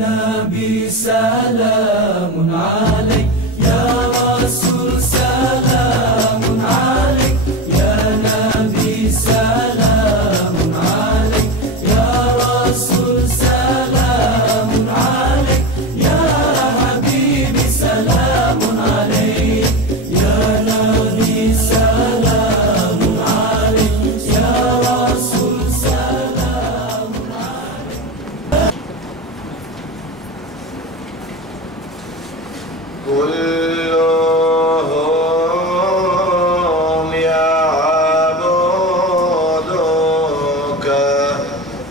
نبي سلام عليك، يا رسول سلام عليك، يا نبي سلام عليك، يا رسول سلام عليك، يا حبيبي سلام عليك، يا نبي سلام عليك، يا رسول سلام عليك. كلهم يعبدوك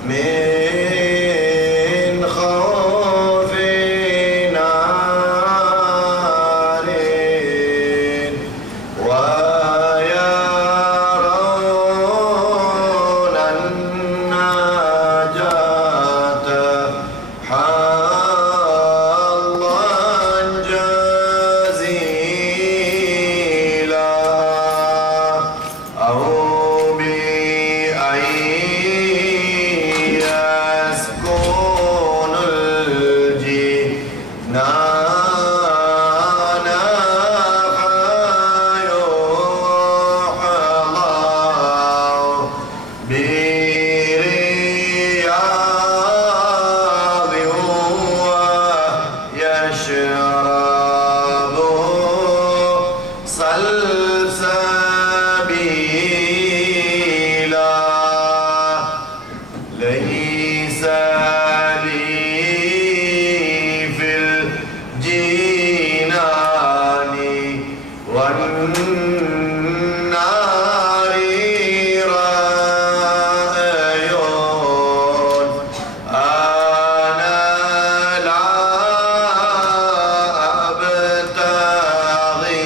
من خوف نار ويرون النجاة ليس لي في الجنان والنار رأي، أنا لا أبتغي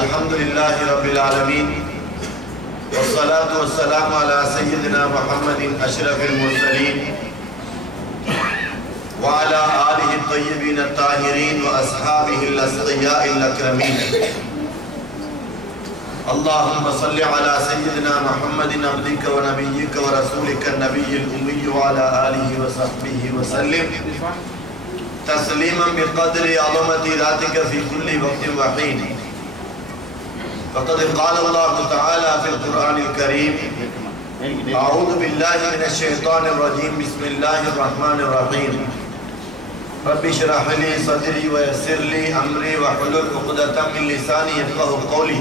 الحمد لله رب العالمين، والصلاة والسلام على سيدنا محمد أشرف المرسلين وعلى آله الطيبين الطاهرين وأصحابه الأصفياء الأكرمين. اللهم صل على سيدنا محمد عبدك ونبيك ورسولك النبي الأمي وعلى آله وصحبه وسلم تسليما بقدر عظمة ذاتك في كل وقت وحين. فقد قال الله تعالى في القرآن الكريم: أعوذ بالله من الشيطان الرجيم، بسم الله الرحمن الرحيم. رب اشرح لي صدري ويسر لي أمري واحلل عقدة من لساني يفقهوا قولي.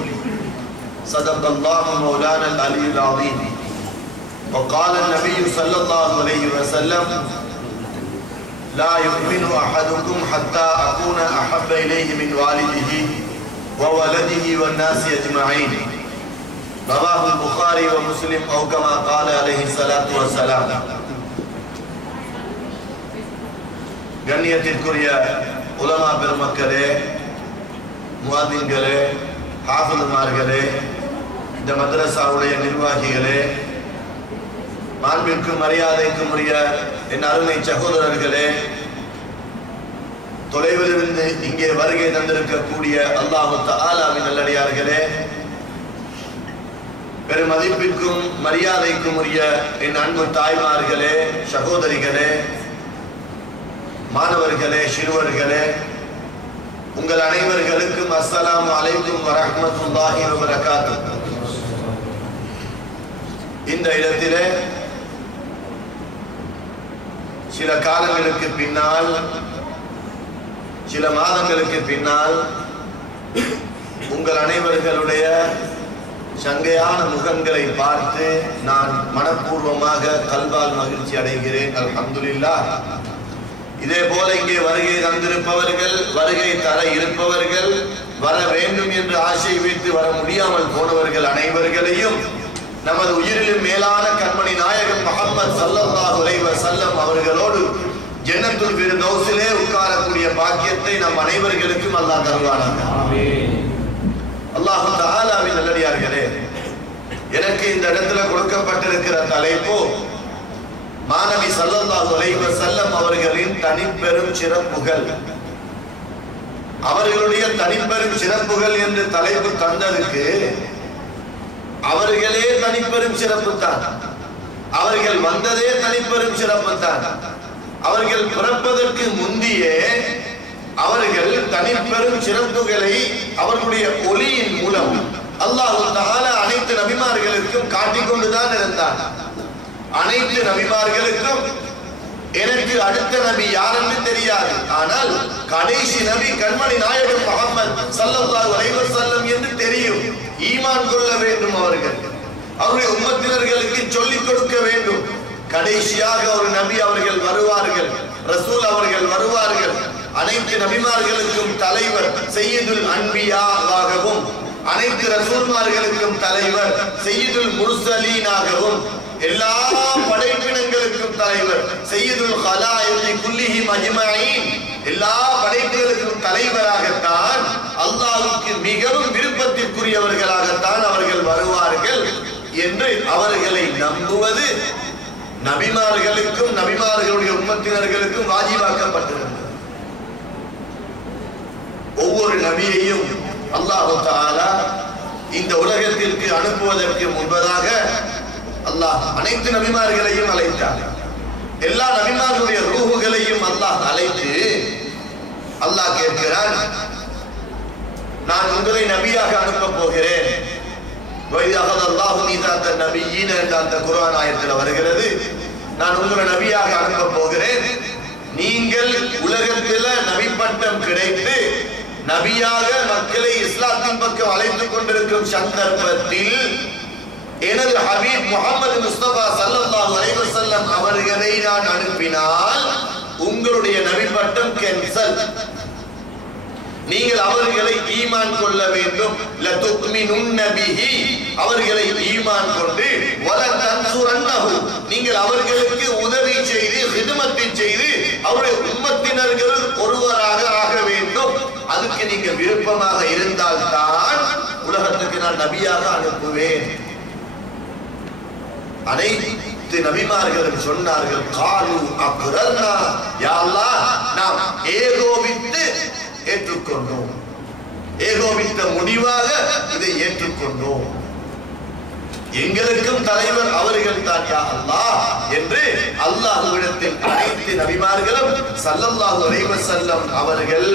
صدق الله مولانا العلي العظيم. وقال النبي صلى الله عليه وسلم: لا يؤمن أحدكم حتى أكون أحب إليه من والده وولده والناس أجمعين. رواه البخاري ومسلم أو كما قال عليه الصلاة والسلام. கண்ணியத்திற்குரிய உலமா பெருமக்களே, முஅத்தின்களே, ஹாஃபிதுமார்களே, இந்த மதரசாவுடைய நிர்வாகிகளே, மாண்பிற்கும் மரியாதைக்கும் உரிய என் அருமை சகோதரர்களே, தொலைவிலிருந்து இங்கே வருகை தந்திருக்கக்கூடிய அல்லாஹு தஆலாவின் நல்லடியார்களே, பெருமதிப்பிற்கும் மரியாதைக்கும் உரிய என் அன்பு தாய்மார்களே, சகோதரிகளே, மாணவர்களே, சிறுவர்களே, உங்கள் அனைவர்களுக்கும் அஸ்ஸலாமு அலைக்கும் வரஹ்மத்துல்லாஹி வபரகாத்துஹு. இந்த இடத்திலே சில காலங்களுக்கு பின்னால், சில மாதங்களுக்கு பின்னால் உங்கள் அனைவர்களுடைய சங்கையான முகங்களை பார்த்து நான் மனப்பூர்வமாக கல்வால் மகிழ்ச்சி அடைகிறேன். அல்ஹம்துலில்லாஹ். இதே போல இங்கே வருகை தந்திருப்பவர்கள், வருகை தர இருப்பவர்கள், வர வேண்டும் என்று ஆசை வைத்து வர முடியாமல் போனவர்கள் அனைவர்களையும் நமது உயிரிலும் மேலான கண்மணி நாயகம் முஹம்மது ஸல்லல்லாஹு அலைஹி வஸல்லம் அவர்களோடு ஜன்னத்துல் ஃபிர்தௌஸிலே உட்காரக்கூடிய பாக்கியத்தை நம் அனைவர்களுக்கும் அல்லாஹ் தருவானாக. ஆமீன். அல்லாஹ் தஆலாவின் நல்லடியார்களே, எனக்கு இந்த இடத்துல கொடுக்கப்பட்டிருக்கிற தலைப்பு மாநபி ஸல்லல்லாஹு அலைஹி வஸல்லம் அவர்களின் தனிப்பெரும் சிறப்புகள். அவர்களுடைய தனிப்பெரும் சிறப்புகள் என்று தலைப்பு தந்ததுக்கு அவர்களே தனிப்பெரும் சிறப்பு தான், அவர்கள் வந்ததே தனிப்பெரும் சிறப்பு தான். அவர்கள் பிறப்பதற்கு முந்தியே அவர்கள் தனிப்பெரும் சிறப்புகளை அவர்களுடைய ஒளியின் மூலம் அல்லாஹ் தஆலா அனைத்து நபிமார்களுக்கும் காட்டிக்கொண்டுதான் இருந்தார். அனைத்து நபிமார்களுக்கும் எனக்கு அடுத்த நபி யார் என்று தெரியாது, ஆனால் கடைசி நபி கண்மணி நாயகம் முஹம்மது ஸல்லல்லாஹு அலைஹி வஸல்லம் என்று தெரியும். ஈமான் கொள்ள வேண்டும், அவருடைய உம்மத்தினர்களுக்கு சொல்லிக் கொடுக்க வேண்டும். கடைசியாக ஒரு நபி அவர்கள் வருவார்கள், ரசூல் அவர்கள் வருவார்கள். அனைத்து நபிமார்களுக்கும் தலைவர் சையதுல் அன்பியாவாகவும், அனைத்து ரசூல்மார்களுக்கும் தலைவர் சையதுல் முர்சலீனாகவும், எல்லா படைப்பினங்களுக்கும் தலைவர் சையதுல் ஹலாயிகி குல்லிஹிம் அஜ்மஈன், எல்லா படைப்புகளுக்கும் தலைவராகத்தான், அல்லாஹ்வுக்கு மிகவும் விருப்பத்திற்குரியவர்களாகத்தான் அவர்கள் வருவார்கள் என்று அவர்களை நம்புவது நபிமார்களுக்கும் நபிமார்களுடைய உம்மத்தினர்களுக்கும் வாஜிபாக்கப்பட்டிருந்தது. ஒவ்வொரு நபியையும் அல்லாஹ் தஆலா இந்த உலகத்திற்கு அனுப்புவதற்கு முன்பதாக அல்லாஹ் அனைத்து நபிமார்களையும் அழைத்தார். எல்லா நபிமார்களுடைய ரூஹுகளையும் அல்லாஹ் அழைத்து அல்லாஹ் கேட்கிறான், நான் உங்களை நபியாக அனுப்ப போகிறேன். வயதல்லாஹு மீதாத்த நபியீன என்ற அந்த குர்ஆன் ஆயத்தில் வருகிறது, நான் உங்களை நபியாக அனுப்ப போகிறேன். நீங்கள் உலகத்தில் நபி பட்டம் கிடைத்து நபியாக மக்களை இஸ்லாத்தின் பக்கம் அழைத்துக் கொண்டிருக்கும் சந்தர்ப்பத்தில் எனது ஹபீப் முஹம்மது முஸ்தபா ஸல்லல்லாஹு அலைஹி வஸல்லம் அவர்களை நான் அனுப்பினால் உங்களுடைய நபி பட்டம் கேன்சல். நீங்கள் அவர்களை ஈமான் கொள்ள வேண்டும். லதுக்மினுன்ன பிஹி, அவர்களை ஈமான் கொண்டு வல தன்சுரன்னஹு, நீங்கள் அவர்களுக்கு உதவி செய்து ஹிதமத்தை செய்து அவருடைய உம்மத்தினர்கள் ஒருவராக ஆக வேண்டும். அதுக்கு நீங்க விருப்பமாக இருந்தால் தான் உலகத்துக்கு நான் நபியாக அனுப்புவேன். அனைத்து நபிமார்களும் சொன்னார்கள், காலு அக்ரர்னா, யா அல்லாஹ் நாம் ஏகோபித்து ஏற்றுக்கொண்டோம், ஏகோபித்த முடிவாக இதை ஏற்றுக்கொண்டோம். எங்களுக்கும் தலைவர் அவர்கள் தான் யா அல்லாஹ் என்று அல்லாஹ்விடத்தில் அனைத்து நபிமார்களும் ஸல்லல்லாஹு அலைஹி வஸல்லம் அவர்கள்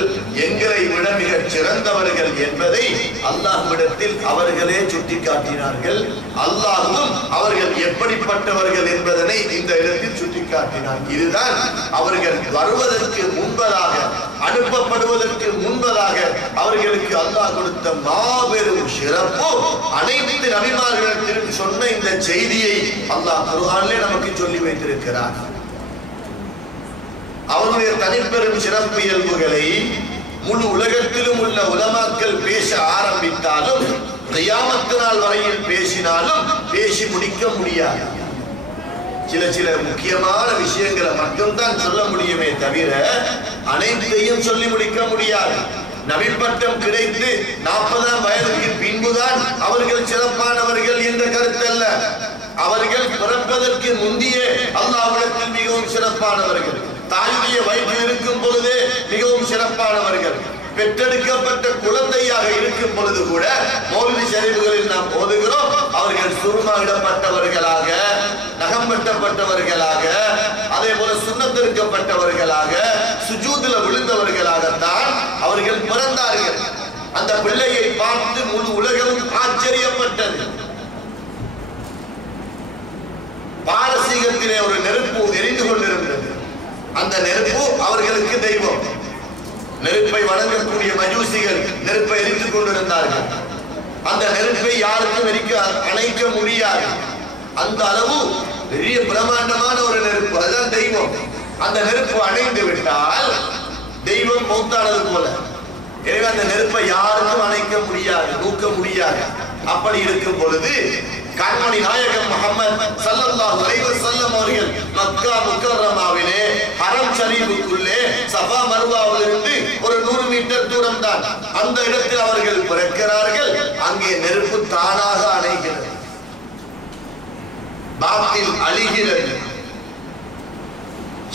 எங்களை விட மிகச் சிறந்தவர்கள் என்பதை அல்லாஹ்விடத்தில் அவர்களே சுட்டிக்காட்டினார்கள். அல்லாஹ்வும் அவர்கள் எப்படிப்பட்டவர்கள் என்பதனை இந்த இடத்தில் சுட்டிக்காட்டினார். இதுதான் அவர்கள் வருவதற்கு முன்பதாக, அனுப்பப்படுவதற்கு முன்பதாக அவர்களுக்கு அல்லாஹ் கொடுத்த மாபெரும் சிறப்பு. அனைத்து நபிமார்களுக்கு சொன்ன இந்த செய்தியை அல்லாஹ் குர்ஆனிலே நமக்கு சொல்லி வைத்திருக்கிறார். அவருடைய தனிப்பெரும் சிறப்பு இயல்புகளை முழு உலகத்திலும் உள்ள உலமாக்கள் பேச ஆரம்பித்தாலும், கியாமத் நாள் வரையில் பேசினாலும் பேசி முடிக்க முடியாது. சில முக்கியமான விஷயங்களை மட்டும்தான் சொல்ல முடியுமே தவிர அனைத்தையும் சொல்லி முடிக்க முடியாது. நபி பட்டம் கிடைத்து 40ஆம் வயதுக்கு பின்புதான் அவர்கள் சிறப்பானவர்கள் என்ற கருத்தல்ல. அவர்கள் பிறப்பதற்கு முந்தியே அல்லாஹ்விடத்தில் மிகவும் சிறப்பானவர்கள், தாயுடைய வயிற்றில் இருக்கும் பொழுதே மிகவும் சிறப்பானவர்கள், பெற்றெடுக்கப்பட்ட குழந்தையாக இருக்கும் பொழுது கூட மௌலிதி ஷரீஃப்களில் நாம் ஓதுகிறோம், அவர்கள் சுருமா இடப்பட்டவர்களாக, நகம் வெட்டப்பட்டவர்களாக, அதே போல சுன்னத்தெடுக்கப்பட்டவர்களாக, சுஜூதுல விழுந்தவர்களாகத்தான் அவர்கள் பிறந்தார்கள். அந்த பிள்ளையை பார்த்து முழு உலகமும் ஆச்சரியப்பட்டது. பாரசீகத்திலே ஒரு நெருப்பு எரிந்து கொண்டிருந்தது. அந்த நெருப்பு அவர்களுக்கு தெய்வம். நெருப்பை வணங்கக்கூடிய மஜூசிகள் நெருப்பை எரித்துக் கொண்டிருந்தார்கள். அந்த நெருப்பை யாருக்கும் அணைக்க முடியாது. அந்த அளவு பெரிய பிரமாண்டமான ஒரு நெருப்பு, அதுதான் தெய்வம். அந்த நெருப்பு அணைந்து விட்டால் தெய்வம் மௌத்தானது போல. எனவே அந்த நெருப்பை யாருக்கும் அணைக்க முடியாது, தூக்க முடியாது. அப்படி இருக்கும் பொழுது கண்மணி நாயகம் முஹம்மது ஸல்லல்லாஹு அலைஹி வஸல்லம் அவர்கள் மக்கா முக்கர்ரமாவிலே ஹரம் ஷரீஃபுக்குள்ளே சஃபா மர்வாவிலிருந்து ஒரு 100 மீட்டர் தூரம் தான் அந்த இடத்தில் அவர்கள் பிறக்கிறார்கள். அங்கே நெருப்பு தானாக அணைகிறது, பாத்தில் அழிகிறது.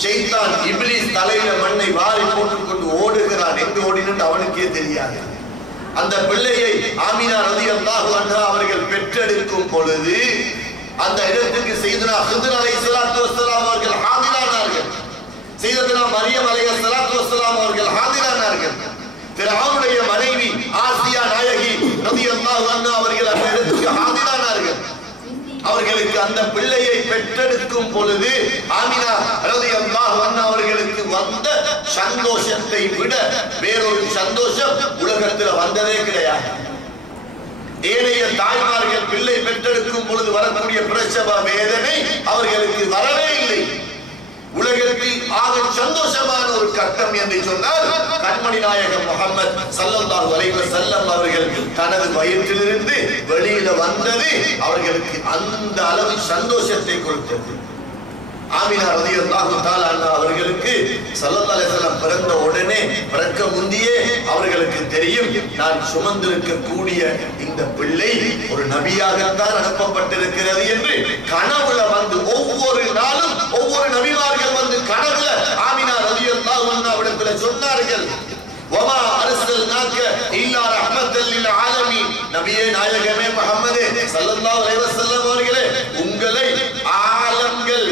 ஷைத்தான் இப்லீஸ் தலையில மண்ணை வாரி போட்டுக்கொண்டு ஓடுகிறான். எங்கு ஓடினு அவனுக்கே தெரியாது. அந்த பிள்ளையை ஆமினா ரலியல்லாஹு அன்ஹா அவர்கள் பெற்றெடுக்கும் பொழுது அந்த இடத்துக்கு சையதுனா ஹித்ர் அலைஹிஸ்ஸலாத்து வஸ்ஸலாம் அவர்கள் ஹாதிரானார்கள். சையதுனா மரியம் அலைஹிஸ்ஸலாத்து வஸ்ஸலாம் அவர்கள் ஹாதிரானார்கள். ஃபிரௌனுடைய மனைவி ஆசியா நாயகி ரலியல்லாஹு அன்ஹா அவர்கள் அந்த இடத்துக்கு ஹாதிரானார்கள். அவர்களுக்கு அந்த பிள்ளையை பெற்றெடுக்கும் பொழுது ஆமினா ரலியல்லாஹு அன்ஹா அவர்களுக்கு வந்த சந்தோஷத்தை விட வேறொரு சந்தோஷம் உலகத்தில் வந்ததே கிடையாது. ஏனைய தாய்மார்கள் பிள்ளை பெற்றெடுக்கும் பொழுது வரக்கூடிய பிரசவ வேதனை அவர்களுக்கு வரவே இல்லை. உலகத்தில் ஆக சந்தோஷமான ஒரு கட்டம் என்று சொன்னால் கண்மணி நாயகம் முஹம்மது ஸல்லல்லாஹு அலைஹி வஸல்லம் அவர்கள் தனது வயிற்றிலிருந்து வெளியில வந்தது அவர்களுக்கு அந்த அளவு சந்தோஷத்தை கொடுத்தது. ஆமினா ரலியல்லாஹு தஆலா அன்ஹா அவர்களுக்கு ஸல்லல்லாஹு அலைஹி வஸல்லம் பிறந்த உடனே பிறக்க முந்தியே அவர்களுக்கு தெரியும், நான் சுமந்திருக்க கூடிய இந்த பிள்ளை ஒரு நபியாகத்தான் அனுப்பப்பட்டிருக்கிறது என்று கனவுல வந்து ஒவ்வொரு நாளும் ஒவ்வொரு நபிமார்கள் வந்து கனவுல ஆமினா ரலியல்லாஹு அன்ஹா அவரிடத்துல சொன்னார்கள், வமா அர்ஸல்நாக இல்லா ரஹ்மத்தல் லில் ஆலமீன். நபியே நாயகமே முஹம்மதே ஸல்லல்லாஹு அலைஹி வஸல்லம் அவர்களே, உங்களை ஆலம்கள்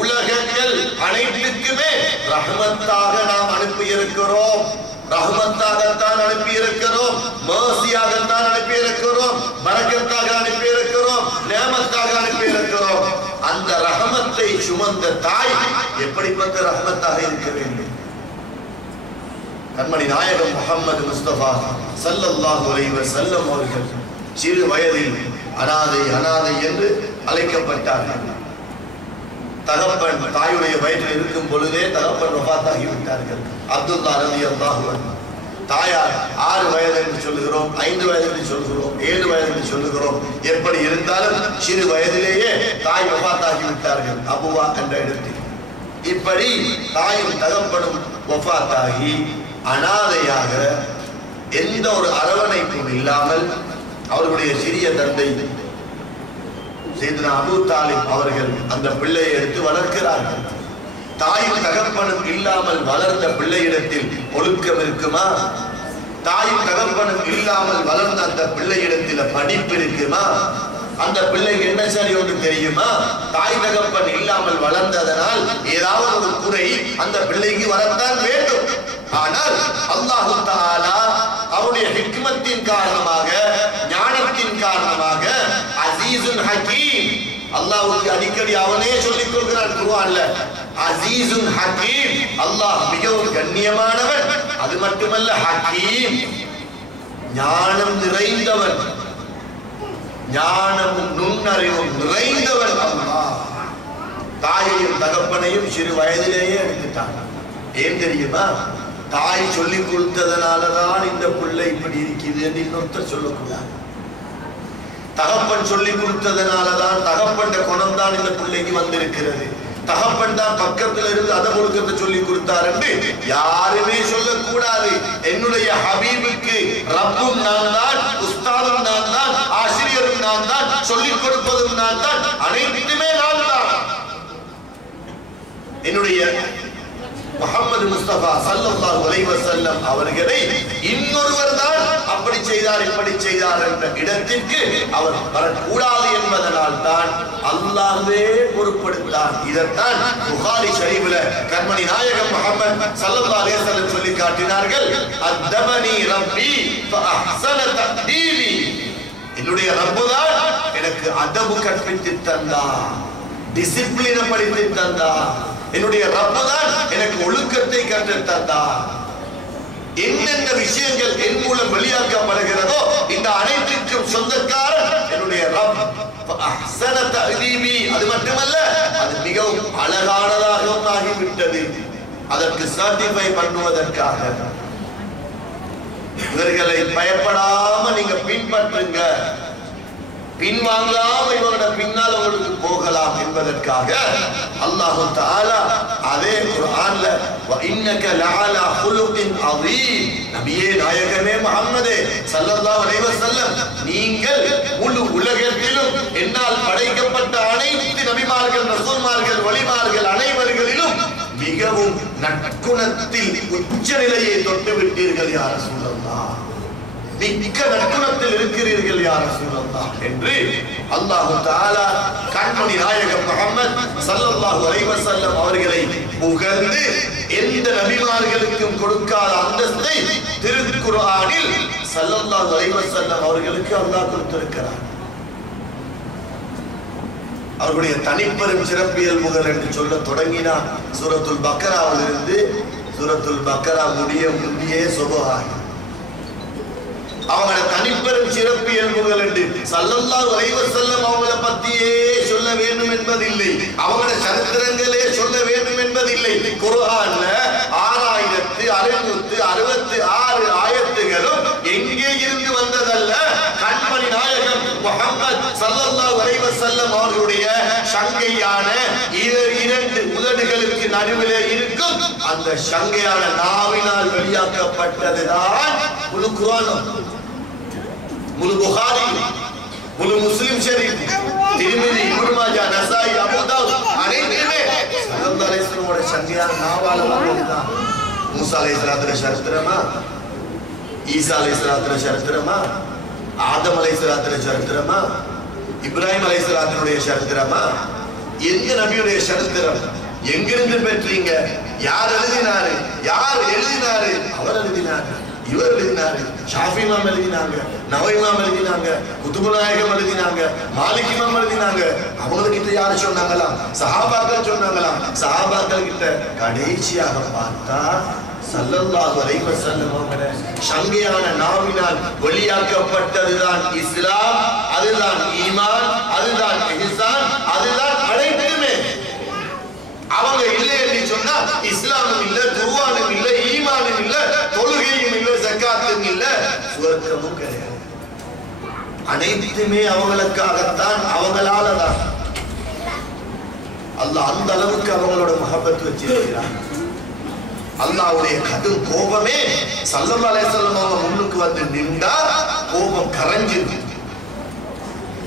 உலகங்கள் அனைத்துக்குமே ரஹ்மத்தாக நாம் அனுப்பி இருக்கிறோம். ரஹ்மத்தாகத்தான் அனுப்பி இருக்கிறோம், மர்சியாகத்தான் அனுப்பி இருக்கிறோம், பரக்கத்தாக அனுப்பி இருக்கிறோம், நிஅமத்தாக அனுப்பி இருக்கிறோம். அந்த ரஹ்மத்தை சுமந்த தாய் எப்படிப்பட்ட ரஹ்மத்தாக இருக்க வேண்டும்? கண்மணி நாயகம் முஹம்மது முஸ்தபா ஸல்லல்லாஹு அலைஹி வஸல்லம் அவர்கள் சிறு வயதில் அனாதை அனாதை என்று அழைக்கப்பட்டார்கள். தகப்பன் தாயுடைய வயிற்றில் இருக்கும் பொழுதே தகப்பன் வஃபாத்தாகி விட்டார்கள். அப்துல்லா ரலியல்லாஹு அன்ஹு. தாயார் 6 வயது என்று சொல்லுகிறோம், 5 வயது என்று சொல்லுகிறோம், 7 வயது என்று சொல்லுகிறோம். எப்படி இருந்தாலும் சிறு வயதிலேயே தாய் வஃபாத்தாகி விட்டார்கள் அபுவா என்ற இடத்தில். இப்படி தாயும் தகப்பனும் வஃபாத்தாகி அனாதையாக எந்த ஒரு அரவணைப்பும் இல்லாமல் அவர்களுடைய சிறிய தந்தை சையதுனா அபூ தாலிப் அவர்கள் அந்த பிள்ளையை எடுத்து வளர்க்கிறார்கள். தாயும் தகப்பனும் இல்லாமல் வளர்ந்த பிள்ளையிடத்தில் ஒழுக்கம் இருக்குமா? தாயும் தகப்பனும் இல்லாமல் வளர்ந்த அந்த பிள்ளையிடத்தில் படிப்பு இருக்குமா? அந்த பிள்ளைக்கு என்ன சரி ஒன்று தெரியுமா? தாய் தகப்பன் இல்லாமல் வளர்ந்ததனால் ஏதாவது ஒரு குறை அந்த பிள்ளைக்கு வரத்தான் வேண்டும். ஆனால் அல்லாஹ் தஆலா அவருடைய ஹிக்மத்தின் காரணமாக, ஞானத்தின் காரணமாக அஸீஸுன் ஹகீம், அல்லாஹ்வுக்கு அடிக்கடி அவனே சொல்லிக் கொள்கிறான் குர்ஆன்ல, அஸீஸுன் ஹகீம், அல்லாஹ் மிகவும் கண்ணியமானவன், அது மட்டுமல்ல ஹகீம், ஞானம் நிறைந்தவன், ஞானமும் நுண்ணறிவும் நிறைந்தவன் அல்லாஹ். தாயையும் தகப்பனையும் சிறு வயதிலேயே எடுத்துட்டாங்க. ஏன் தெரியுமா? தாய் சொல்லிக் கொடுத்ததனாலதான் இந்த பிள்ளை இப்படி இருக்குது என்று இன்னொருத்தர் சொல்லக்கூடாது. தகப்பன் சொல்லிக் கொடுத்ததனாலதான், தகப்பன் குணம் தான் இந்த பிள்ளைக்கு வந்திருக்கிறது, தகப்பன் தான் பக்கத்துல இருந்து அதை ஒழுக்கத்தை சொல்லி கொடுத்தார் என்று யாருமே சொல்லக்கூடாது. என்னுடைய ஹபீபுக்கு ரப்பும் நான் தான், உஸ்தாதும் நான் தான், ஆசிரியரும் நான் தான், சொல்லிக் கொடுப்பதும் நான் தான், அனைத்துமே நான் தான். என்னுடைய முஹம்மது முஸ்தபா ஸல்லல்லாஹு அலைஹி வஸல்லம் அவர்களை இன்னொருவர் தான் அப்படி செய்தார் இப்படி செய்தார் என்ற இடத்திற்கு அவர் வரக்கூடாது என்பதனால் தான் அல்லாஹ்வே பொறுப்படுத்தான். இதைத்தான் புகாரி ஷரீஃபில் கண்மணி நாயகம் முஹம்மது ஸல்லல்லாஹு அலைஹி வஸல்லம் சொல்லி காட்டினார்கள், அத்தபனி ரப்பி ஃபஅஹ்ஸன தஅதீபி. என்னுடைய ரப்பு தான் எனக்கு அதபு கற்பித்து தந்தார், டிசிப்ளினை படித்து தந்தார். என்னுடைய ரப்பு தான் எனக்கு ஒழுக்கத்தை கற்றுத் தந்தார். என்னென்ன விஷயங்கள் என் மூலம் வெளியாக்கப்படுகிறதோ இந்த அனைத்திற்கும் சொந்தக்காரன் என்னுடைய ரப். அஹ்ஸன தஅதீபி, அது மட்டுமல்ல அது மிகவும் அழகானதாகவும் ஆகிவிட்டது. அதற்கு சர்டிஃபை பண்ணுவதற்காக இவர்களை பயப்படாம நீங்க பின்பற்றுங்க, பின்வாங்காம இவங்களோட பின்னால் உங்களுக்கு போகலாம் என்பதற்காக அல்லாஹ் தஆலா அதே குர்ஆன்ல வ இன்னக லஅலா குலுகின் அதீம், நபியே நாயகமே முஹம்மதே ஸல்லல்லாஹு அலைஹி வஸல்லம், நீங்கள் முழு உலகத்திலும் என்னால் படைக்கப்பட்ட அனைத்து நபிமார்கள் ரசூல்மார்கள் வலிமார்கள் அனைவர்களிலும் மிகவும் நற்குணத்தில் உச்ச நிலையை தொட்டு விட்டீர்கள் யா ரசூலல்லாஹ், மிக்க நற்குணத்தில் இருக்கிறீர்கள் யா ரசூலல்லாஹ் என்று அல்லாஹ் தஆலா கண்மணி நாயகம் முஹம்மத் ஸல்லல்லாஹு அலைஹி வஸல்லம் அவர்களை புகழ்ந்து எந்த நபிமார்களுக்கும் கொடுக்காத அந்தஸ்தை திருக்குர்ஆனில் ஸல்லல்லாஹு அலைஹி வஸல்லம் அவர்களுக்கு அல்லாஹ் கொடுத்திருக்கிறார். அவர்களுடைய தனிப்பெரும் சிறப்பியல்புகள் என்று சொல்ல தொடங்கினார் சூரத்துல் பக்கராவிலிருந்து சூரத்துல் பக்கரா முந்தியே சுபஹான். அவங்களோட தனிப்பெரும் சிறப்பியல்புகள் என்று ஸல்லல்லாஹு அலைஹி வஸல்லம் அவங்கள பத்தியே சொல்ல வேண்டும் என்பதில்லை, அவங்களோட சரித்திரங்களே சொல்ல வேண்டும் என்பதில்லை. குர்ஆன்ல 6666 ஆயத்துகளும் எங்கே இருந்து வந்ததல்ல, கண்மணி நாயகம் முஹம்மத் ஸல்லல்லாஹு அலைஹி வஸல்லம் அவர்களுடைய சங்கையான இரண்டு உதடுகளுக்கு நடுவிலே இருக்கும் அந்த சங்கையான நாவினால் வெளியாக்கப்பட்டதுதான் முழு குர்ஆனும், முழு புகாரி, முழு முஸ்லிம் ஷரீஃப், திர்மிதி, இப்னு மாஜா, நசாயி, அபூ தாவூத் அனைத்துமே ஸல்லல்லாஹு அலைஹி வஸல்லம் சங்கையான நாவால வந்ததுதான். மூசா அலைஹிஸ்ஸலாத்துடைய சரித்திரமா, ஈசா அலைஹிஸ்ஸலாத்துடைய சரித்திரமா, ஆதம் அலைஹிஸ்ஸலாத்துடைய சரித்திரமா, இப்ராஹிம் அலைஹிஸ்ஸலாத்துடைய சரித்திரமா, எந்த நபியுடைய சரித்திரம் எங்கிருந்து பெற்றீங்க, யார் எழுதினாரு, அவர் எழுதினாரு, இவர் எழுதினாரு, ஷாஃபி இமாம் எழுதினாங்க, நவவி இமாம் எழுதினாங்க, குதுபுல் நாயகம் எழுதினாங்க, மாலிக் இமாம் எழுதினாங்க. அவங்க கிட்ட யாரு சொன்னாங்களா? சஹாபாக்கள் சொன்னாங்களா? சஹாபாக்கள் கிட்ட கடைசியாக பார்த்தா ஸல்லல்லாஹு அலைஹி வஸல்லம் அவங்களோட சங்கையான நாவினால் வெளியாக்கப்பட்டதுதான் இஸ்லாம், அதுதான் ஈமான், அதுதான் இஹ்சான், அதுதான் அனைத்துமே. அவங்க இல்லை என்று சொன்னா இஸ்லாமும் இல்ல, குர்ஆனும் இல்ல, ஈமானும் இல்ல, தொழுகையும் இல்ல, ஜகாத்தும் இல்ல, சுவர்க்கமும் கிடையாது. அனைத்துமே அவங்களுக்காகத்தான், அவங்களாலதான். அல்லாஹ் அந்த அளவுக்கு அவங்களோட முஹப்பத் வச்சிருக்கிறார். அல்லாஹ்வுடைய கடும் கோபமே ஸல்லல்லாஹு அலைஹி வஸல்லம் அவங்க முன்னுக்கு வந்து நின்றா கோபம் கரைஞ்சிருது.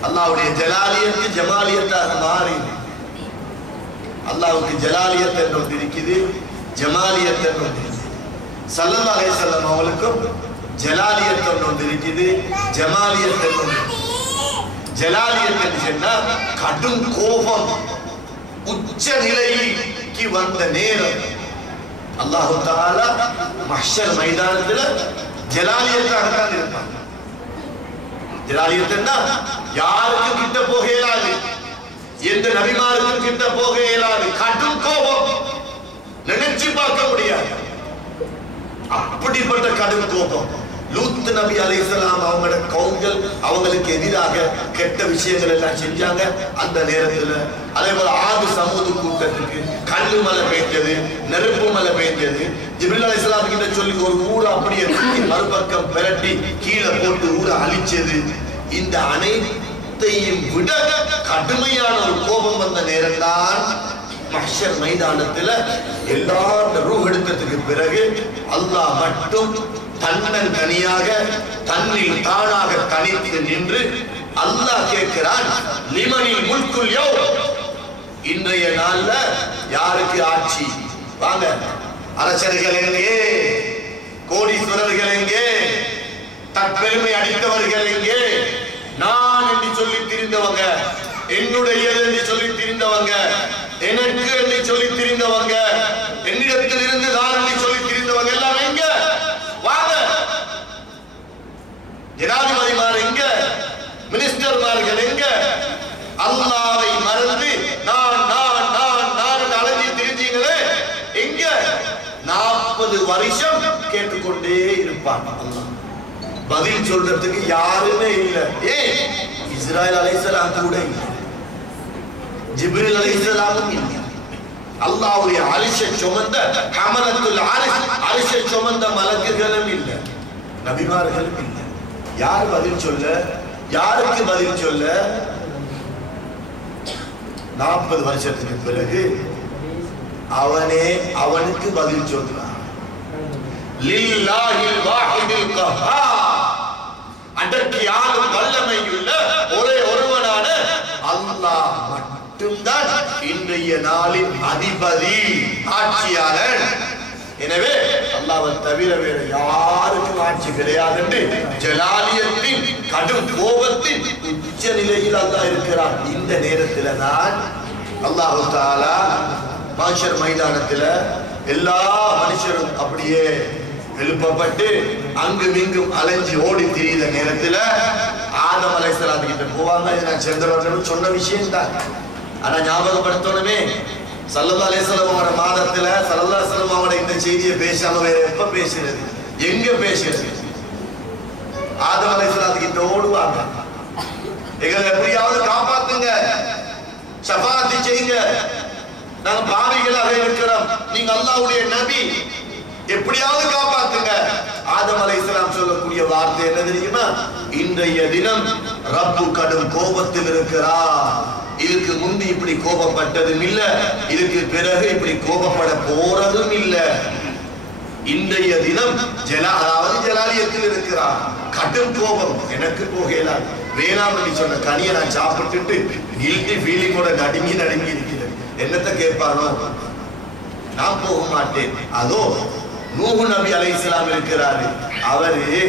அல்லாஹ்வுடைய ஜலாலியத்து ஜமாலியத்தாக மாறி, அல்லாஹ்வுக்கு ஜலாலியத் என்று ஒன்று இருக்குது, ஜமாலியத் என்று ஒன்று இருக்குது. ஸல்லல்லாஹு அலைஹி வஸல்லம் அவங்களுக்கும் ஜலாலியத் என்று ஒன்று இருக்குது, ஜமாலியத் என்று ஒன்று. ஜலாலியத் என்று சொன்னா கடும் கோபம் உச்ச நிலைக்கு வந்த நேரம் அல்லாஹ் தஆலா மஹ்ஷர் மைதானத்துல ஜலாலியத்தாக தான் இருப்பாங்க. ஜலாலியத்னா யாருக்கும் கிட்ட போக இயலாது, எந்த நபிமாருக்கும் கிட்ட போக இயலாது, கடும் கோபம், நினைச்சு பார்க்க முடியாது. அப்படிப்பட்ட கடும் கோபம். லூத் நபி அலைஹிஸ்ஸலாம் அவங்களோட கவுங்கள் அவங்களுக்கு எதிராக கெட்ட விஷயங்கள் எல்லாம் செஞ்சாங்க அந்த நேரத்துல. அதே போல ஆது சமூது கூட்டத்துக்கு கல்லு மலை பெய்ஞ்சது, நெருப்பு மலை பெய்ஞ்சது. ஜிப்ரீல் அலைஹிஸ்ஸலாம் கிட்ட சொல்லி ஒரு ஊரை அப்படியே மறுபக்கம் பிரட்டி கீழே போட்டு ஊரை அழிச்சது. இந்த அனைத்தையும் விட கடுமையான ஒரு கோபம் வந்த நேரம் தான் மஹ்ஷர் மைதானத்துல எல்லாரும் ரூஹ் எடுத்ததுக்கு பிறகு அல்லாஹ் மட்டும் தன்னன் தனியாக தன்னில் தானாக தனித்து நின்று அல்லாஹ் கேட்கிறான், லிமனில் முல்குல் யௌம், இன்றைய நாள்ல யாருக்கு ஆட்சி? வாங்க, அரசர்கள் எங்கே, கோடீஸ்வரர்கள் எங்கே, தற்பெருமை அடித்தவர்கள் எங்கே, நான் என்று சொல்லி திரிந்தவங்க, என்னுடையது என்று சொல்லி திரிந்தவங்க, எனக்கு என்று சொல்லி திரிந்தவங்க, என்னிடத்தில் இருந்து நான் என்று சொல்லி திரிந்தவங்க எல்லாம் எங்க? வாங்க. ஜனாதிபதிமார் எங்க? மினிஸ்டர்மார்கள் எங்க? அல்லாஹ்வை மறந்து நான் அலைஞ்சி திரிஞ்சீங்களே எங்க? 40 வருஷம் கேட்டுக்கொண்டே இருப்பாங்க. நிற்பான் அல்லாஹ். பதில் சொல்றதுக்கு யாருமே இல்லை. ஏன்? இஸ்ராயில் அலைஹிஸ்ஸலாம் கூட இல்லை, ஜிப்ரீல் அலைஹிஸ்ஸலாமும் இல்லை. அல்லாஹ்வுடைய அரிஷை சுமந்த ஹமலத்துல் அரிஷ், அரிஷை சுமந்த மலக்குகளும் இல்லை, நபிமார்களும் இல்லை. யார் பதில் சொல்ல? யாருக்கு பதில் சொல்ல? 40 வருஷத்துக்கு பிறகு அவனே அவனுக்கு பதில் சொல்றான். லில்லாஹில் வாஹிதில் கஹ்ஹார், அடக்கி ஆளும் வல்லமையுள்ள ஒரே ஒருவனான அல்லாஹ் மட்டும்தான் இன்றைய நாளின் அதிபதி, ஆட்சியாளர். எனவே அல்லாஹ்வை தவிர வேறு யாருக்கும் ஆட்சி கிடையாது என்று ஜலாலியத்தின் கடும் கோபத்தின் உச்ச நிலையில் அல்லாஹ் இருக்கிறான். இந்த நேரத்தில் தான் அல்லாஹ் தஆலா மஹ்ஷர் மைதானத்தில் எல்லா மனுஷரும் அப்படியே எழுப்பப்பட்டு அங்கும் இங்கும் அலைஞ்சி ஓடி திரிந்த நேரத்தில் ஆதம் அலைஹிஸ்ஸலாம் கிட்ட போவாங்க. நான் சென்றவர்களும் சொன்ன விஷயம் தான். ஆனா ஞாபகப்படுத்தணுமே, ஸல்லல்லாஹு அலைஹி வஸல்லம் மாதத்துல ஸல்லல்லாஹு அலைஹி வஸல்லம் அவங்களோட இந்த செய்தியை பேசாம வேற எப்ப பேசுறது, எங்க பேசுறது? ஆதம் அலைஹிஸ்ஸலாம் கிட்ட ஓடுவாங்க, எங்களை எப்படியாவது காப்பாத்துங்க, ஷஃபாஅத் செய்யுங்க, நாங்க பாவிகளாக இருக்கிறோம், நீங்க அல்லாஹ்வுடைய நபி, எப்படியாவது காப்பாத்துங்க. ஆதம் அலைஹிஸ்ஸலாம் சொல்லக்கூடிய வார்த்தை என்ன தெரியுமா? இன்றைய தினம் ரப்பு கடும் கோபத்தில் இருக்கிறார், இதுக்கு முந்தி இப்படி கோபப்பட்டதும் இல்ல, இதுக்கு பிறகு இப்படி கோபப்பட போறதும் இல்ல. இன்றைய தினம் அதாவது ஜலாலியத்தில் இருக்கிறார், கடும் கோபம். எனக்கு போகலாம் வேணாம் சொன்ன கனியை நான் சாப்பிட்டுட்டு கில்ட்டி ஃபீலிங்கோட நடுங்கி இருக்கிறேன். என்னத்தை கேட்பானோ, நான் போக மாட்டேன். அதோ நூஹ் நபி அலைஹிஸ்ஸலாம் இருக்கிறாரு, அவரு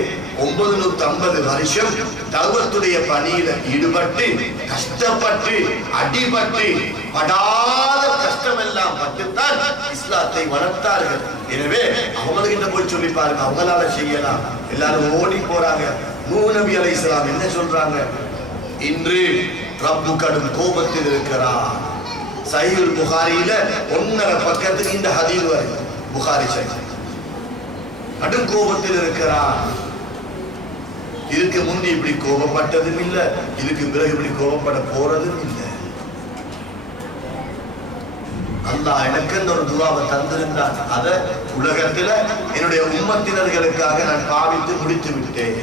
950 வருஷம் தௌபத்துடைய பணியில ஈடுபட்டு கஷ்டப்பட்டு அடிபட்டு படாத கஷ்டம் எல்லாம் பட்டுத்தான் இஸ்லாத்தை வளர்த்தார்கள். எனவே அவங்ககிட்ட போய் சொல்லி பாருங்க, அவங்களால செய்யலாம். எல்லாரும் ஓடி போறாங்க. நூஹ் நபி அலைஹிஸ்ஸலாம் என்ன சொல்றாங்க? இன்று ரப்பு கடும் கோபத்தில் இருக்கிறார். சஹீஹுல் புகாரியில 1.5 பக்கத்துக்கு இந்த ஹதீஸ் வருது. புகாரி சஹீஹ். கடும் கோபத்தில் இருக்கிறார், இதுக்கு முந்தி இப்படி கோபப்பட்டதும் இல்ல, இதுக்கு பிறகு இப்படி கோபப்பட போறதும் இல்லை. அல்லாஹ் எனக்கு ஒரு துஆவை தந்திருந்தான், அதை உலகத்துல என்னுடைய உம்மத்தினர்களுக்காக நான் பாவித்து முடித்து விட்டேன்.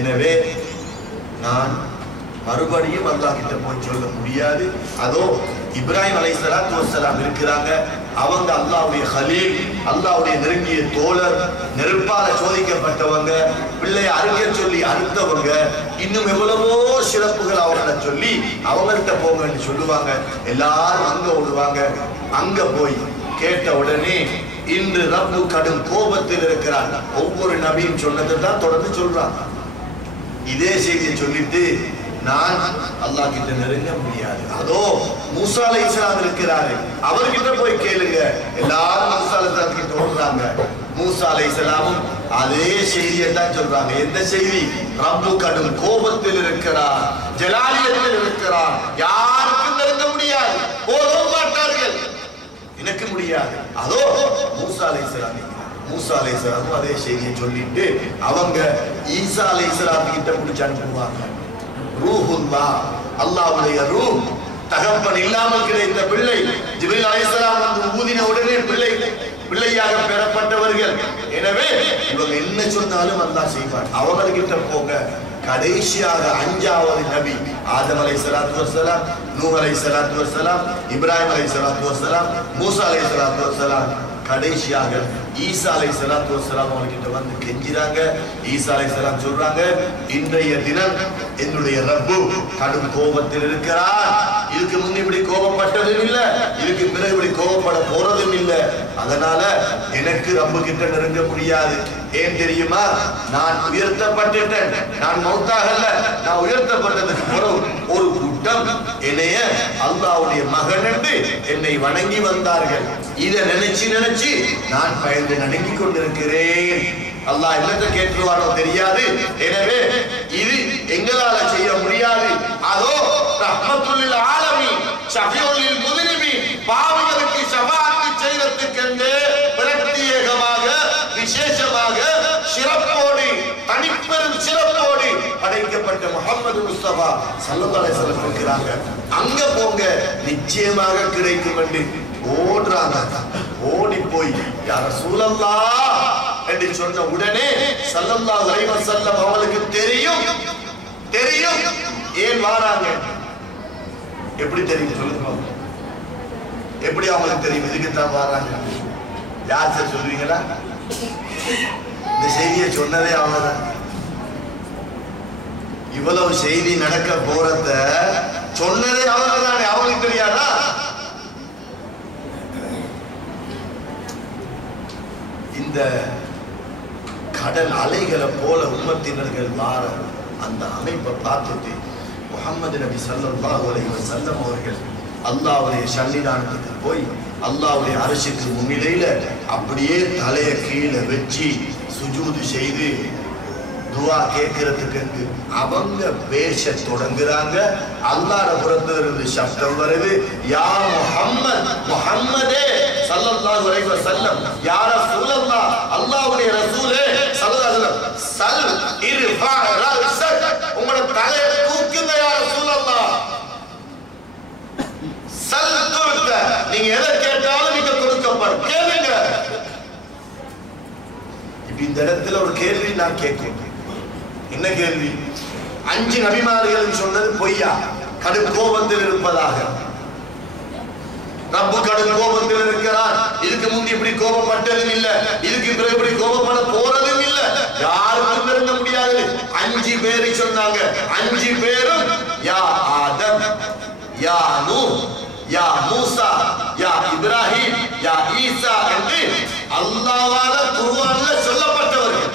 எனவே நான் மறுபடியும் அல்லாஹ் கிட்ட போய் சொல்ல முடியாது. அதோ இப்ராஹிம் அலைஹிஸ்ஸலாத்து வஸ்ஸலாம் இருக்கிறாங்க, அவங்க அல்லாஹ்வுடைய கலீல், அல்லாஹ்வுடைய நெருங்கிய தோழர், நெருப்பால சோதிக்கப்பட்டவங்க, பிள்ளையை அறுக்க சொல்லி அறுத்தவங்க, இன்னும் எவ்வளவோ சிறப்புகள் அவங்கள சொல்லி அவங்கள்ட்ட போங்கன்னு சொல்லுவாங்க. எல்லாரும் அங்க ஓடுவாங்க. அங்க போய் கேட்ட உடனே இன்று ரப்பு கடும் கோபத்தில் இருக்கிறார். ஒவ்வொரு நபியும் சொன்னதை தான் தொடர்ந்து சொல்றாங்க. இதே செய்தியை சொல்லிட்டு நான் அல்லாஹ் கிட்ட நெருங்க முடியாது. அதோ மூசா அலைஹிஸ்ஸலாம் இருக்கிறாரு, அவர்கிட்ட போய் கேளுங்க. எல்லாரும் மூசா அலைஹிஸ்ஸலாம் கிட்ட ஓடுறாங்க. மூசா அலைஹிஸ்ஸலாமும் அதே செய்தியை தான் சொல்றாங்க. எந்த செய்தி? ரப்பு கடும் கோபத்தில் இருக்கிறார், ஜலாலியத்தில் இருக்கிறார், யாருக்கும் நெருங்க முடியாது, போகவும் மாட்டார்கள், எனக்கு முடியாது. அதோ மூசா அலைஹிஸ்ஸலாம், மூசா அலைஹிஸ்ஸலாம் அதே செய்தியை சொல்லிட்டு அவங்க ஈசா அலைஹிஸ்ஸலாம் கிட்ட பிடிச்சு அனுப்புவாங்க. ரூஹுல்லாஹ், அல்லாஹ்வுடைய ரூஹ், தகப்பன் இல்லாமல் கிடைத்த பிள்ளை. ஜிப்ரீல் அலைஹிஸ்ஸலாம் வந்து ஊதின உடனே பிள்ளையாக பெறப்பட்டவர்கள். எனவே இவங்க என்ன சொன்னாலும் அல்லாஹ் செய்வார். அவங்ககிட்ட போக. கடைசியாக 5வது நபி ஆதம் அலைஹிஸ்ஸலாத்து வஸ்ஸலாம், நூஹ் அலைஹிஸ்ஸலாத்து வஸ்ஸலாம், இப்ராஹிம் அலைஹிஸ்ஸலாத்து வஸ்ஸலாம், மூசா அலைஹிஸ்ஸலாத்து வஸ்ஸலாம், கடைசியாக ஈசா அலைஹிஸ்ஸலாத்து வஸ்ஸலாம் அவங்ககிட்ட வந்து கெஞ்சிறாங்க. ஈசா அலைஹிஸ்ஸலாம் சொல்றாங்க, இன்றைய தினம் என்னுடைய ரப்பு கடும் கோபத்தில் இருக்கிறார், இதுக்கு முன் இப்படி கோபப்பட்டதும் இல்ல, இதுக்கு பிறகு இப்படி கோபப்பட போறதும் இல்ல, அதனால எனக்கு ரப்பு கிட்ட நெருங்க முடியாது. ஏன் தெரியுமா? நான் உயர்த்தப்பட்டுட்டேன், நான் மௌத்தாகல, நான் உயர்த்தப்பட்டதுக்கு பிறகு ஒரு கூட்டம் என்னைய அல்லாஹ்வுடைய மகன் என்று என்னை வணங்கி வந்தார்கள். இதை நினைச்சு நான் பயந்து நடுங்கிக் கொண்டிருக்கிறேன். அல்லாஹ் என்னத்தை கேட்டுருவானோ தெரியாது. எனவே இது எங்களால செய்ய முடியாது. அதோ ரஹ்மத்துல் ஆலமீன், ஷஃபியுல் முஸ்லிமீன், பாவிகளுக்கு ஷஃபாஅத் செய்யறதுக்கு பிரத்யேகமாக விசேஷமாக முஹம்மது முஸ்தபா ஸல்லல்லாஹு அலைஹி வஸல்லம் இருக்கிறாங்க, அங்க போங்க நிச்சயமாக கிடைக்கும் என்று ஓடுறாங்க. ஓடி போய் யா ரசூலல்லாஹ் என்று சொன்ன உடனே ஸல்லல்லாஹு அலைஹி வஸல்லம் அவங்களுக்கு தெரியும் ஏன் வாராங்க. எப்படி தெரியும் சொல்லுங்க, எப்படி அவங்களுக்கு தெரியும் எதுக்கு தான் வாராங்க? யார் சார் சொல்றீங்களா? இந்த செய்தியை சொன்னதே அவங்கதான். இவ்வளவு செய்தி நடக்க போறத சொன்னதே அவங்க தானே, அவங்களுக்கு தெரியாதா? இந்த கடல் அலைகளை போல உம்மத்தினர்கள் வார அந்த அமைப்பை பார்த்துட்டு முஹம்மது நபி ஸல்லல்லாஹு அலைஹி வஸல்லம் அவர்கள் அல்லாஹ்வுடைய சன்னிதானத்துக்கு போய் அல்லாஹ்வுடைய அரிசிக்கு முன்னிலையில அப்படியே தலையை கீழே வச்சு சுஜூது செய்து துஆ கேட்கறதுக்கு அவங்க பேச தொடங்குறாங்க. அல்லாஹ்வுடைய புறத்திலிருந்து சப்தம் வருது, யா முஹம்மத், முஹம்மதே ஸல்லல்லாஹு அலைஹி வஸல்லம், யா ரசூலல்லாஹ், அல்லாஹ்வுடைய ரசூலே ஸல்லல்லாஹு அலைஹி வஸல்லம், சல் இர்ஃபா ரஸக், உங்களோட தலையை தூக்குங்க யா ரசூலல்லாஹ். சல் துர்த, நீங்க எதை கேட்டாலும் நீங்க கொடுக்கப்படும், கேளுங்க. இப்ப இந்த இடத்துல ஒரு கேள்வி நான் கேட்கிறேன். என்ன கேள்வி? 5 நபிமார்கள் சொன்னது பொய்யா? கடும் கோபத்தில் இருப்பதாக. ரப்பு கடும் கோபத்தில் இருக்கிறார். இதுக்கு முந்தி இப்படி கோபப்பட்டதும் இல்ல, இதுக்கு பிறகு இப்படி கோபப்பட போறதும் இல்ல, யாருக்கும் நெருங்க முடியாது. 5 பேரை சொன்னாங்க. 5 பேரும் யா ஆதம், யா நூஹ், யா மூசா, யா இப்ராஹிம், யா ஈசா என்று அல்லாஹ்வால குர்ஆன்ல சொல்லப்பட்டவர்கள்.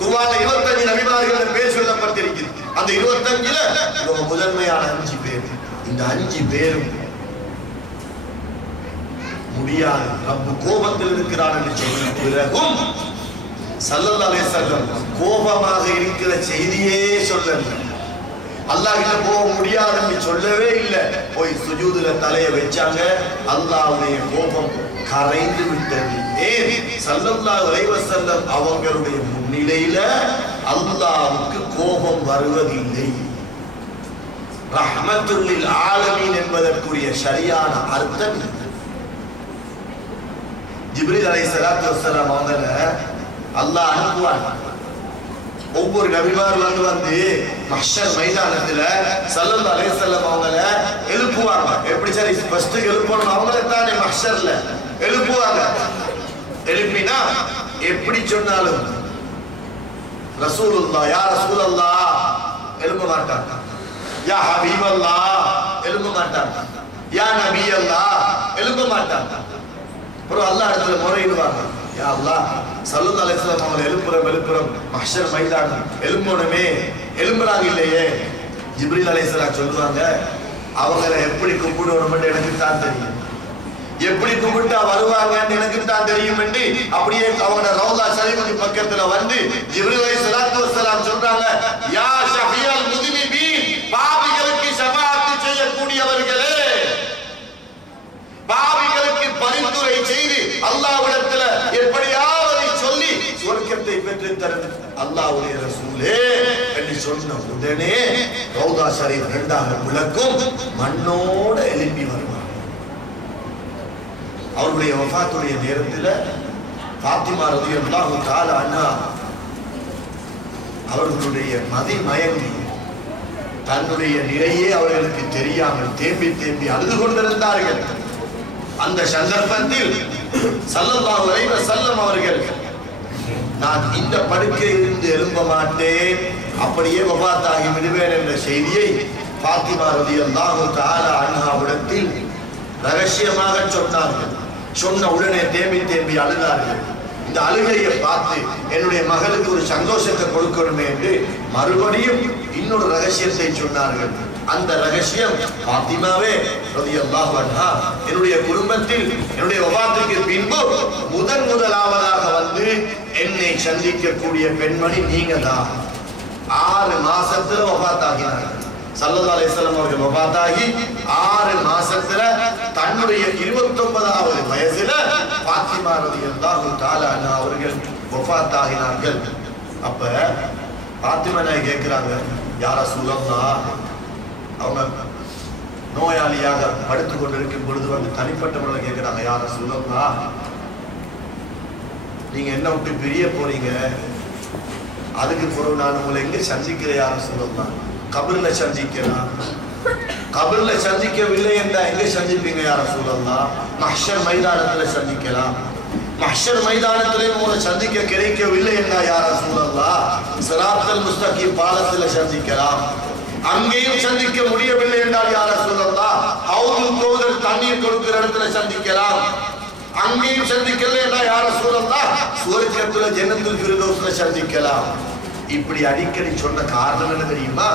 குர்ஆன்ல 25 நபிமார்கள் பேர் சொல்லப்பட்டிருக்கிறது. அந்த 25ல இவங்க முதன்மையான 5 பேர். இந்த 5 பேரும் முடியாது, ரப்பு கோபத்தில் இருக்கிறார் என்று சொன்ன பிறகும் ஸல்லல்லாஹு அலைஹி வஸல்லம் கோபமாக இருக்கிற செய்தியே சொல்லல. அல்லாஹ் கிட்ட போக முடியாது என்று சொல்லவே இல்லை. போய் சுஜூதுல தலையை வச்சாங்க. அல்லாஹ்வுடைய கோபம் கரைந்து விட்டது. ஏன்? ஸல்லல்லாஹு அலைஹி வஸல்லம் அவங்களுடைய முன்னிலையில அல்லாஹ்வுக்கு கோபம் வருவதில்லை. ரஹ்மத்துல் லில் ஆலமீன் என்பதற்குரிய சரியான அர்த்தம் ஜிப்ரீல் அலைஹிஸ்ஸலாத்து வஸ்ஸலாம் அவங்கள அல்லாஹ் அனுப்புவான். ஒவ்வொரு நபிமார் வந்து மஹ்ஷர் மைதானத்துல ஸல்லல்லாஹு அலைஹி வஸல்லம் அவங்கள எழுப்புவாங்க. எப்படி சரி ஃபர்ஸ்ட் எழுப்பணும், அவங்கள தானே மஹ்ஷர்ல எழுப்புவாங்க. எழுப்பினா எப்படி சொன்னாலும் ரசூலுல்லாஹ், யா ரசூலல்லாஹ் எழுப்ப மாட்டாங்க. யா ஹபீபல்லாஹ் எழுப்ப மாட்டாங்க. யா நபியல்லாஹ் எழுப்ப மாட்டாங்க. அப்புறம் அல்லாஹ் இடத்துல முறையிடுவாங்க, யா அல்லாஹ் ஸல்லல்லாஹு அலைஹி வஸல்லம் அவங்களை எழுப்புறோம் மஹ்ஷர் மைதானம் எழும்பணுமே, எழும்புறாங்க இல்லையே. ஜிப்ரீல் அலைஹிஸ்ஸலாம் சொல்லுவாங்க, அவங்களை எப்படி கும்பிடணும் எனக்கு தான் தெரியும், எப்படி கும்பிட்டா வருவாங்கன்னு எனக்கு தான் தெரியும் என்று அப்படியே அவங்க ரவுலா ஷரீஃபுக்கு பக்கத்துல வந்து ஜிப்ரீல் அலைஹிஸ்ஸலாத்து வஸ்ஸலாம் சொல்றாங்க, யா ஷஃபியல் முஸ்லிமீன், பாவிகளுக்கு ஷஃபாஅத் செய்யக்கூடியவர்களே, பாவிகளுக்கு பரிந்துரை செய்து அல்லாஹ்விடத்துல எப்படியாவது சொல்லி சொர்க்கத்தை பெற்று தரும் அல்லாஹ்வுடைய ரசூலே என்று சொன்ன உடனே ரவுலா ஷரீஃப் 2ஆக விளக்கும் மண்ணோட எழுப்பி வருவார். அவருடைய வஃபாத்துடைய நேரத்தில் ஃபாத்திமா ரலியல்லாஹு தஆலா அன்ஹா அவர்களுடைய மதிமயங்கி தன்னுடைய நிலையே அவர்களுக்கு தெரியாமல் தேம்பி தேம்பி அழுது கொண்டிருந்தார்கள். அந்த சந்தர்ப்பத்தில் ஸல்லல்லாஹு அலைஹி வஸல்லம் அவர்கள், நான் இந்த படுக்கையிலிருந்து எழும்ப மாட்டேன், அப்படியே வஃபாத்தாகி விடுவேன் என்ற செய்தியை ஃபாத்திமா ரலியல்லாஹு தஆலா அன்ஹாவிடத்தில் ரகசியமாக சொன்னார்கள். சொன்ன உடனே தேம்பி தேம்பி அழுதார்கள். இந்த அழுகையை பார்த்து என்னுடைய மகளுக்கு ஒரு சந்தோஷத்தை கொடுக்கணுமே என்று மறுபடியும் இன்னொரு ரகசியத்தை சொன்னார்கள். அந்த ரகசியம், ஃபாத்திமாவே ரலியல்லாஹு அன்ஹா, என்னுடைய குடும்பத்தில் என்னுடைய வஃபாத்துக்கு பின்பு முதலாவதாக வந்து என்னை சந்திக்கக்கூடிய பெண்மணி நீங்க தான். 6 மாசத்துல வஃபாத்தாகினார்கள். ஸல்லல்லாஹு அலைஹி வஸல்லம் அவர்கள் வஃபாத்தாகி 6 மாசத்துல தன்னுடைய 29வது வயசுல ஃபாத்திமா ரலியல்லாஹு தஆலா அன்ஹா அவர்கள் வஃபாத்தாகினார்கள். அப்ப பாத்திமா நாய் கேட்கிறாங்க, யார ரசூலல்லாஹ், அவங்க நோயாளியாக படுத்துக் கொண்டிருக்கும் பொழுது வந்து தனிப்பட்ட முறையில் கேட்கிறாங்க, யார ரசூலல்லாஹ், நீங்க என்ன விட்டு பிரிய போறீங்க, அதுக்கு பிறகு நான் உங்களை எங்க சந்திக்கிறேன் யார ரசூலல்லாஹ், கபர்ல சந்திக்கலாம். கபர்ல சந்திக்கவில்லை என்றா எங்க சந்திப்பீங்க யார ரசூலல்லாஹ், மஹ்ஷர் மைதானத்துல சந்திக்கலாம். மஹ்ஷர் மைதானத்திலே உங்களை சந்திக்க கிடைக்கவில்லை என்றா யார ரசூலல்லாஹ், சிராத்தல் முஸ்தகீம் பாலத்துல சந்திக்கலாம். அங்கேயும் சந்திக்க முடியவில்லை என்றால் யார ரசூலல்லாஹ், ஹவுதுல் கௌதர் தண்ணீர் கொடுக்கிற இடத்துல சந்திக்கலாம். அங்கேயும் சந்திக்கல என்றால் யார ரசூலல்லாஹ், சுவர்க்கத்துல ஜன்னத்துல் ஃபிர்தௌஸ்ல சந்திக்கலாம். இப்படி அடிக்கடி சொன்ன காரணம் என்ன தெரியுமா?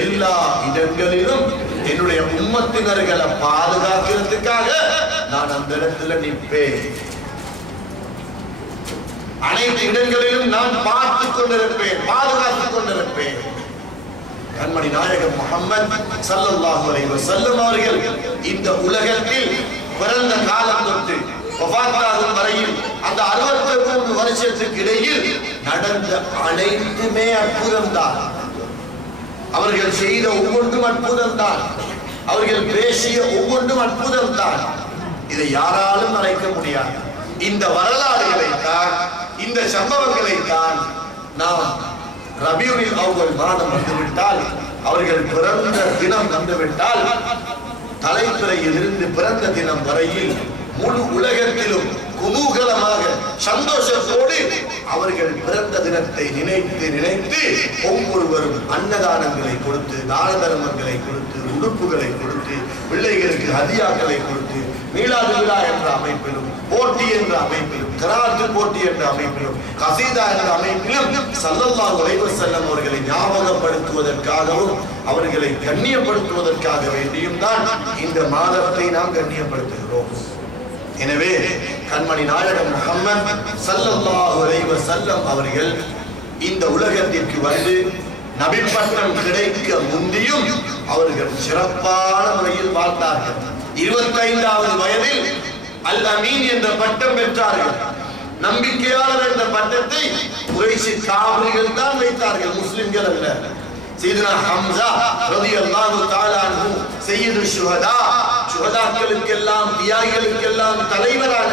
எல்லா இடங்களிலும் என்னுடைய உம்மத்தினர்களை பாதுகாக்கிறதுக்காக நான் அந்த இடத்துல நிற்பேன். அனைத்து இடங்களிலும் நான் பார்த்து கொண்டிருப்பேன், பாதுகாத்துக் கொண்டிருப்பேன். கண்மணி நாயகம் முஹம்மது ஸல்லல்லாஹு அலைஹி வஸல்லம் அவர்கள் இந்த உலகத்தில் பிறந்த காலம் தொட்டு வஃபாத்தாகும் வரையில் அந்த 63 வருஷத்துக்கு இடையில் நடந்த அனைத்துமே அற்புதம் தான். அவர்கள் செய்த ஒவ்வொன்றும் அற்புதம் தான். அவர்கள் பேசிய ஒவ்வொன்றும் அற்புதம் தான். இதை யாராலும் மறைக்க முடியாது. இந்த வரலாறுகளை தான், இந்த சம்பவங்களை தான் நாம் ரபியுல் அவ்வல் மாதம் வந்துவிட்டால், அவர்கள் பிறந்த தினம் வந்துவிட்டால், தலைப்பிறையில் இருந்து பிறந்த தினம் வரையில் முழு உலகத்திலும் குதூகலமாக சந்தோஷத்தோடு அவர்கள் பிறந்த தினத்தை நினைத்து நினைத்து ஒவ்வொருவரும் அன்னதானங்களை கொடுத்து, தான தர்மங்களை கொடுத்து, உடுப்புகளை கொடுத்து, பிள்ளைகளுக்கு ஹதியாக்களை கொடுத்து, மீலாது விழா என்ற அமைப்பிலும், போட்டி என்ற அமைப்பிலும், கராத்து போட்டி என்ற அமைப்பிலும், கசீதா என்ற அமைப்பிலும் ஸல்லல்லாஹு அலைஹி வஸல்லம் அவர்களை ஞாபகப்படுத்துவதற்காகவும் அவர்களை கண்ணியப்படுத்துவதற்காக வேண்டியும் தான் இந்த மாதத்தை நாம் கண்ணியப்படுத்துகிறோம். எனவே கண்மணி நாயகம் முஹம்மது ஸல்லல்லாஹு அலைஹி வஸல்லம் அவர்கள் இந்த உலகத்திற்கு வந்து நபி பட்டம் கிடைக்க முந்தியும் அவர்கள் சிறப்பான முறையில் வாழ்ந்தார்கள். 25வது வயதில் அல் அமீன் என்ற பட்டம் பெற்றார்கள். நம்பிக்கையாளர் என்ற பட்டத்தை குறைஷி காபிர்கள் தான் வைத்தார்கள், முஸ்லிம்கள் அல்ல. சையதுனா ஹம்ஸா ரலியல்லாஹு தஆலா அன்ஹு சையது ஷுஹதா, ஷுஹதாக்களுக்கெல்லாம் தியாகிகளுக்கெல்லாம் தலைவரான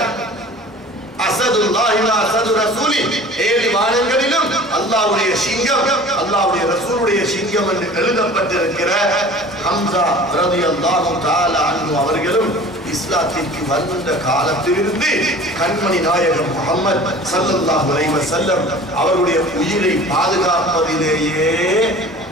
அஸதுல்லாஹி வ அஸது ரசூலி, 7 வானங்களிலும் அல்லாஹ்வுடைய சிங்கம், அல்லாஹ்வுடைய ரசூலுடைய சிங்கம் என்று எழுதப்பட்டிருக்கிற ஹம்ஸா ரலியல்லாஹு தஆலா அன்ஹு அவர்களும் இஸ்லாத்திற்கு வந்த காலத்திலிருந்து கண்மணி நாயகம் முஹம்மது ஸல்லல்லாஹு அலைஹி வஸல்லம் அவருடைய உயிரை பாதுகாப்பதிலேயே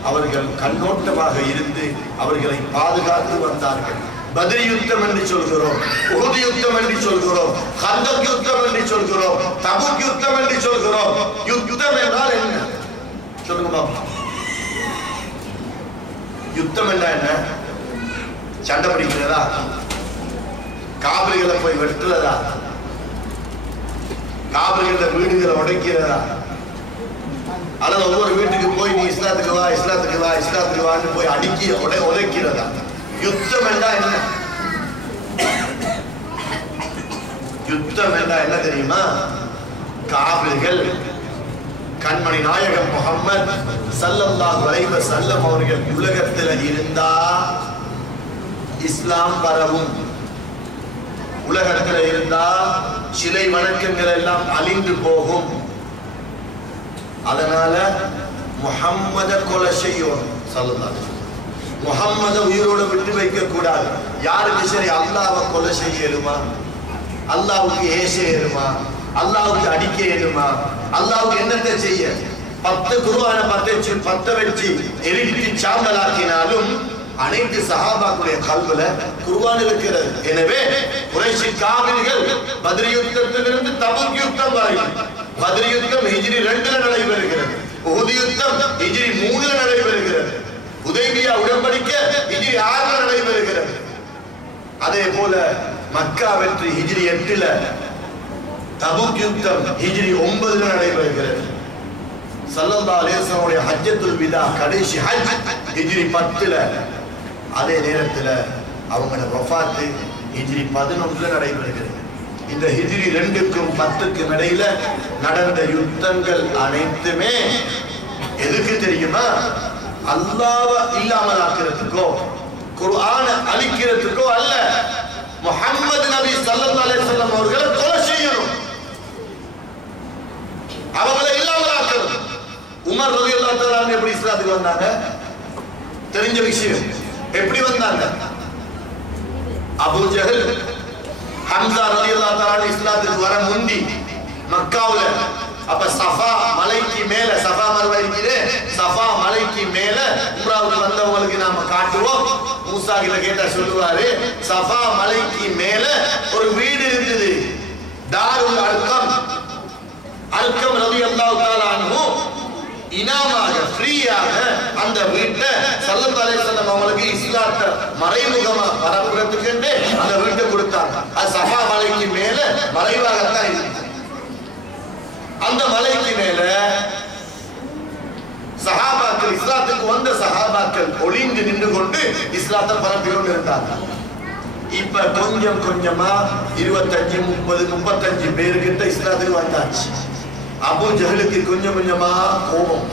அவர்கள் கண்ணோட்டமாக இருந்து அவர்களை பாதுகாத்து வந்தார்கள். பத்ர் யுத்தம் என்று சொல்கிறோம், உஹுத் யுத்தம் என்று சொல்கிறோம், கந்தக் யுத்தம் என்று சொல்கிறோம், தபூக் யுத்தம் என்று சொல்கிறோம். யுத்தம் என்றால் என்ன சொல்லுங்க பாப்பா? யுத்தம் என்றால் என்ன? சண்டை பிடிக்கிறதா? காபிர்களை போய் வெட்டுறதா? காபிர்களை வீடுகளை உடைக்கிறதா? அல்லது ஒவ்வொரு வீட்டுக்கு போய் நீ இஸ்லாத்துக்கு வா, இஸ்லாத்துக்கு வா, இஸ்லாத்துக்கு வான்னு போய் அடிக்கி உதைக்கிறதா? யுத்தம் என்றா என்ன? யுத்தம் என்றா என்ன தெரியுமா? காபிர்கள் கண்மணி நாயகம் முஹம்மது ஸல்லல்லாஹு அலைஹி வஸல்லம் அவர்கள் உலகத்தில் இருந்தா இஸ்லாம் பரவும், உலகத்தில் இருந்தா சிலை வணக்கங்கள் எல்லாம் அழிந்து போகும். அதனால முஹம்மத கொலை செய்யணும். ஸல்லல்லாஹு முஹம்மத உயிரோடு விட்டு வைக்க கூடாது. யாருக்கு சரி அல்லாஹ்வை கொலை செய்ய இயலுமா? அல்லாஹ்வுக்கு ஏச இயலுமா? அல்லாஹ்வுக்கு அடிக்க இயலுமா? அல்லாஹ்வுக்கு என்னத்தை செய்ய? 10 குர்ஆனை 10 வச்சு எரித்து சாம்பலாக்கினாலும் அனைத்து சஹாபாக்களுடைய கல்வில குர்ஆன் இருக்கிறது. எனவே குறைஷி காபிர்கள் பத்ர் யுத்தத்திலிருந்து தபூக் யுத்தம் வரை, பத்ர் யுத்தம் ஹிஜ்ரி 2ல நடைபெறுகிறது, உஹுத் யுத்தம் ஹிஜ்ரி 3ல நடைபெறுகிறது, ஹுதைபியா உடன்படிக்கை ஹிஜ்ரி 6ல நடைபெறுகிறது. அதே போல மக்கா வெற்றி ஹிஜ்ரி 8ல, தபூக் யுத்தம் ஹிஜ்ரி 9ல நடைபெறுகிறது. ஸல்லல்லாஹு அலைஹி வஸல்லம் ஹஜ்ஜத்துல் விதா கடைசி ஹஜ் ஹிஜ்ரி 10ல. அதே நேரத்தில் அவங்களோட வஃபாத் ஹிஜ்ரி 11ல நடைபெறுகிறது. இந்த ஹிஜ்ரி 2க்கும் 10க்கும் இடையில நடந்த யுத்தங்கள் அனைத்துமே எதுக்கு தெரியுமா? அல்லாஹ்வை இல்லாமல் ஆக்குறதுக்கோ குர்ஆனை அழிக்கிறதுக்கோ அல்ல. முஹம்மது நபி ஸல்லல்லாஹு அலைஹி வஸல்லம் அவர்களை கொலை செய்யணும், அவங்களை இல்லாமல் ஆக்கணும். உமர் ரலியல்லாஹு தஆலா எப்படி இஸ்லாத்துக்கு வந்தாங்க? தெரிஞ்ச விஷயம். எப்படி வந்தாங்க? அபூ ஜஹல் ஹம்ஸா ரலியல்லாஹு தஆலா இஸ்லாத்துக்கு வர முந்தி மக்காவுல அப்ப சஃபா மலைக்கு மேல, சஃபா மர்வா இருக்குது, சஃபா மலைக்கு மேல உம்ராவுக்கு வந்தவங்களுக்கு நாம காட்டுவோம். மூசா கிட்ட கேட்டா சொல்லுவாரு, சஃபா மலைக்கு மேல ஒரு வீடு இருந்தது, தாருல் அர்கம். அர்கம் ரலியல்லாஹு தஆலா அன்ஹு இனாமாக ஃப்ரீயாக அந்த வீட்டை ஸல்லல்லாஹு அலைஹி வஸல்லம் அவங்களுக்கு இஸ்லாத்தை மறைமுகமா பரப்புறதுக்கு அந்த வீட்டை கொடுத்தாங்க. அது சஃபா மலைக்கு மேல மறைவாகத்தான் இருக்கு. அந்த மலைக்கு மேல சஹாபாக்கள், இஸ்லாத்துக்கு வந்த சஹாபாக்கள் ஒளிந்து நின்று கொண்டு இஸ்லாத்தை பரப்பி கொண்டு இருந்தாங்க. இப்ப கொஞ்சம் கொஞ்சமா 25, 30, 35 பேருக்கிட்ட இஸ்லாத்துக்கு வந்தாச்சு. அபூ ஜஹலுக்கு கொஞ்சம் கொஞ்சமா கோபம்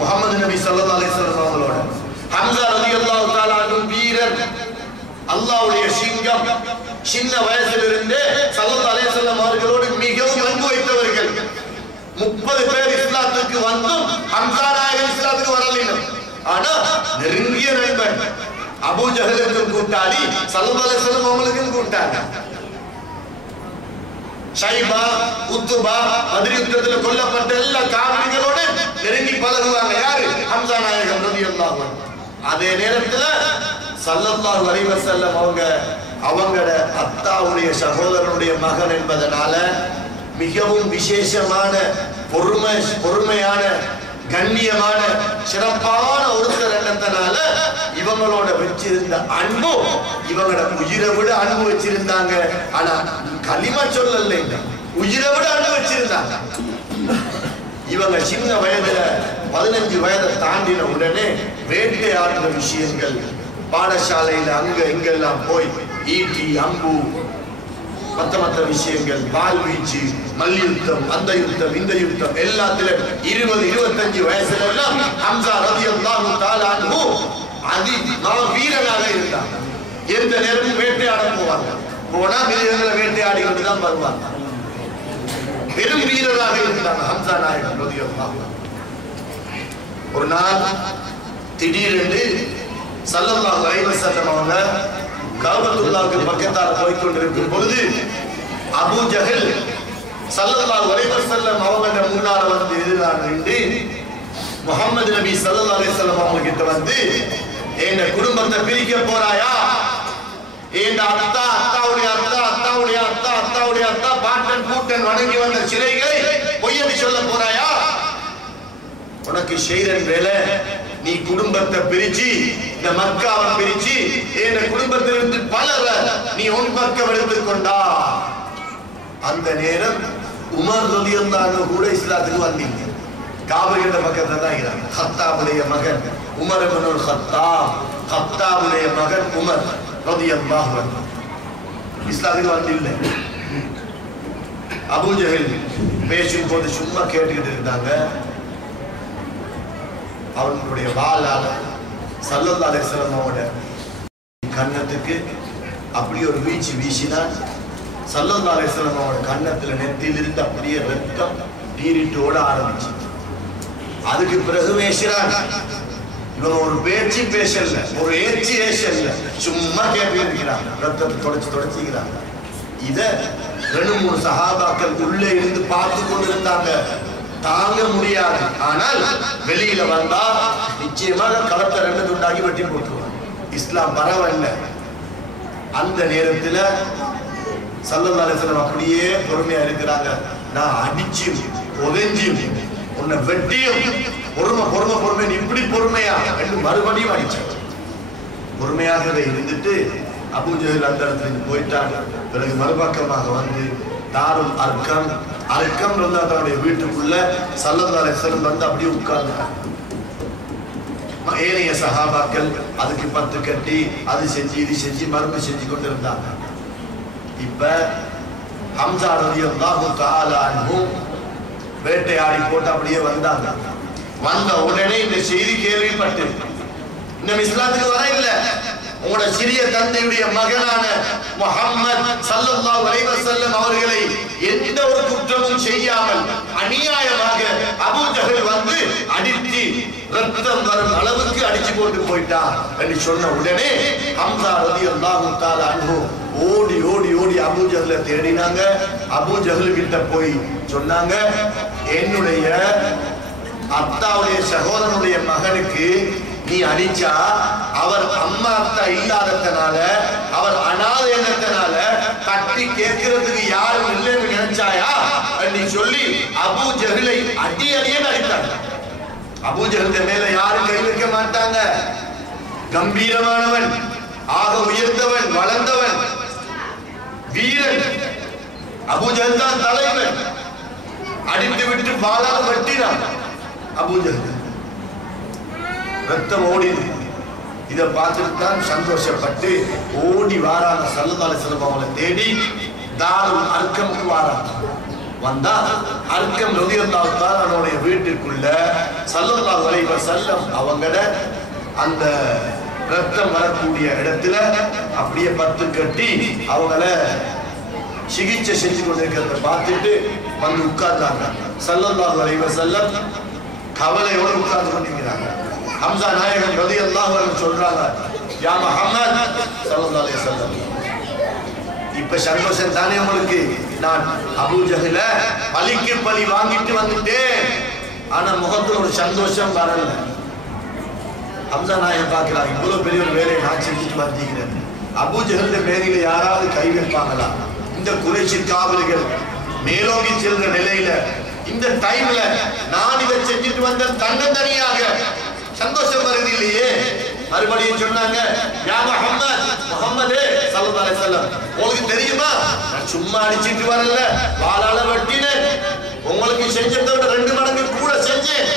முஹம்மது நபி ஸல்லல்லாஹு அலைஹி வஸல்லம் அவங்களோட. ஹம்ஸா ரலியல்லாஹு தஆலா அன்ஹு வீரர், அல்லாஹ்வுடைய சிங்கம், சின்ன வயசிலிருந்தே ஸல்லல்லாஹு அலைஹி வஸல்லம் அவர்களோடு மிகவும் அன்பு வைத்தவர்கள். 30 பேர் இஸ்லாத்துக்கு வந்தும் ஹம்ஸா நாயகன் இஸ்லாத்துக்கு வரல. ஆனா நெருங்கிய நண்பன், அபூ ஜஹலுக்கும் கூட்டாளி, ஸல்லல்லாஹு அலைஹி வஸல்லம் அவங்களுக்கும் கூட்டாளி. ஷைபா, உத்பா, பத்ர் யுத்தத்தில் கொல்லப்பட்ட எல்லா காஃபிர்களோடு நெருங்கி பழகுவாங்க. யாரு? ஹம்ஸா நாயகன் ரலியல்லாஹு அன்ஹு. அதே நேரத்துல ஸல்லல்லாஹு அலைஹி வஸல்லம் அவங்களோட அத்தாவுடைய சகோதரனுடைய மகன் என்பதனால மிகவும் விசேஷமான பொறுமையான கண்ணியமான சிறப்பான ஒருத்தர் எண்ணத்தினால இவங்களோட வச்சிருந்த அன்பு, இவங்களோட உயிரை விட அன்பு வச்சிருந்தாங்க. ஆனா களிமா சொல்லல, உயிரை விட அன்பு வச்சிருந்தாங்க. இவங்க சின்ன வயதுல 15 வயதை தாண்டின உடனே வேட்டையாடுற விஷயங்கள், பாடசாலையில அங்க இங்கெல்லாம் போய் ஈட்டி, அம்பு, மத்த விஷயங்கள், பால் வீச்சு, மல்யுத்தம், அந்த யுத்தம், இந்த யுத்தம் எல்லாத்திலும் 20, 25 வயசுல எல்லாம் ஹம்ஸா ரலியல்லாஹு தஆலா அன்ஹு வீரனாக இருந்தாங்க. எந்த நேரமும் வேட்டையாட போவாங்க. போனா மிருகங்களை வேட்டையாடி கொண்டுதான் வருவாங்க. பெரும் வீரராக இருந்தாங்க ஹம்ஸா நாயகன் ரலியல்லாஹு அன்ஹு. ஒரு நாள் திடீரென்று ஸல்லல்லாஹு அலைஹி வஸல்லம் அவங்க காபத்துல்லாஹ்வுக்கு பக்கத்தால போய் கொண்டிருக்கும் பொழுது அபூ ஜஹல் ஸல்லல்லாஹு அலைஹி வஸல்லம் அவங்க முன்னால வந்து எதிராக நின்று முஹம்மது நபி ஸல்லல்லாஹு அலைஹி வஸல்லம் அவங்க கிட்ட வந்து, எங்க குடும்பத்தை பிரிக்க போறாயா? எங்க அத்தா, அத்தாவுடைய அத்தா, அத்தாவுடைய அத்தா, அத்தாவுடைய அத்தா, பாட்டன் பூட்டன் வணங்கி வந்த சிலைகளை பொய்யடி சொல்ல போறாயா? உனக்கு செய்யற வேலை, நீ குடும்பத்தை பிரிச்சு, இந்த மக்காவை பிரிச்சு, என் குடும்பத்திலிருந்து பலரை நீ உன் பக்கம் எடுத்துக் கொண்டா. அந்த நேரம் உமர் ரலியல்லாஹு அன்ஹு கூட இஸ்லாத்துக்கு வந்தீங்க. காபகிட்ட பக்கத்துல தான் இருக்கிறாங்க. கத்தாபுடைய மகன் உமர் இப்னுல் கத்தாப், கத்தாபுடைய மகன் உமர் ரலியல்லாஹு அன்ஹு இஸ்லாத்துக்கு வந்தில்லை. அபூ ஜஹல் பேசும் போது சும்மா கேட்டுக்கிட்டு இருந்தாங்க. அவர்களுடைய வாளால ஸல்லல்லாஹு அலைஹி வஸல்லம் அவங்களோட கன்னத்துக்கு அப்படி ஒரு வீச்சு வீசினான். ஸல்லல்லாஹு அலைஹி வஸல்லம் அவங்களோட கன்னத்துல நெத்தியிலிருந்து அப்படியே ரத்தம் நீரிட்டு ஓட ஆரம்பிச்சு. அதுக்கு பிறகு பேசுறாங்க. இவங்க ஒரு பேச்சு பேசல, ஒரு ஏச்சி ஏசல்ல, சும்மா கேட்டு இருக்கிறாங்க. ரத்தத்தை தொடச்சுக்கிறாங்க. இத 2-3 சஹாபாக்கள் உள்ளே இருந்து பார்த்து கொண்டிருந்தாங்க. தாங்க முடியாது. ஆனால் வெளியில வந்தா நிச்சயமாக களத்தை 2 துண்டாகி வெட்டி போட்டுருவாங்க. இஸ்லாம் பரவாயில்ல. அந்த நேரத்துல ஸல்லல்லாஹு அலைஹி வஸல்லம் அப்படியே பொறுமையா இருக்கிறாங்க. நான் அடிச்சு உதஞ்சி உன்னை வெட்டியும் பொறுமை நீ இப்படி பொறுமையா என்று மறுபடியும் அடிச்சாங்க. பொறுமையாகவே இருந்துட்டு அபூ ஜஹல் அந்த இடத்துல போயிட்டாங்க. பிறகு மறுபக்கமாக வந்து தாருல் அர்கம் வந்து அதனுடைய வீட்டுக்குள்ள ஸல்லல்லாஹு அலைஹி வஸல்லம் வந்து அப்படியே உட்கார்ந்தாங்க. ஏனைய சஹாபாக்கள் அதுக்கு 10 கட்டி அது செஞ்சு இது செஞ்சு மருந்து செஞ்சு கொண்டு இருந்தாங்க. இப்ப ஹம்ஸா ரலியல்லாஹு தஆலா அன்ஹு வேட்டையாடி போட்டு அப்படியே வந்தாங்க. வந்த உடனே இந்த செய்தி கேள்விப்பட்டு இன்னும் இஸ்லாத்துக்கு வர இல்ல, உங்களோட சிறிய தந்தையுடைய மகனான முஹம்மது ஸல்லல்லாஹு அலைஹி வஸல்லம் அவர்களை எந்த ஒரு குற்றமும் செய்யாமல் அநியாயமாக அபூ ஜஹல் வந்து அடித்து ரத்தம் வரும் அளவுக்கு அடிச்சு போட்டு போயிட்டான் என்று சொன்ன உடனே ஹம்ஸா ரலியல்லாஹு தஆலா அன்ஹு ஓடி ஓடி ஓடி அபூ ஜஹலை தேடினாங்க. அபூ ஜஹல் கிட்ட போய் சொன்னாங்க, என்னுடைய அத்தாவுடைய சகோதரனுடைய மகனுக்கு நீ அடிச்சா அவர் அம்மா அத்தா இல்லாததனால, அவர் அனாதை எண்ணத்தினால தட்டி கேட்கிறதுக்கு யாரும் இல்லைன்னு நினைச்சாயா நீ சொல்லி அபூ ஜஹலை அடி அடியேன்னு அடித்தாங்க. அபூ ஜஹல் மேல யாரும் கை வைக்க மாட்டாங்க. கம்பீரமானவன், ஆக உயர்ந்தவன், வளர்ந்தவன், வீரன். அபூ ஜஹல் தான் தலைவன். அடித்து விட்டு பாலால் வெட்டினான் அபூ ஜஹல். ரத்தம் ஓடிது. இதை பார்த்துட்டு தான் சந்தோஷப்பட்டு ஓடி வாராங்க ஸல்லல்லாஹு அலைஹி வஸல்லம் அவங்களை தேடி தாருல் அர்கம்க்கு வாராங்க. வந்தா அர்கம் ரலியல்லாஹு தஆலா அவருடைய வீட்டுக்குள்ள ஸல்லல்லாஹு அலைஹி வஸல்லம் அவங்கள அந்த ரத்தம் வரக்கூடிய இடத்துல அப்படியே பத்து கட்டி அவங்கள சிகிச்சை செஞ்சு கொண்டிருக்கிறத பார்த்துட்டு வந்து உட்கார்ந்தாங்க. ஸல்லல்லாஹு அலைஹி வஸல்லம் கவலையோடு உட்கார்ந்து கொண்டிருக்கிறாங்க. ஹம்ஸா நாயகம் ரலியல்லாஹு அன்ஹு சொல்றாங்க, யா முஹம்மத் ஸல்லல்லாஹு அலைஹி வஸல்லம், இப்ப சந்தோஷம் தானே உங்களுக்கு? நான் அபூ ஜஹல பலிக்கு பலி வாங்கிட்டு வந்துட்டேன், ஆனா முகத்துல ஒரு சந்தோஷம் வரல. ஹம்ஸா நாயகம் பார்க்கிறாங்க, இவ்வளவு பெரிய ஒரு வேலையை நான் செஞ்சுட்டு வந்தீங்க, அபூ ஜஹல் பேரில யாராவது கை வைப்பாங்களா? இந்த குறைஷி காவல்கள் மேலோங்கி செல்ற நிலையில இந்த டைம்ல நான் இதை செஞ்சுட்டு வந்த தன்னந்தனியாக சந்தோஷம் வருது இல்லையே. மறுபடியும் சொன்னாங்க, யா முஹம்மத், முஹம்மதே ஸல்லல்லாஹு அலைஹி வஸல்லம், உங்களுக்கு தெரியுமா நான் சும்மா அடிச்சிட்டு வரல, வாளால வெட்டினேன், உங்களுக்கு செஞ்சதை விட 2 மடங்கு கூட செஞ்சேன்,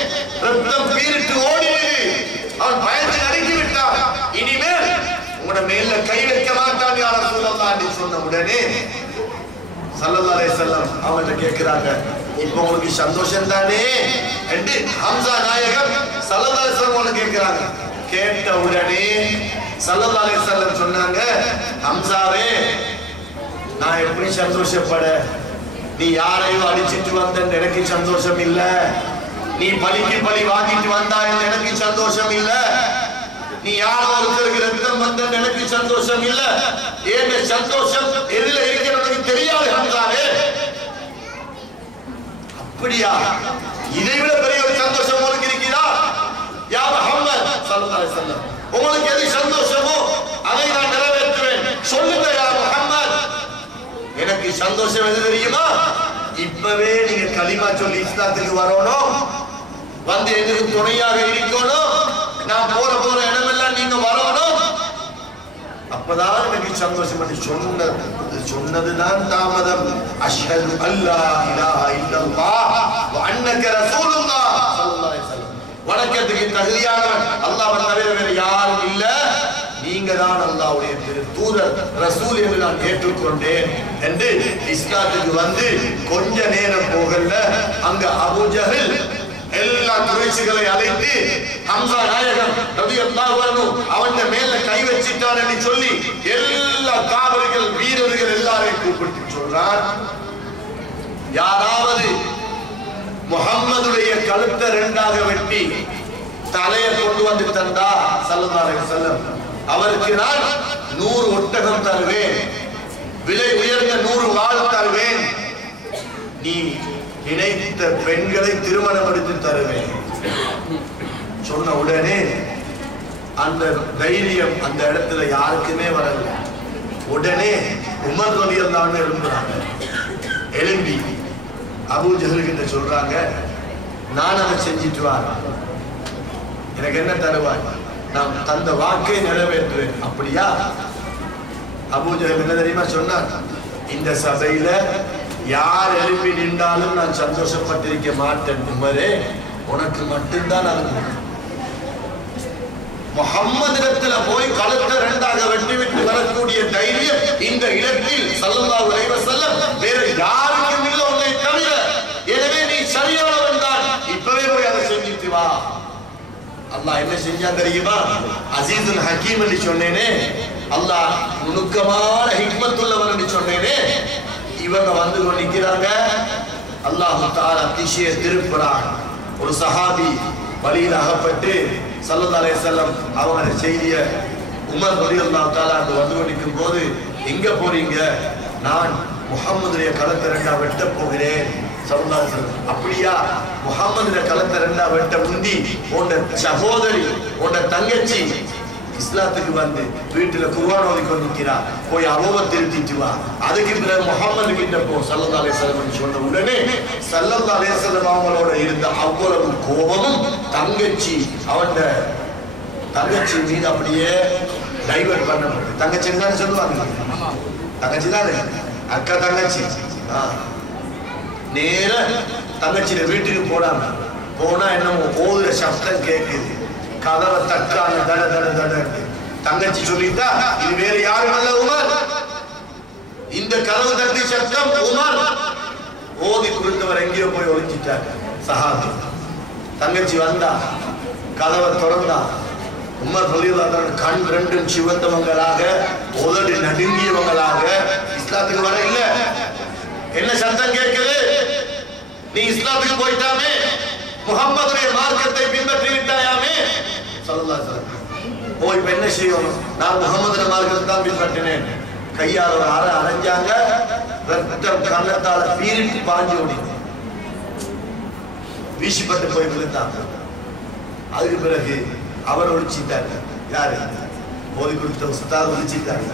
ரத்தம் பீரிட்டு ஓடினது, அவன் பயந்து நடுங்கி விட்டான், இனிமேல் உங்களோட மேல கை வைக்க மாட்டான் யா ரசூலல்லாஹ் என்று சொன்ன உடனே ஸல்லல்லாஹு அலைஹி வஸல்லம் அவங்க கேக்குறாங்க, இப்போ உங்களுக்கு சந்தோஷம் தானே என்று ஹம்ஸா நாயகம் ஸல்லல்லாஹு அலைஹி வஸல்லம் கேக்குறாங்க. கேட்ட உடனே ஸல்லல்லாஹு அலைஹி வஸல்லம் சொன்னாங்க, ஹம்ஸாவே நான் எப்படி சந்தோஷப்பட? நீ யாரையும் அடிச்சிட்டு வந்த எனக்கு சந்தோஷம் இல்ல, நீ பலிக்கு பலி வாங்கிட்டு வந்தா எனக்கு சந்தோஷம் இல்ல, நீ யாரோ ஒருத்தருக்கு ரத்தம் வந்த எனக்கு சந்தோஷம் இல்ல, ஏன் சந்தோஷம் எதுல இருக்கிறது தெரியாது ஹம்ஸாவே. அப்படியா? இதை விட பெரிய ஒரு சந்தோஷம் உங்களுக்கு இருக்கிறதா? யா முஹம்மத் ஸல்லல்லாஹு அலைஹி வஸல்லம், உங்களுக்கு எது சந்தோஷமோ அதை நான் நிறைவேற்றுவேன், சொல்லுங்க யா முஹம்மத். எனக்கு சந்தோஷம் எது தெரியுமா? இப்பவே நீங்க கலிமா சொல்லி இஸ்லாத்துக்கு வரணும், வந்து எங்களுக்கு துணையாக இருக்கணும், நான் போற இடமெல்லாம் நீங்க வரணும், அப்பதான் எனக்கு சந்தோஷம் என்று சொன்னதுதான் தாமதம். அஷ்ஹது அல்லா இலாஹா இல்லல்லாஹ் வ அன்னக ரசூலுல்லாஹ் ஸல்லல்லாஹு அலைஹி வஸல்லம், வணக்கத்துக்கு தகுதியானவன் அல்லாஹ்வை தவிர வேறு யாரும் இல்ல, நீங்க தான் அல்லாஹ்வுடைய தூதர் ரசூல் என்று நான் ஏற்றுக்கொண்டேன் என்று இஸ்லாத்துக்கு வந்து கொஞ்ச நேரம் போகல அங்க அபூ ஜஹல் எல்லா குறைஷிகளை அழைத்து ஹம்ஸா நாயகம் ரலியல்லாஹு அன்ஹு அவன் மேல கை வச்சிட்டான் என்று சொல்லி எல்லா காவலர்கள் வீரர்கள் எல்லாரையும் கூப்பிட்டு சொல்றார், யாராவது முஹம்மதுடைய கழுத்தை 2ஆக வெட்டி தலையை கொண்டு வந்து தந்தா ஸல்லல்லாஹு அலைஹி வஸல்லம் அவருக்கு நான் 100 ஒட்டகம் தருவேன், விலை உயர்ந்த 100 வாள் தருவேன், நீ நினைத்த பெண்களை திருமணம் எடுத்து தருவேன் சொன்ன உடனே அந்த தைரியம் அந்த இடத்துல யாருக்குமே வரல. உடனே உமர் ரலியல்லாஹு அன்ஹு எழும்புறாங்க. எழும்பி அபூ ஜஹல் கிட்ட சொல்றாங்க, நான் அதை செஞ்சிட்டு வரேன், எனக்கு என்ன தருவாய்? நான் தந்த வாக்கை நிறைவேற்றுவேன். அப்படியா? அபூ ஜஹல் என்ன தெரியுமா சொன்னார், இந்த சபையில யார் எழுப்பி நின்றாலும் நான் சந்தோஷப்பட்டிருக்க மாட்டேன் உமரே, உனக்கு மட்டும்தான் அது. முஹம்மதிடத்துல போய் கழுத்தை 2ஆக வெட்டி விட்டு வரக்கூடிய தைரியம் இந்த இடத்தில் ஸல்லல்லாஹு அலைஹி வஸல்லம் வேறு யாருக்கும் இல்லை உன்னை தவிர. எனவே நீ சரியானவன் தான், இப்பவே போய் அதை செஞ்சுட்டு வா. அல்லாஹ் என்ன செஞ்சான் தெரியுமா? அசீசுல் ஹக்கீம் என்று சொன்னேனே, அல்லாஹ் நுணுக்கமான ஹிக்மத் உள்ளவன் என்று சொன்னேனே, இவங்க வந்து நிற்கிறாங்க. அல்லாஹ் தஆலா திசையை திருப்புறான். ஒரு சஹாபி வழியில் அகப்பட்டு ஸல்லல்லாஹு அலைஹி வஸல்லம் அவங்க செய்திய உமர் ரலியல்லாஹு தஆலா வந்து நிற்கும் போது, எங்க போறீங்க? நான் முஹம்மதுடைய களத்தை ரெண்டா வெட்ட போகிறேன். ஸல்லல்லாஹு அலைஹி வஸல்லம், அப்படியா? முஹம்மதுடைய களத்தை ரெண்டா வெட்ட முந்தி உன்ட சகோதரி உன்ட தங்கச்சி இஸ்லாத்துக்கு வந்து வீட்டுல குர்ஆன் ஓதி கொண்டிருக்கிறா, போய் அவவ திருத்திட்டு வா, அதுக்கு பிறகு முஹம்மது கிட்ட போ ஸல்லல்லாஹு அலைஹி வஸல்லம் சொன்ன உடனே ஸல்லல்லாஹு அலைஹி வஸல்லம் அவங்களோட இருந்த அவ்வளவு கோபமும் அவன் தங்கச்சி மீது அப்படியே டைவர்ட் பண்ணப்பட்டு, தங்கச்சி தானே சொல்லுவாங்க, தங்கச்சி தானே, அக்கா தங்கச்சி, நேர தங்கச்சியில வீட்டுக்கு போனாங்க. போனா என்னமோ ஓதுற சப்தம் கேட்குது, கதவை தட்டுறாங்க, தட தட தட. தங்கச்சி சொல்லிட்டா, இது வேற யாரும் அல்ல உமர், இந்த கதவு தட்டி சத்தம் உமர். ஓதி கொடுத்தவர் எங்கேயோ போய் ஒழிச்சிட்டார் சஹாபி. தங்கச்சி வந்தா, கதவை திறந்தா, உமர் ரலியல்லாஹு அன்ஹு கண் ரெண்டும் சிவந்தவங்களாக, உதடு நடுங்கியவங்களாக, இஸ்லாத்துக்கு வர இல்ல. என்ன சத்தம் கேட்குது? நீ இஸ்லாத்துக்கு போயிட்டாமே, முஹம்மதுடைய மார்க்கத்தை பின்பற்றி விட்டாயாமே. ஸல்லல்லாஹு அலைஹி வஸல்லம், ஓ இப்ப என்ன செய்யணும்? நான் முஹம்மதுடைய மார்க்கத்தை தான் பின்பற்றினேன். கையால் ஒரு அரை அரைஞ்சாங்க, ரத்தம் கண்ணத்தால பீரிட்டு பாஞ்சு ஓடி வீசிப்பட்டு போய் விழுந்தாங்க. அதுக்கு பிறகு அவர் ஒழிச்சிட்டாங்க. யாரு? ஓதி கொடுத்த உஸ்தாத் ஒழிச்சிட்டாங்க.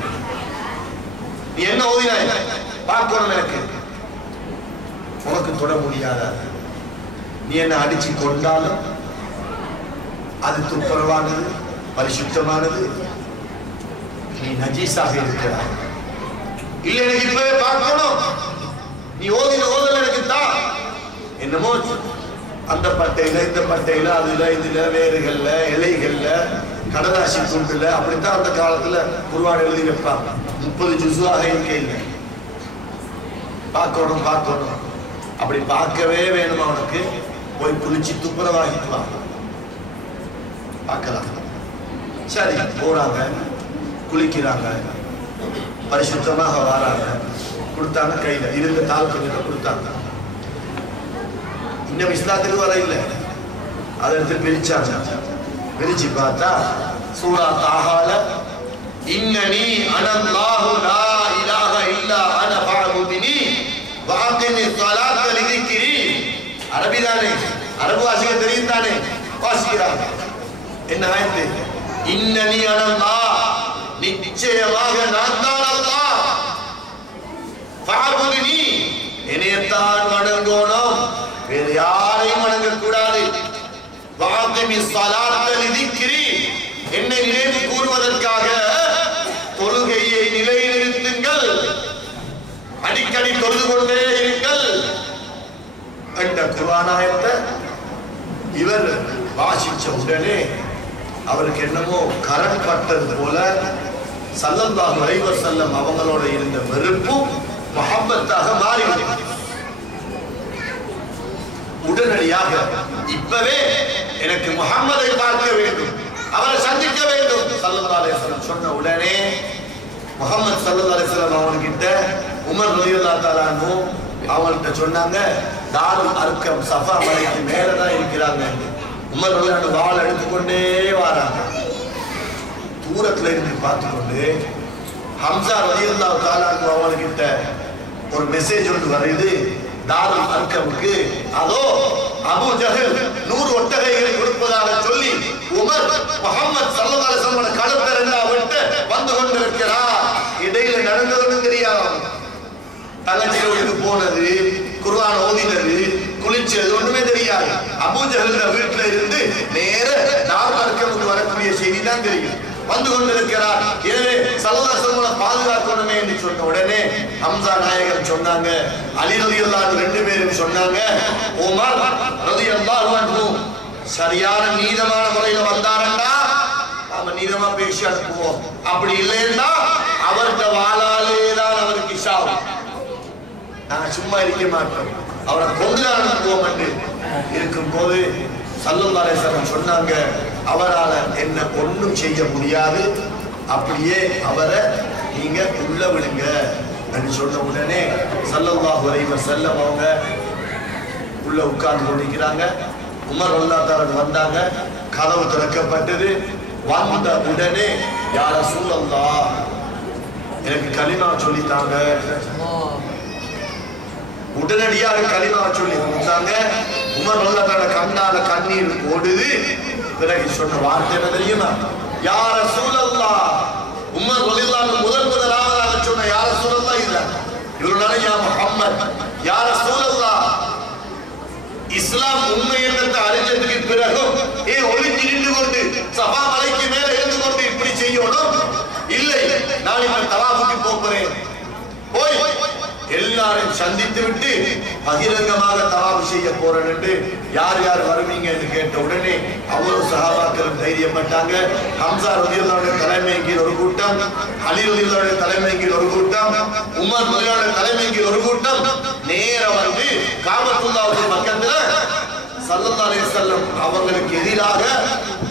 நீ என்ன ஓதினாய் பார்க்கணும், எனக்கு உனக்கு தொட முடியாத, நீ என்ன அடிச்சு கொண்டாலும் அது துப்புரவானது, பரிசுத்தமானது, நீ நஜீஸாக இருக்கிறாய். இல்ல எனக்கு இப்பவே பார்க்கணும், நீ ஓதல் எனக்கு தான். என்னமோ அந்த பட்டையில இந்த பட்டையில அதுல இதுல வேறுகள்ல இலைகள்ல கடதாசி துண்டுல அப்படித்தான் அந்த காலத்துல குர்ஆன் எழுதி வைப்பாங்க. 30 ஜுஸாக இருக்கையில் பார்க்கணும் பார்க்கணும். அப்படி பார்க்கவே வேணுமா உனக்கு? போய் குளிச்சு துப்புரவாகிட்டு வா, பார்க்கலாம். சரி போறாங்க, குளிக்கிறாங்க, பரிசுத்தமாக வராங்க. கொடுத்தாங்க, கையில இருந்த தாள் கொஞ்சம் கொடுத்தாங்க. இன்னும் இஸ்லாத்துக்கு வர இல்லை. அதை எடுத்து பிரிச்சாங்க. பிரிச்சு பார்த்தா சூரா தாஹால இன்னனி அனல்லாஹு லா இலாஹ இல்லா அன ஃபஅபுதினி வஅகிமி ஸலாத்த லிذிக்ரி. அரபி தானே, அரபு வாசிக்க தெரியும் தானே, வாசிக்கிறாங்க. என்ன ஆயத்து? இன்னனி அனல்லாஹ், நிச்சயமாக நான் தான் அல்லாஹ், ஃபஅபுதினி, என்னைத்தான் வணங்கணும், வேறு யாரையும் வணங்கக்கூடாது. வஅகிமி ஸலாத்த லிذிக்ரி, என்னை நினைவு கூறுவதற்காக தொழுகையை நிலைநிறுத்துங்கள், அடிக்கடி தொழுது கொண்டே இருங்கள் என்ற குர்ஆன் ஆயத்தை இவர் வாசிச்ச உடனே அவருக்கு என்னமோ கரண் பட்டது போல ஸல்லல்லாஹு அலைஹி வஸல்லம் அவங்களோட இருந்த வெறுப்பும் முஹப்பத்தாக மாறிவிட்டது. உடனடியாக இப்பவே எனக்கு முஹம்மதை பார்க்க வேண்டும், அவரை சந்திக்க வேண்டும் ஸல்லல்லாஹு அலைஹி வஸல்லம் சொன்ன உடனே முஹம்மது ஸல்லல்லாஹு அலைஹி வஸல்லம் அவர்கிட்ட உமர் ரலியல்லாஹு தஆலா அன்ஹு அவங்கள்ட்ட சொன்னாங்க, தாருல் அர்கம் சஃபா மலைக்கு மேல தான் இருக்கிறாங்க. உமர் ரலியல்லாஹு அன்ஹு வாள் எடுத்துக்கொண்டே வராங்க. தூரத்துல இருந்து பார்த்துக்கொண்டு ஹம்சா ரலியல்லாஹு தஆலா அன்ஹு அவங்கள்ட்ட ஒரு மெசேஜ் ஒன்று வருது தாருல் அர்கமுக்கு. அதோ அபூ ஜஹல் 100 ஒட்டகைகளை கொடுப்பதாக சொல்லி உமர் முஹம்மது ஸல்லல்லாஹு அலைஹி வஸல்லம் களத்தை விட்டு வந்து கொண்டிருக்கிறார். இடையில நடந்ததுன்னு தெரியாது. தங்கச்சிகளுக்கு போனது, குர்ஆன் ஓதினது, குளிச்சது ஒண்ணுமே தெரியாது. அபூ ஜஹல் வீட்டுல இருந்து நேர தாருல் அர்கமுக்கு வரக்கூடிய செய்தி தான் தெரியும். வந்து கொண்டிருக்கிறார். எனவே ஸல்லல்லாஹு அலைஹி வஸல்லம் பாதுகாக்கணுமே என்று சொன்ன உடனே ஹம்சா நாயகர் சொன்னாங்க, அலி ரலியல்லாஹு அன்ஹு 2 பேரும் சொன்னாங்க, உமர் ரலியல்லாஹு அன்ஹு சரியான நீதமான முறையில வந்தாரண்டா நாம நீதமா பேசி அனுப்புவோம், அப்படி இல்லைன்னா அவர்கிட்ட வாளாலே தான் அவருக்கு சாவு, நாங்க சும்மா இருக்க மாட்டோம், அவரை கொண்டு அனுப்புவோம் என்று இருக்கும்போது ஸல்லல்லாஹு அலைஹி வஸல்லம் சொன்னாங்க, அவரால் என்ன ஒன்றும் செய்ய முடியாது, அப்படியே அவரை நீங்க உள்ள விடுங்க என்று சொன்ன உடனே ஸல்லல்லாஹு அலைஹி வஸல்லம் அவங்க உள்ள உட்கார்ந்து கொண்டிருக்கிறாங்க. உமர் ரலியல்லாஹு அன்ஹு வந்தாங்க, கதவு திறக்கப்பட்டது. வந்த உடனே யா ரசூலல்லாஹ் எனக்கு கலிமா சொல்லித்தாங்க. உடனடியாக கலிமா சொல்லி கொடுத்தாங்க. உமர் ரலியல்லாஹு அன்ஹு கண்ணால கண்ணீர் ஓடுது. பிறகு சொன்ன வார்த்தை என்ன தெரியுமா? யா ரசூலல்லாஹ். உமர் ரலியல்லாஹு அன்ஹு முதலாவதாக சொன்ன யா ரசூலல்லாஹ் இல்ல, இவருடைய யா முஹம்மத். யா ரசூலல்லாஹ், இஸ்லாம் உண்மை என்னத்தை அறிஞ்சதுக்கு பிறகு ஒளிஞ்சு நின்று கொண்டு சபா மலைக்கு மேல இருந்து கொண்டு இப்படி செய்யணும் இல்லை. நான் இப்ப தவாஃபுக்கு போகிறேன், போய் எல்லாரும் சந்தித்து விட்டு பகிரங்கமாக தவாஃப் செய்ய போறேன் என்று யார் யார் வருவீங்க என்று கேட்ட உடனே அவ்வளவு சஹாபாக்களும் தைரியப்பட்டாங்க. ஹம்சா ரலியல்லாஹு அன்ஹு தலைமையின் கீழ் ஒரு கூட்டம், அலி ரலியல்லாஹு அன்ஹு தலைமையின் கீழ் ஒரு கூட்டம், உமர் ரலியல்லாஹு அன்ஹு தலைமையின் கீழ் ஒரு கூட்டம் நேர வந்து காபத்துல்லாஹ்வுக்கு பக்கத்துல ஸல்லல்லாஹு அலைஹி வஸல்லம் அவங்களுக்கு எதிராக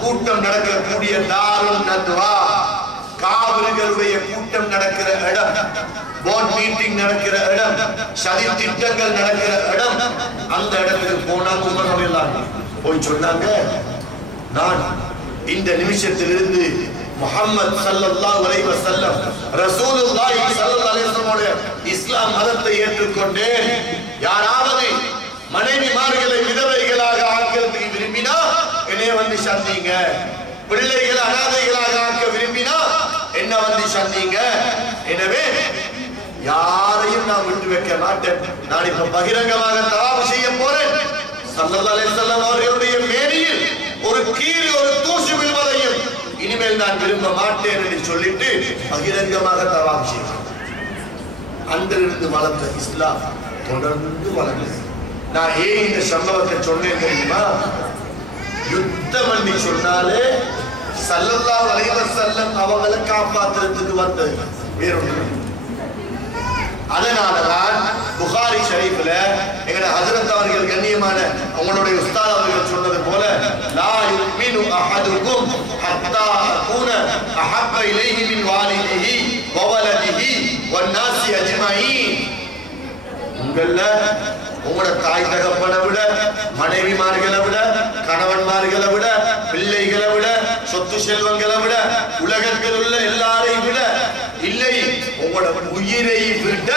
கூட்டம் நடக்கக்கூடிய தாருன் நத்வா, காபிர்களுடைய கூட்டம் நடக்கிற இடம், போர்ட் மீட்டிங் நடக்கிற இடம், சதி திட்டங்கள் நடக்கிற இடம், அந்த இடத்துக்கு போனாங்க. உமர் ரலியல்லாஹு அன்ஹு போய் சொன்னாங்க, நான் இந்த நிமிஷத்திலிருந்து முஹம்மது ஸல்லல்லாஹு அலைஹி வஸல்லம் ரசூலுல்லாஹி ஸல்லல்லாஹு அலைஹி வஸல்லம் இஸ்லாம் மதத்தை ஏற்றுக்கொண்டேன். யாராவது மனைவிமார்களை விதவைகளாக ஆக்கிறதுக்கு விரும்பினா என்னை வந்து சந்திங்க, பிள்ளைகளை அனாதைகளாக ஆக்க விரும்பினா என்ன வந்து சந்திங்க. எனவே யாரையும் நான் விட்டு வைக்க மாட்டேன். நான் இப்ப பகிரங்கமாக தவாஃப் செய்ய போறேன். ஸல்லல்லாஹு அலைஹி வஸல்லம் அவர்களுடைய மேனியில் ஒரு கீறி ஒரு தூசு விழுவதையும் இனிமேல் நான் விரும்ப மாட்டேன் என்று சொல்லிட்டு பகிரங்கமாக தவாஃப் செய்வேன். அன்றிலிருந்து வளர்ந்த இஸ்லாம் தொடர்ந்து வளர்ந்தது. நான் ஏன் இந்த சம்பவத்தை சொன்னேன் தெரியுமா? யுத்தம் பண்ணி சொன்னாலே ஸல்லல்லாஹு அலைஹி வஸல்லம் அவங்களை காப்பாற்றுறதுக்கு வந்தது வேறொன்று. அதனாலதான் புகாரி ஷரீஃப்ல எங்கட ஹஜ்ரத் அவர்கள் கண்ணியமான அவங்களுடைய உஸ்தாத் அவர்கள் சொன்னது போல, லா யுமினு அஹதுக்கும் ஹத்தா அகூன அஹப்ப இலைஹி மின் வாலிதிஹி வ வலதிஹி வன் நாஸி அஜ்மஈன். உங்கள உங்களோட தாய் தகப்பனை விட, மனைவிமார்களை விட, கணவன்மார்களை விட, பிள்ளைகளை விட, சொத்து செல்வங்களை விட, உலகத்தில் உள்ள எல்லாரையும் விட இல்லை, உங்களோட உயிரை விட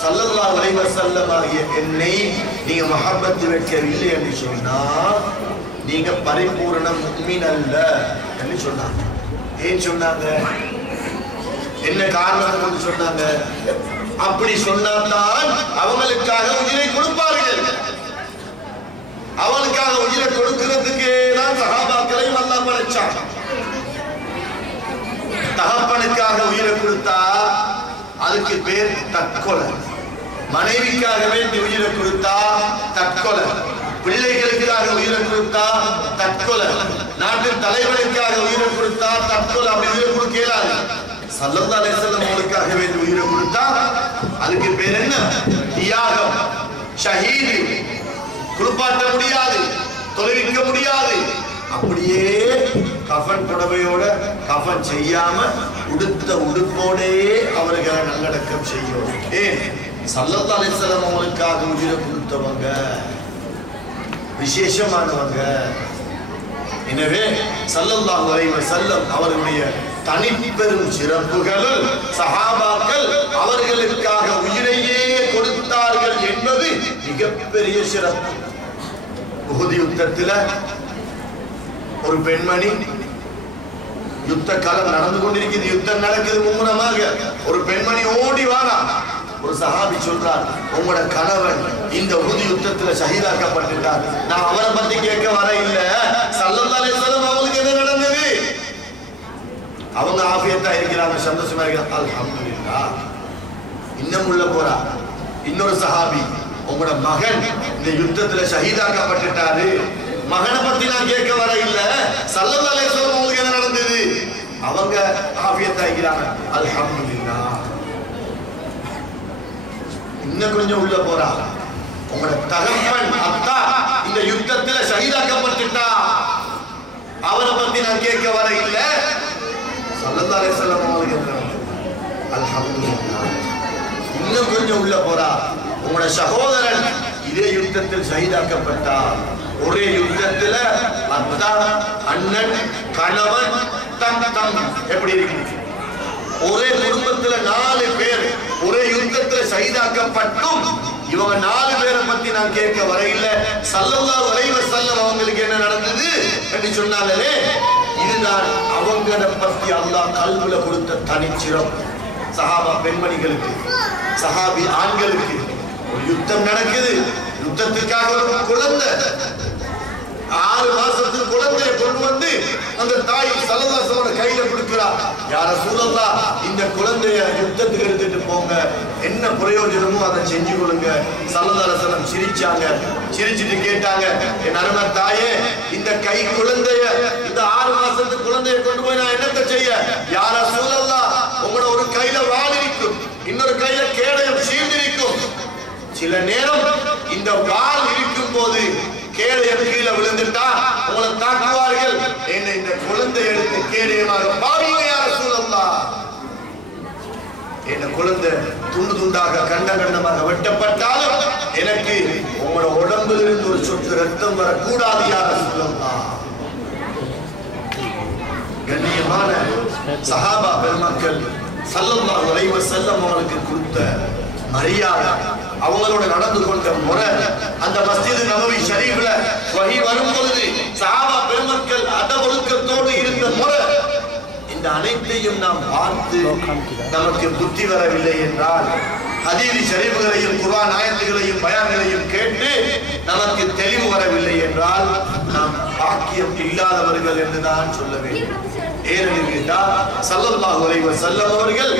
ஸல்லல்லாஹு அலைஹி வஸல்லம் ஆகிய என்னை நீங்க மஹப்பத் வைக்கவில்லை என்று சொன்னா நீங்க பரிபூர்ண முஃமின் அல்ல என்று சொன்னாங்க. ஏன் சொன்னாங்க? என்ன காரணம் சொன்னாங்க? அப்படி சொன்னால்தான் அவங்களுக்காக உயிரை கொடுப்பார்கள். அவனுக்காக உயிரை கொடுக்கிறதுக்கு தான் சஹாபாக்களையும் அல்லாஹ் படைச்சான். தகப்பனுக்காக உயிரை கொடுத்தா அதுக்கு பேர் தற்கொலை. மனைவிக்காக வேண்டி உயிரை கொடுத்தா தற்கொலை. பிள்ளைகளுக்காக உயிரை கொடுத்தா தற்கொலை. நாட்டின் தலைவனுக்காக உயிரை கொடுத்தா தற்கொலை. அப்படி உயிரை கொடுக்க இயலாது. ஸல்லல்லாஹு அலைஹி வஸல்லம் அவங்களுக்காக வேண்டி உயிரை கொடுத்தா அதுக்கு பேர் என்ன? தியாகம், ஷஹீது. குளிப்பாட்ட முடியாது, தொழுவிக்க முடியாது. அப்படியே கஃன் புடவையோட கஃன் செய்யாம உடுத்த உடுப்போடே அவர்களை நல்லடக்கம் செய்யும். ஏன்? ஸல்லல்லாஹு அலைஹி வஸல்லம் அவங்களுக்காக உயிரை கொடுத்தவங்க, விசேஷமானவங்க. எனவே ஸல்லல்லாஹு அலைஹி வஸல்லம் அவர்களுடைய தனிப்பெரும் சிறப்புகளில் சஹாபாக்கள் அவர்களுக்காக உயிரையே கொடுத்தார்கள் என்பது மிகப்பெரிய சிறப்பு. உஹுத் யுத்தத்தில் ஒரு பெண்மணி, யுத்த காலம் நடந்து கொண்டிருக்கிறது, யுத்தம் நடக்குது மும்முரமாக. ஒரு பெண்மணி ஓடி வாரா. ஒரு சஹாபி சொல்றார், உங்களோட கணவன் இந்த உஹுத் யுத்தத்துல ஷஹீதாக்கப்பட்டுட்டார். நான் அவரை பத்தி கேட்க வர இல்ல, ஸல்லல்லாஹு அலைஹி வஸல்லம் அவங்களுக்கு என்ன நடந்தது? அவங்க ஆஃபியத்தா இருக்கிறாங்க, சந்தோஷமா இருக்கிறாங்க, அல்ஹம்துலில்லாஹ். இன்னும் உள்ள போறா இன்னொரு சஹாபி, உங்களோட மகன் இந்த யுத்தத்துல ஷஹீதாக்கப்பட்டுட்டாரு. மகனை பத்தி நான் கேட்க வர இல்ல, ஸல்லல்லாஹு அலைஹி வஸல்லம் அவங்களுக்கு என்ன நடந்தது? அவங்க ஆஃபியத்தா இருக்கிறாங்க, அல்ஹம்துலில்லாஹ். இன்னும் கொஞ்சம் உள்ள போறா, உங்களோட தகப்பன் அத்தா இந்த யுத்தத்துல ஷஹீதாக்கப்பட்டுட்டா, அவரை பத்தி நான் கேட்க வர இல்ல. ஸல்லல்லாஹு அலைஹி வஸல்லம் அவங்களுக்கு அல்ஹம்துலில்லாஹ். இன்னும் கொஞ்சம் உள்ள போறா, உங்களோட சகோதரன் இதே யுத்தத்தில் ஷஹீதாக்கப்பட்டார். ஒரே யுத்தத்துல அத்தா, அண்ணன், கணவன், தம் எப்படி இருக்கு? ஒரே குடும்பத்துல 4 பேர் ஒரே யுத்தத்துல ஷஹீதாக்கப்பட்டும் இவங்க 4 பேரை பத்தி நான் கேட்க வரையில. ஸல்லல்லாஹு அலைஹி வஸல்லம் அவங்களுக்கு என்ன நடந்தது என்று சொன்னாலே, இதுதான் அவங்கள பத்தி அல்லாஹ் கல்வில கொடுத்த தனிச்சிறம். சஹாபா பெண்மணிகளுக்கு, சஹாபி ஆண்களுக்கு ஒரு யுத்தம் நடக்குது. யுத்தத்துக்காக ஒரு குழந்தை 6 மாசத்துக்கு குழந்தையை கொண்டு வந்து அந்த தாய் ஸல்லல்லாஹு அலைஹி வஸல்லம் கையில கொடுக்கிறா. யா ரசூலல்லாஹ், இந்த குழந்தைய யுத்தத்துக்கு எடுத்துட்டு போங்க, என்ன பிரயோஜனமோ அதை செஞ்சு கொடுங்க. ஸல்லல்லாஹு அலைஹி வஸல்லம் சிரிச்சாங்க. சிரிச்சிட்டு கேட்டாங்க, என் அருமை தாயே, இந்த கை குழந்தைய, இந்த 6 மாசத்துக்கு குழந்தைய கொண்டு போய் நான் என்னத்தை செய்ய? யா ரசூலல்லாஹ், உங்களோட ஒரு கையில வாள் இருக்கும், இன்னொரு கையில கேடயம் சீழ்ந்திருக்கும். சில நேரம் இந்த வாள் இருக்கும் போது கேடயம் கீழே விழுந்துட்டா உங்களை தாக்குவார்கள். என்ன இந்த குழந்தை எடுத்து கேடயமாக பாவீங்க யா ரசூலல்லாஹ். என்ன குழந்தை துண்டு துண்டாக கண்ட கண்டமாக வெட்டப்பட்டாலும் எனக்கு உங்களோட உடம்பில் இருந்து ஒரு சொட்டு ரத்தம் வரக்கூடாது யா ரசூலல்லாஹ். கண்ணியமான சஹாபா பெருமக்கள் ஸல்லல்லாஹு அலைஹி வஸல்லம் அவங்களுக்கு கொடுத்த மரியாதை, அவங்களோட நடந்து கொண்ட முறை, அந்த மஸ்ஜித் நபவி ஷரீஃப்ல வஹி வரும் பொழுது சஹாபா பெருமக்கள் அதவொழுக்கத்தோடு இருந்த முறை, இந்த அனைத்தையும் நாம் பார்த்து நமக்கு புத்தி வரவில்லை என்றால், ஹதீஸ் ஷரீஃப்களையும் குர்ஆன் ஆயத்துகளையும் பயான்களையும் கேட்டு நமக்கு தெளிவு வரவில்லை என்றால் நாம் பாக்கியம் இல்லாதவர்கள் என்றுதான் சொல்ல வேண்டும். ஏனெனில் ஸல்லல்லாஹு அலைஹி வஸல்லம் அவர்கள்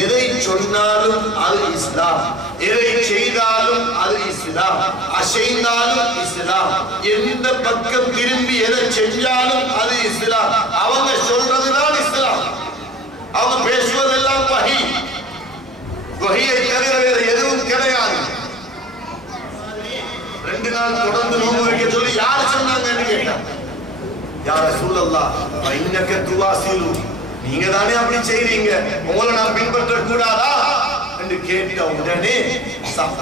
எதை சொன்னாலும் அது இஸ்லாம், எதை செய்தாலும் அது இஸ்லாம், அசைந்தாலும் இஸ்லாம், எந்த பக்கம் திரும்பி எதை செஞ்சாலும் அது இஸ்லாம். அவங்க சொல்றதுதான் இஸ்லாம். அவங்க பேசுவதெல்லாம் வஹி, வஹியை தவிர வேற எதுவும் கிடையாது. 2 நாள் தொடர்ந்து நோன்பு வைக்க சொல்லி யார் சொன்னாங்கன்னு கேட்டாங்க. யா ரசூலல்லாஹ், இன்னக துவாசிலு, நீங்க தானே அப்படி செய்றீங்க, உங்களை நான் பின்பற்ற கூடாதா என்று கேட்ட உடனே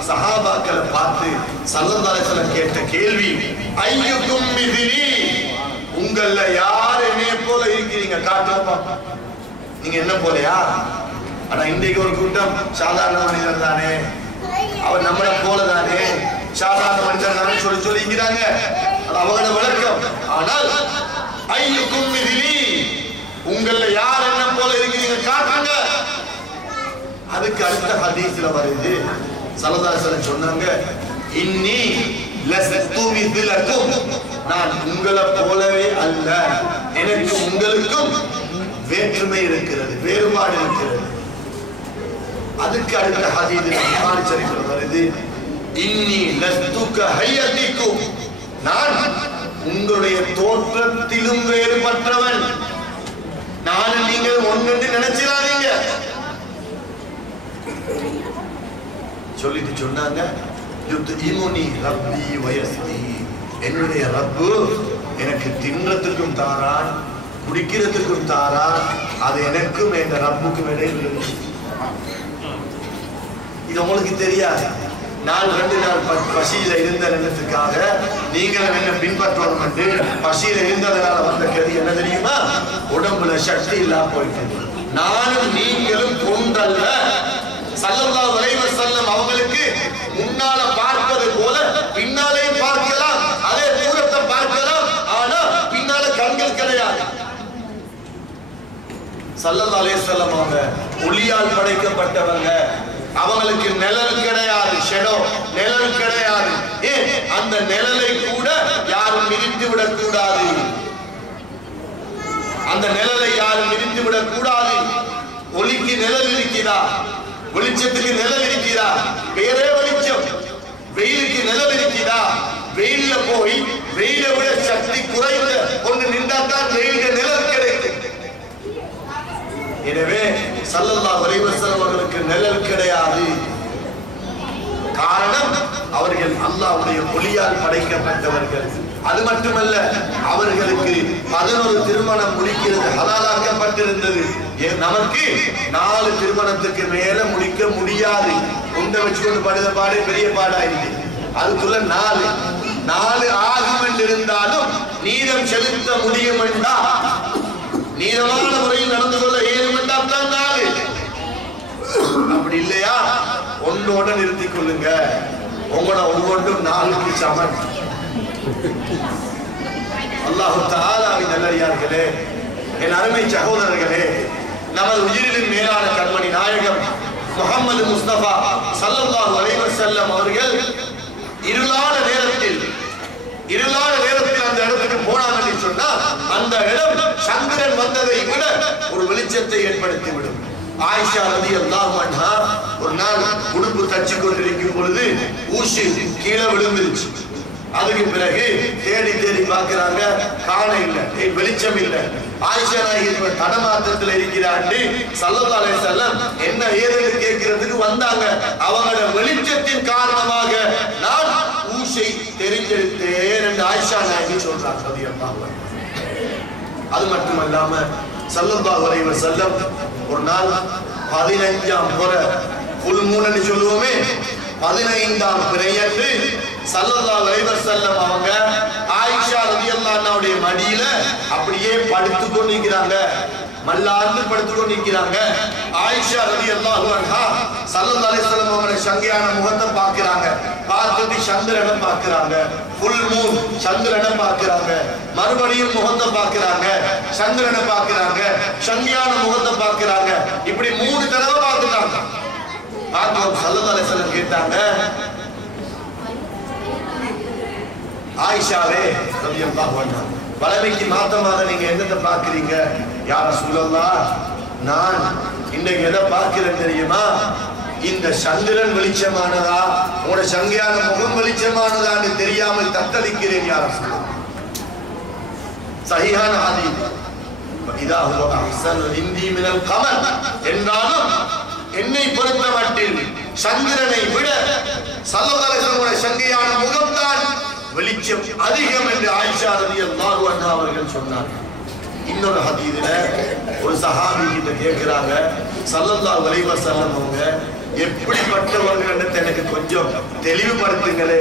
சஹாபாக்களை பார்த்து ஸல்லல்லாஹு அலைஹி வஸல்லம் கேட்ட கேள்வி, ஐயுக்கும் மித்லி, உங்கள யார் என்னைய போல இருக்கிறீங்க காட்டுப்பா. நீங்க என்ன போலயா? ஆனா இன்றைக்கு ஒரு கூட்டம் சாதாரண மனிதர் தானே, அவர் நம்மளை போல தானே, சாதாரண மனிதர் தானே சொல்லி சொல்லிக்கிறாங்க. அது அவங்களோட விளக்கம். ஆனால் ஐயுக்கும் மித்லி, உங்கள யார் என்ன போல இருக்கிறீங்க காட்டுங்க. அதுக்கு அடுத்த ஹதீஸ்ல வருது, ஸல்லல்லாஹு அலைஹி வஸல்லம் சொன்னாங்க, இன்னி லஸ்து மித்லக்கும், நான் உங்களை போலவே அல்ல, எனக்கு உங்களுக்கும் வேற்றுமை இருக்கிறது, வேறுபாடு இருக்கிறது. அதுக்கு அடுத்த ஹதீஸ்ல புகாரி ஷரீஃப்ல வருது, இன்னி லஸ்து கஹையதிக்கும், நான் உங்களுடைய தோற்றத்திலும் வேறுபட்டவன், நானும் நீங்கள் ஒன்று நினைச்சிடாதீங்க சொல்லிட்டு சொன்னாங்க, ரப்பி வயஸ்தி, என்னுடைய ரப்பு எனக்கு தின்றதுக்கும் தாரான், குடிக்கிறதுக்கும் தாரான், அது எனக்கும் என் ரப்புக்கும் இடையில். இது உங்களுக்கு தெரியாது. நான் 2 நாள் பசியில இருந்த நேரத்துக்காக நீங்கள் என்ன பின்பற்றணும் என்று பசியில இருந்ததனால வந்த கதி என்ன தெரியுமா? உடம்புல சக்தி இல்லாம போயிட்டு. நானும் நீங்களும் ஒன்றல்ல. ஸல்லல்லாஹு அலைஹி வஸல்லம் அவங்களுக்கு முன்னால பார்ப்பது போல பின்னாலே பார்க்கலாம், அதே தூரத்தை பார்க்கலாம், ஆனா பின்னால கண்கள் கிடையாது. ஸல்லல்லாஹு அலைஹி வஸல்லம் அவங்க ஒளியால் படைக்கப்பட்டவங்க, அவங்களுக்கு நிழல் கிடையாது, ஷெடோ நிழல் கிடையாது. அந்த நிழலை கூட யாரும் மிதித்து விடக் கூடாது, அந்த நிழலை யாரும் மிதித்து விடக் கூடாது. ஒளிக்கு நிழல் இருக்கிறதா, வெளிச்சத்துக்கு நிழல் இருக்கிறதா, வேறே வெளிச்சம். வெயிலுக்கு நிழல் இருக்கிறதா, வெயில்ல போய் வெயிலை விட சக்தி குறைந்த ஒன்று நின்றால்தான் வெயிலுக்கு நிழல் கிடைக்கும். எனவே ஸல்லல்லாஹு அலைஹி வஸல்லம் அவர்களுக்கு நிழல் கிடையாது. காரணம் அவர்கள் அல்லாஹ்வுடைய ஒளியால் படைக்கப்பட்டவர்கள். அது மட்டுமல்ல, அவர்களுக்கு 11 திருமணம் முடிக்கிறது ஹலாலாக்கப்பட்டிருந்தது. நமக்கு 4 திருமணத்துக்கு மேல முடிக்க முடியாது. உண்டை வச்சுக்கொண்டு படுத பாடு பெரிய பாடாயிருக்கு. அதுக்குள்ள 4 ஆகும் என்றிருந்தாலும் நீதம் செலுத்த முடியும் என்றா, நீதமான முறையில் நடந்து கொள்ள ஏழும் என்றால் தான் 4. அப்படி இல்லையா ஒன்றோட நிறுத்திக் கொள்ளுங்க. உங்களோட ஒவ்வொன்றும் 4க்கு சமன். அல்லாஹ் தஆலாவின் நல்லடியார்களே, என் அருமை சகோதரர்களே, நமது உயிரின் மேலான கண்மணி நாயகம் முஹம்மது முஸ்தபா ஸல்லல்லாஹு அலைஹி வஸல்லம் அவர்கள் இருளான நேரத்தில் அந்த இடத்துக்கு போனாங்கன்னு சொன்னா அந்த இடம் சந்திரன் வந்ததை விட ஒரு வெளிச்சத்தை ஏற்படுத்திவிடும். ஆயிஷா ரலியல்லாஹு அன்ஹா ஒரு நாள் உடுப்பு தச்சு கொண்டிருக்கும் பொழுது ஊசி கீழே விழுந்துருச்சு. அதுக்கு பிறகு தேடி பார்க்கிறாங்க, காண இல்லை, வெளிச்சம் இல்லை. ஆயிஷா நாயகி தடமாற்றத்தில் இருக்கிறாண்டு ஸல்லல்லாஹு அலைஹி வஸல்லம் என்ன ஏதுன்னு கேட்கிறதுக்கு வந்தாங்க. அவங்களோட வெளிச்சத்தின் காரணமாக நான் ஊசை தெரிஞ்செடுத்தேன் என்று ஆயிஷா நாயகி சொல்றாங்க ரலியல்லாஹு அன்ஹா. அது மட்டுமல்லாம ஸல்லல்லாஹு அலைஹி வஸல்லம் ஒரு நாள் 15ஆம் முறை ஃபுல் மூன் சொல்லுவோமே, 15ஆம் பிறையன்று ஸல்லல்லாஹு அலைஹி வஸல்லம் அவங்க ஆயிஷா ரலியல்லாஹு அன்ஹாவுடைய மடியில அப்படியே படுத்துக் கொண்டிருக்கிறாங்க, மல்லாந்து படுத்துக் கொண்டிருக்கிறாங்க. ஆயிஷா ரலியல்லாஹு அன்ஹா ஸல்லல்லாஹு அலைஹி வஸல்லம் அவங்களுடைய சங்கையான முகத்தை பார்க்கிறாங்க. பார்த்துட்டு சந்திரனை பார்க்கிறாங்க, ஃபுல் மூன் சந்திரனை பார்க்கிறாங்க. மறுபடியும் முகத்தை பார்க்கிறாங்க, சந்திரனை பார்க்கிறாங்க, சங்கையான முகத்தை பார்க்கிறாங்க. இப்படி 3 தடவை பார்த்துட்டாங்க. பார்த்து ஸல்லல்லாஹு அலைஹி வஸல்லம் கேட்டாங்க, ஆயிஷாவே ரலியல்லாஹு அன்ஹா, வலமைக்கு மாத்தமாக நீங்க என்னத்தை பார்க்கிறீங்க? யா ரசூலல்லாஹ், நான் இன்னைக்கு எதை பார்க்கிறேன் தெரியுமா? இந்த சந்திரன் வெளிச்சமானதா, உங்களோட சங்கையான முகம் வெளிச்சமானதான்னு தெரியாமல் தத்தளிக்கிறேன் யா ரசூலல்லாஹ். சஹீஹான ஹதீஸ். இதா ஹுவ அஹ்ஸனு இந்தி மினல் கமர் என்றாலும் என்னை பொறுத்தமட்டில் சந்திரனை விட ஸல்லல்லாஹு அலைஹி வஸல்லம் சங்கையான முகம்தான் வெளிச்சம் அதிகம் என்று ஆயிஷா ரலியல்லாஹு அன்ஹா அவர்கள் சொன்னார்கள். இன்னொரு ஹதீஸ்ல ஒரு சஹாபி கிட்ட கேக்குறாங்க, ஸல்லல்லாஹு அலைஹி வஸல்லம் அவங்க எப்படிப்பட்டவர்கள் எனக்கு கொஞ்சம் தெளிவுபடுத்துங்களே,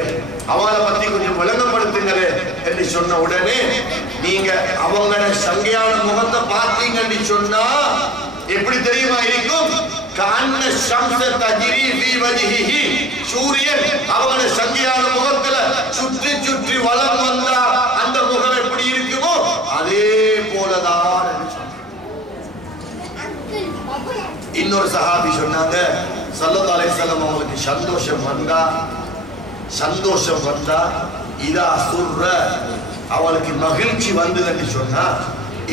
அவங்கள பத்தி கொஞ்சம் விளங்கப்படுத்துங்களே என்று சொன்ன உடனே, நீங்க அவங்களோட சங்கையான முகத்தை பார்த்தீங்கன்னு சொன்னா எப்படி தெரியுமா இருக்கும்? கான்ன ஷம்ஸ தஜ்ரி ஃபீ வஜ்ஹிஹி, சூரியன் அவங்களோட சங்கையான முகத்துல சுற்றி சுற்றி வலம் வந்தா அந்த முகம் எப்படி இருக்குமோ அதே போலதான். இன்னொரு சஹாபி சொன்னாங்க, ஸல்லல்லாஹு அலைஹி வஸல்லம் அவங்களுக்கு சந்தோஷம் வந்தா இதா சுர்ர, அவளுக்கு மகிழ்ச்சி வந்ததுன்னு சொன்னா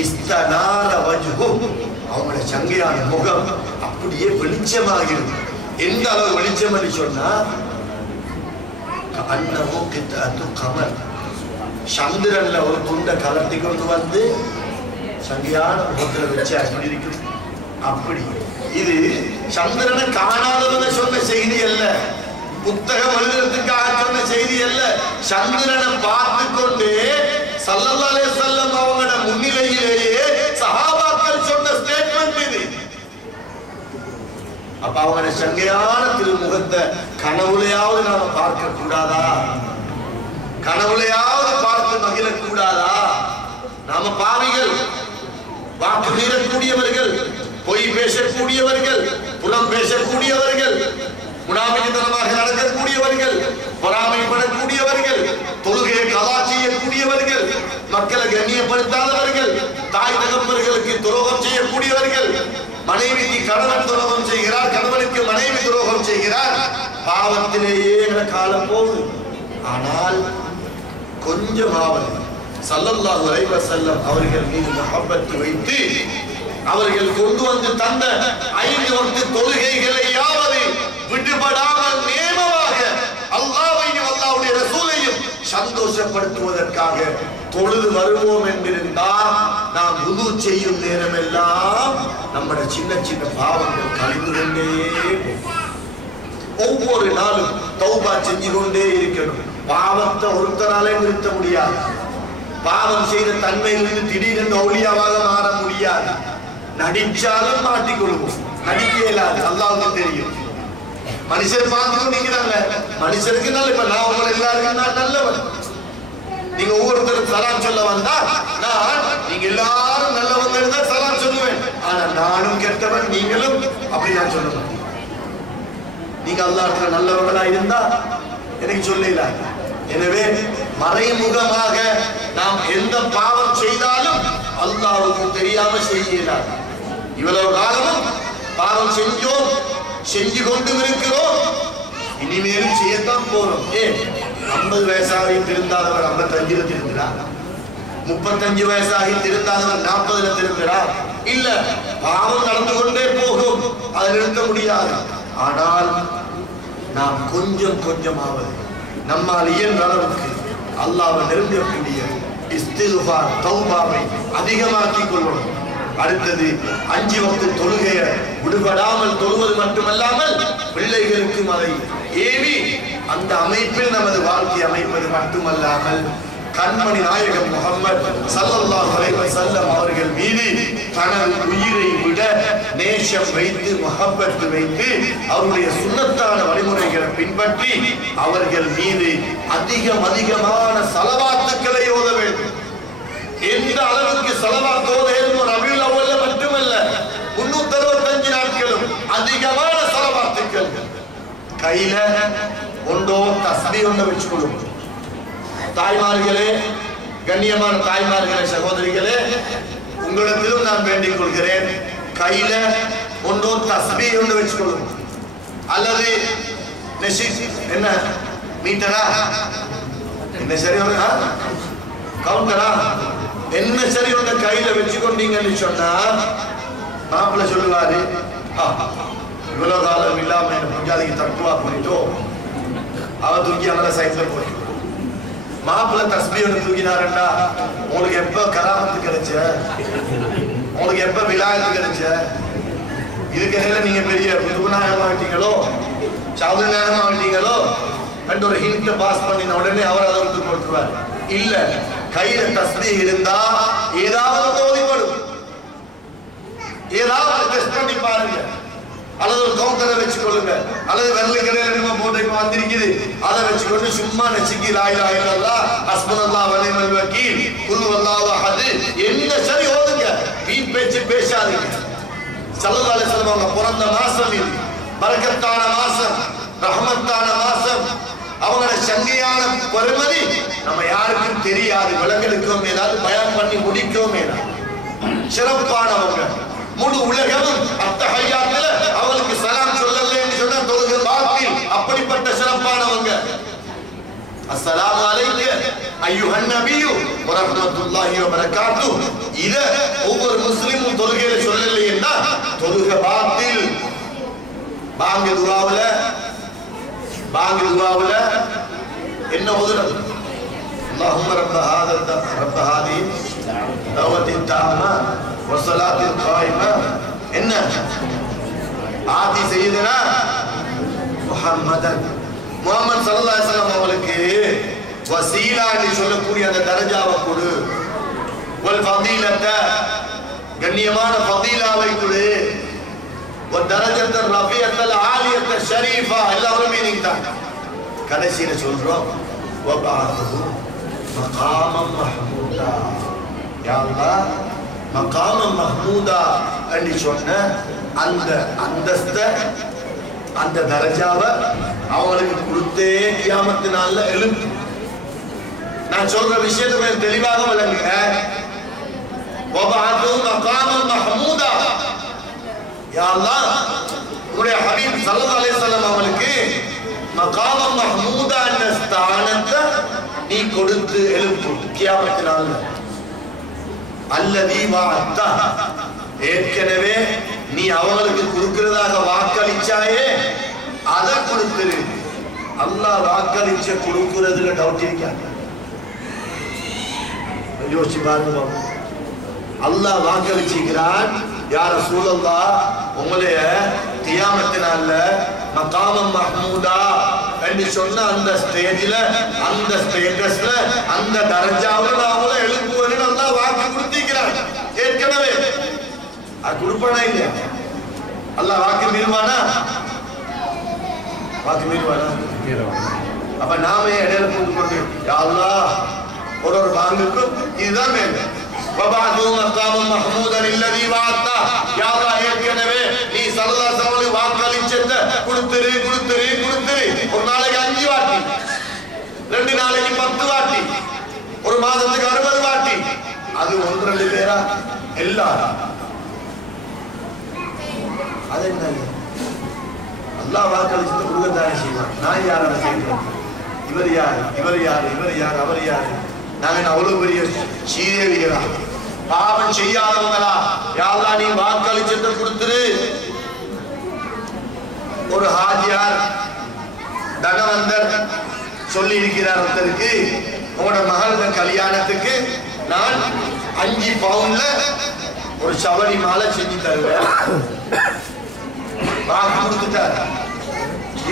இஸ்தனார வஜ்ஹு, அவங்களோட சங்கையான முகம் அப்படியே வெளிச்சமாகிறது. எந்த அளவு வெளிச்சம் என்று சொன்னா அன்னஹு கித்அத்து கமர், சந்திரன்ல ஒரு துண்டை கலட்டி கொண்டு வந்து சங்கையான முகத்துல வச்சு அப்படி இருக்கு. அப்படி இது சந்திரனை காணாதவங்க சொன்ன செய்தி அல்ல, புத்தகம் எழுதுறதுக்காக சொன்ன செய்தி அல்ல. சந்திரனை பார்த்து கொண்டு ஸல்லல்லாஹு அலைஹி வஸல்லம் அவங்களோட முன்னிலையிலேயே சஹாபாக்கள் சொன்ன ஸ்டேட்மெண்ட் இது. அப்ப அவங்களோட சங்கையான திருமுகத்தை கனவுலையாவது நாம பார்க்க கூடாதா? கனவுலையாவது பார்த்து மகிழ கூடாதா? நாம பாவிகள், வாக்கு மீறக்கூடியவர்கள், பொய் பேசக்கூடியவர்கள், புறம் பேசக்கூடியவர்கள், முனாபித்தனமாக நடக்கக்கூடியவர்கள், பொறாமைப்படக்கூடியவர்கள், தொழுகையை கலா செய்யக்கூடியவர்கள், மக்களை கண்ணியப்படுத்தாதவர்கள், தாய் தகப்பர்களுக்கு துரோகம் செய்யக்கூடியவர்கள், மனைவிக்கு கணவன் துரோகம் செய்கிறார், கணவனுக்கு மனைவி துரோகம் செய்கிறார். பாவத்திலேயே காலம் போகுது. ஆனால் கொஞ்சமாவது ஸல்லல்லாஹு அலைஹி வஸல்லம் அவர்கள் மீது மஹப்பத் வைத்து அவர்கள் கொண்டு வந்து தந்த 5 வக்து தொழுகைகளையாவது விடுபடாமல் நேமமாக அல்லாஹ்வையும் அல்லாஹ்வுடைய ரசூலையும் சந்தோஷப்படுத்துவதற்காக தொழுது வருவோம் என்றிருந்தால் நாம் வுது செய்யும் நேரமெல்லாம் நம்முடைய சின்ன சின்ன பாவங்கள் கழிந்து கொண்டே ஒவ்வொரு நாளும் தௌபா செஞ்சு கொண்டே இருக்கணும். பாவத்தை ஒருத்தராலே நிறுத்த முடியாது. பாவம் செய்த தன்மையிலிருந்து திடீரென்று ஒளியாவாக மாற முடியாது. நடிச்சாலும் மாட்டிக்கொள்வோம், நடிக்க இயலாது. அல்லாஹ்வுக்கு தெரியும். மனுஷர் பார்த்துக்கோ நீங்கிறாங்க, மனுஷருக்கு நல்ல. இப்ப நான் உங்களை எல்லாருக்கும் நான் நல்லவன். நீங்க ஒவ்வொருத்தரும் சலாம் சொல்ல வந்தா நீங்க எல்லாரும் நல்லவங்க தான் சலாம் சொல்லுவேன். ஆனா நானும் கெட்டவன், நீங்களும் அப்படி நான் சொல்லுவேன். நீங்க அல்லாஹ்வுக்கு நல்லவங்களா இருந்தா எனக்கு சொல்லல. எனவே மறைமுகமாக நாம் எந்த பாவம் செய்தாலும் அல்லாஹ்வுக்கு தெரியாம செய்யலாம். இவ்வளவு காலமும் பாவம் செஞ்சோம், செஞ்சு கொண்டு இருக்கிறோம், இனிமேலும் செய்யத்தான் போறோம். 50 வயசாகி திருந்தாதவர் 55 திருந்துறார், 35 வயசாகி திருந்தாதவர் 40 திருந்துறார். இல்ல, பாவம் நடந்து கொண்டே போகும், அதை நிறுத்த முடியாது. ஆனால் நாம் கொஞ்சம் கொஞ்சமாவது நம்மால் இயன்ற அளவுக்கு அல்லாஹ்வை நெருங்கக்கூடிய இஸ்திக்ஃபார் தௌபாவை அதிகமாக்கிக் கொள்ளணும். அடுத்தது 5 வக்து தொழுகையை விடுபடாமல் தொழுவது மட்டுமல்லாமல் பிள்ளைகளுக்கும் அதை ஏவி அந்த அமைப்பில் நமது வாழ்க்கை அமைப்பது மட்டுமல்லாமல் கண்மணி நாயகம் முஹம்மது ஸல்லல்லாஹு அலைஹி வஸல்லம் அவர்கள் மீது தனது உயிரை விட நேசம் வைத்து முஹப்பத் வைத்து அவருடைய சுன்னத்தான வழிமுறைகளை பின்பற்றி அவர்கள் மீது அதிகமான ஸலவாத்துக்களை ஓத வேண்டும். எந்த அளவுக்கு ஸலவாத் ஓத வேண்டும்? ரபியுல் அவ்வல்ல மட்டுமல்ல, 365 நாட்களும் அதிகமான ஸலவாத்துக்கள். கையில ஒன்றோ தஸ்பீஹ் ஒன்று வச்சுக்கொள்ளும். தாய்மார்களே, கண்ணியமான தாய்மார்களே, சகோதரிகளே, உங்களிடத்திலும் நான் வேண்டிக் கொள்கிறேன், கையில ஒன்றோ தஸ்பீஹ் ஒன்று வச்சுக்கொள்ளும். அல்லது என்ன மீட்டரா, என்ன சரி கவுண்டரா, என்ன சரி ஒன்று கையில வச்சுக்கொண்டீங்கன்னு சொன்னா மாப்பிள்ள சொல்லுவாரு, இவ்வளவு காலம் இல்லாம என்ன பஞ்சாதிக்கு தக்குவா போயிட்டோம், அவ தூக்கி அந்த சைட்ல போய் மாப்பிள்ள தஸ்பீஹ் தூக்கினாருண்டா உங்களுக்கு எப்ப கராமத்து கிடைச்ச, உங்களுக்கு எப்ப விலாயத்து கிடைச்ச, இதுக்கிடையில நீங்க பெரிய புதுநாயகமா ஆகிட்டீங்களோ, சவுதி நாயகமா ஆகிட்டீங்களோ ரெண்டு ஒரு ஹிண்ட் பாஸ் பண்ணின உடனே அவர் அதை வந்து கொடுத்துருவார். இல்ல, கையில தஸ்பீஹ் இருந்தா ஏதாவது தோதிப்படும், ஏதாவது டெஸ்ட் பண்ணி பாருங்க. அல்லது ஒரு கவுண்டரை வச்சுக்கொள்ளுங்க, அல்லது வெள்ளை கடையில போட்டு வந்திருக்குது அதை வச்சுக்கொண்டு சும்மா நெச்சுக்கி லா இலாஹ இல்லல்லாஹ் ஹஸ்புனல்லாஹு வ நிஅமல் வக்கீல் குல் வல்லாஹு அஹத் என்ன சரி ஓதுங்க, வீண் பேச்சு பேசாதீங்க. ஸல்லல்லாஹு அலைஹி வஸல்லம் அவங்க பிறந்த மாசம் இது, பரக்கத்தான மாசம், ரஹ்மத்தான மாசம். அவங்களோட சங்கையான பெருமதி நம்ம யாருக்கும் தெரியாது, விலங்குகளுக்கும் ஏதாவது பயான் பண்ணி முடிக்கவும் ஏதாவது. சிறப்பானவங்க, முழு உலகமும் அத்தஹியாத்துல அவங்களுக்கு சலாம் சொல்லலன்னு சொன்னா தொழுகை பாத்தில். அப்படிப்பட்ட சிறப்பானவங்க. அஸ்ஸலாமு அலைக்க அய்யுஹன் நபியு வ ரஹ்மத்துல்லாஹி வ பரகாத்துஹு. இத ஒவ்வொரு முஸ்லிமும் தொழுகையில சொல்லலைன்னா தொழுகை பாத்தில். பாங்கு துஆவுல என்ன ஓதுறது? اللهم رب هذه دعوة التامة والصلاة القائمة إن آتي سيدنا முஹம்மது ஸல்லல்லாஹு அலைஹி வஸல்லம் அவங்களுக்கு வசீலா என்று சொல்லக்கூடிய அந்த தரஜாவை கொடு, வல் ஃபதீலத கண்ணியமான ஃபதீலாவை கொடு, வ தரஜத ரஃபியத்தல் ஆலியத்த ஷரீஃபா எல்லாரும் மீனிங் தான். கடைசியில சொல்றோம் வபஅதுஹு மகாமம் மஹ்மூதா. யா அல்லாஹ், மகாமம் மஹ்மூதா என்று சொன்ன அந்த அந்தஸ்த அந்த தரஜாவை அவங்களுக்கு கொடுத்தே கியாமத்து நாள்ல எழுப்பு. நான் சொல்ற விஷயத்தை தெளிவாக விளங்குங்க. வபஅதுஹு மகாமம் மஹ்மூதா. யா அல்லாஹ், உன்னுடைய ஹபீப் ஸல்லல்லாஹு அலைஹி வஸல்லம் அவங்களுக்கு மகாமம் மஹ்மூதா என்ற ஸ்தானத்தை நீ கொடுத்து எழுப்பு கியாமத்து நாள்ல. அல்லதி வஅத்த, ஏற்கனவே நீ அவங்களுக்கு கொடுக்கிறதாக வாக்களிச்சாயே அதை கொடுத்துரு. அல்லாஹ் வாக்களிச்ச கொடுக்கிறதுல டவுட் இருக்காங்க, யோசிச்சு பாருங்க. அல்லாஹ் வாக்களிச்சுக்கிறான், யா ரசூலல்லாஹ் உங்களைய கியாமத்து நாள்ல மகாமம் மஹ்மூதா என்று சொன்ன அந்த ஸ்டேஜ்ல, அந்த ஸ்டேட்டஸ்ல, அந்த தரஜாவில் நாமள எழுப்புவேன்னு அல்லாஹ் வாக்கு கொடுத்திருக்கிறான். ஏற்கனவே அது கொடுப்பானா இல்லையா? அல்லாஹ் வாக்கு மீறுவானா? வாக்கு மீறுவானா? அப்ப நாமே இடையில கூட்டு யா அல்லாஹ் ஒரு பாங்குக்கும் இதுதான் வேண்டும். وَبَعْدُهُ مَقَامٌ مَحْمُودًا الَّذِي وَعَدْتَهُ யா அல்லாஹ் ஏற்கனவே நீ ஸல்லல்லாஹு அலைஹி வஸல்லம் வாக்களிச்சத கொடுத்துரு கொடுத்துரு கொடுத்துரு. ஒரு நாளைக்கு 5 வாட்டி, 2 நாளைக்கு 10 வாட்டி, ஒரு மாதத்துக்கு 60 வாட்டி. அது 1-2 பேரா எல்லாரும் அது என்ன? அல்லாஹ் வாக்களிச்சத கொடுக்கத்தானே செய்வான். நான் யாரை செய்கிறேன்? இவர் யார், இவர் யார், இவர் யார், அவர் யார்? நாங்க அவ்வளவு பெரிய சீரழிகளா, பாவம் செய்யாதவங்களா? யா அல்லாஹ் நீ வாக்களிச்சத கொடுத்துரு. ஒரு ஹாஜியார் தனவந்தர் சொல்லி இருக்கிறார் ஒருத்தருக்கு, உங்களோட மகள கல்யாணத்துக்கு நான் 5 பவுன்ல ஒரு சவரி மாலை செஞ்சு தருவேன். வாக்கு கொடுத்துட்டார்.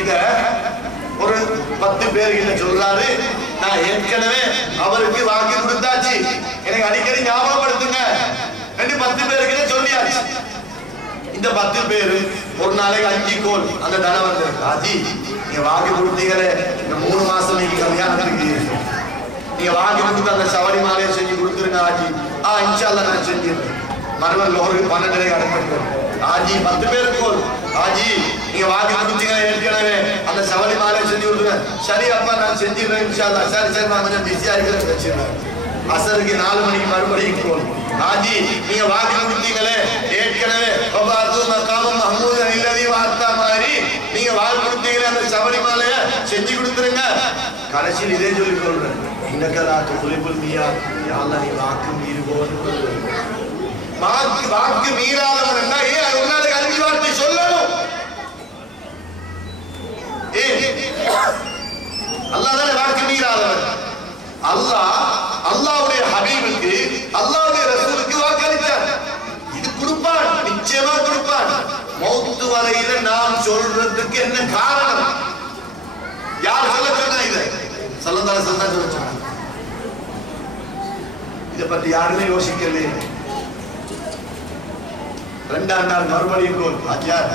இத ஒரு 10 பேர்கிட்ட சொல்றாரு, நான் ஏற்கனவே அவருக்கு வாக்கு கொடுத்தாச்சு, எனக்கு அடிக்கடி ஞாபகப்படுத்துங்க என்று 10 பேர்கிட்ட சொல்லியாச்சு. இந்த 10 பேரு ஒரு நாளைக்கு 5 கோல் அந்த தனவந்தர், ஆஜி நீங்க வாக்கு கொடுத்தீங்களே, இந்த 3 மாசம் நீங்க கல்யாணத்துக்கு நீங்க வாக்கு கொடுத்து அந்த சவரி மாலையை செஞ்சு கொடுத்துருங்க ஆஜி. இன்ஷா அல்லாஹ் நான் செஞ்சிருக்கேன். மறுபடியும் ஒரு 12 அடக்கம் ஆஜி 10 பேருக்கு கோல். ஆஜி நீங்க வாக்கு கொடுத்தீங்க ஏற்கனவே அந்த சவரி மாலையை செஞ்சு கொடுத்துருங்க. சரி அப்பா நான் செஞ்சிருக்கேன் இன்ஷா அல்லாஹ். சரி சரி நான் கொஞ்சம் பிஸியா இருக்கிறேன் வச்சிருக்கேன். அசருக்கு 4 மணிக்கு மறுபடியும் கோல். ஆஜி நீங்க வாக்கு கொடுத்தீங்களே ஏற்கனவே வபாது மகாமம் மஹ்மூதன் இல்லதி வாத்தா மாதிரி நீங்க வாக்கு கொடுத்தீங்களே அந்த சவரி மாலையை செஞ்சு கொடுத்துருங்க. கடைசியில் இதே சொல்லி சொல்றேன், இன்னக்கலா துலிபுல் மியா, யா அல்லாஹ் நீ வாக்கு மீறுவோன்னு. வாக்கு மீறாதவன் என்ன? ஏன் ஒரு நாளைக்கு 5 வார்த்தை சொல்லணும்? அல்லாஹ் தானே வாக்கு மீறாதவன். அல்லாஹ்வுடைய ஹபீபுக்கு, அல்லாஹ்வுடைய ரசூலுக்கு வாக்களித்தார். இது கொடுப்பான், நிச்சயமா கொடுப்பான். மௌத்து வரையில நாம் சொல்றதுக்கு என்ன காரணம்? யார் சொல்ல சொன்னா? இதை ஸல்லல்லாஹு அலைஹி வஸல்லம் சொல்ல சொன்னாங்க. இதை பத்தி யாருமே யோசிக்கலையே. 2ஆம் நாள் மறுபடியும் கோல். யார்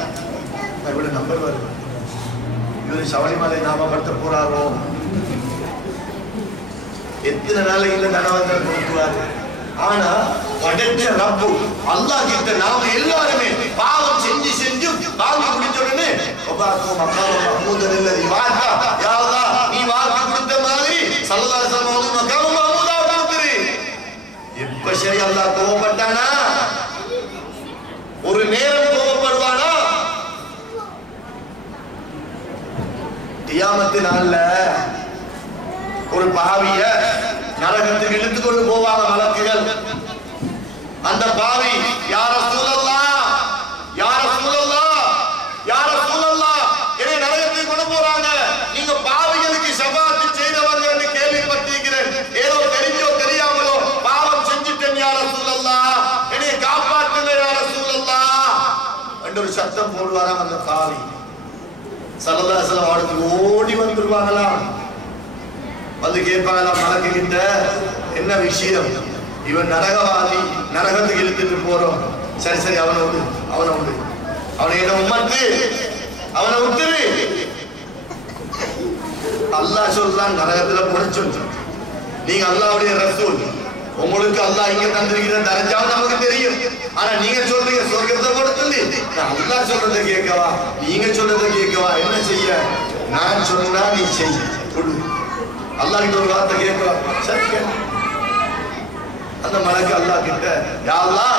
இவட நம்பர் வருது, இவரு சவரிமலை ஞாபகப்படுத்த போறாரோ? எத்தனை நாளைக்கு இந்த தனவந்தர் கொடுக்குவாரு? ஆனா படைச்ச ரப்பு அல்லாஹ் கிட்ட நாம எல்லாருமே பாவம் செஞ்சு செஞ்சு வாங்கி குடிச்ச உடனே யா அல்லாஹ் நீ வாக்கு கொடுத்த மாதிரி ஸல்லல்லாஹு அலைஹி வஸல்லம் மகாம் மஹ்மூதா கொடுத்துரு. எப்ப சரி அல்லாஹ் கோபப்பட்டானா? ஒரு நேரம் கோபப்படுவானா? கியாமத்து நாள்ல ஒரு பாவிய நரகத்துக்கு இழுத்து கொண்டு போவாங்க மலக்குகள். அந்த பாவி யா ரசூலல்லாஹ், யா ரசூலல்லாஹ், யா ரசூலல்லாஹ் என்னை நரகத்துக்கு கொண்டு போறாங்க, நீங்க பாவிகளுக்கு ஷஃபாஅத் செய்தவங்க என்று கேள்விப்பட்டிருக்கிறேன், ஏதோ தெரிஞ்சோ தெரியாமலோ பாவம் செஞ்சிட்டேன் யா ரசூலல்லாஹ், என்னை காப்பாற்றுங்க யா ரசூலல்லாஹ் என்று ஒரு சத்தம் போடுவாராம். அந்த பாவி ஸல்லல்லாஹு அலைஹி வஸல்லம் அவருக்கு ஓடி வந்துருவாங்களாம். வந்து கேட்பாங்களாம் மலக்கு கிட்ட, என்ன விஷயம்? இவன் நரகவாதி, நரகத்துக்கு இழுத்துட்டு போறோம். சரி சரி அவனை விடு, அவனை விடு, அவனை என்ன உம்மத்து, அவனை விட்டுரு. அல்லாஹ் சொல்றான் நரகத்துல போட சொல்லு. நீங்க அல்லாஹ்வுடைய ரசூல், உங்களுக்கு அல்லாஹ் இங்க தந்திருக்கிற தரஜா நமக்கு தெரியும். ஆனா நீங்க சொல்றீங்க சொர்க்கத்தை போட சொல்லி. நான் அல்லாஹ் சொல்றதை கேட்கவா, நீங்க சொல்றதை கேட்கவா? என்ன செய்ய? நான் சொன்னா நீ செய், கொடு. அல்லாஹ் கிட்ட ஒரு வார்த்தை கேட்கலாம். சரி கேட்க. அந்த மலக்கு அல்லாஹ் கிட்ட, யா அல்லாஹ்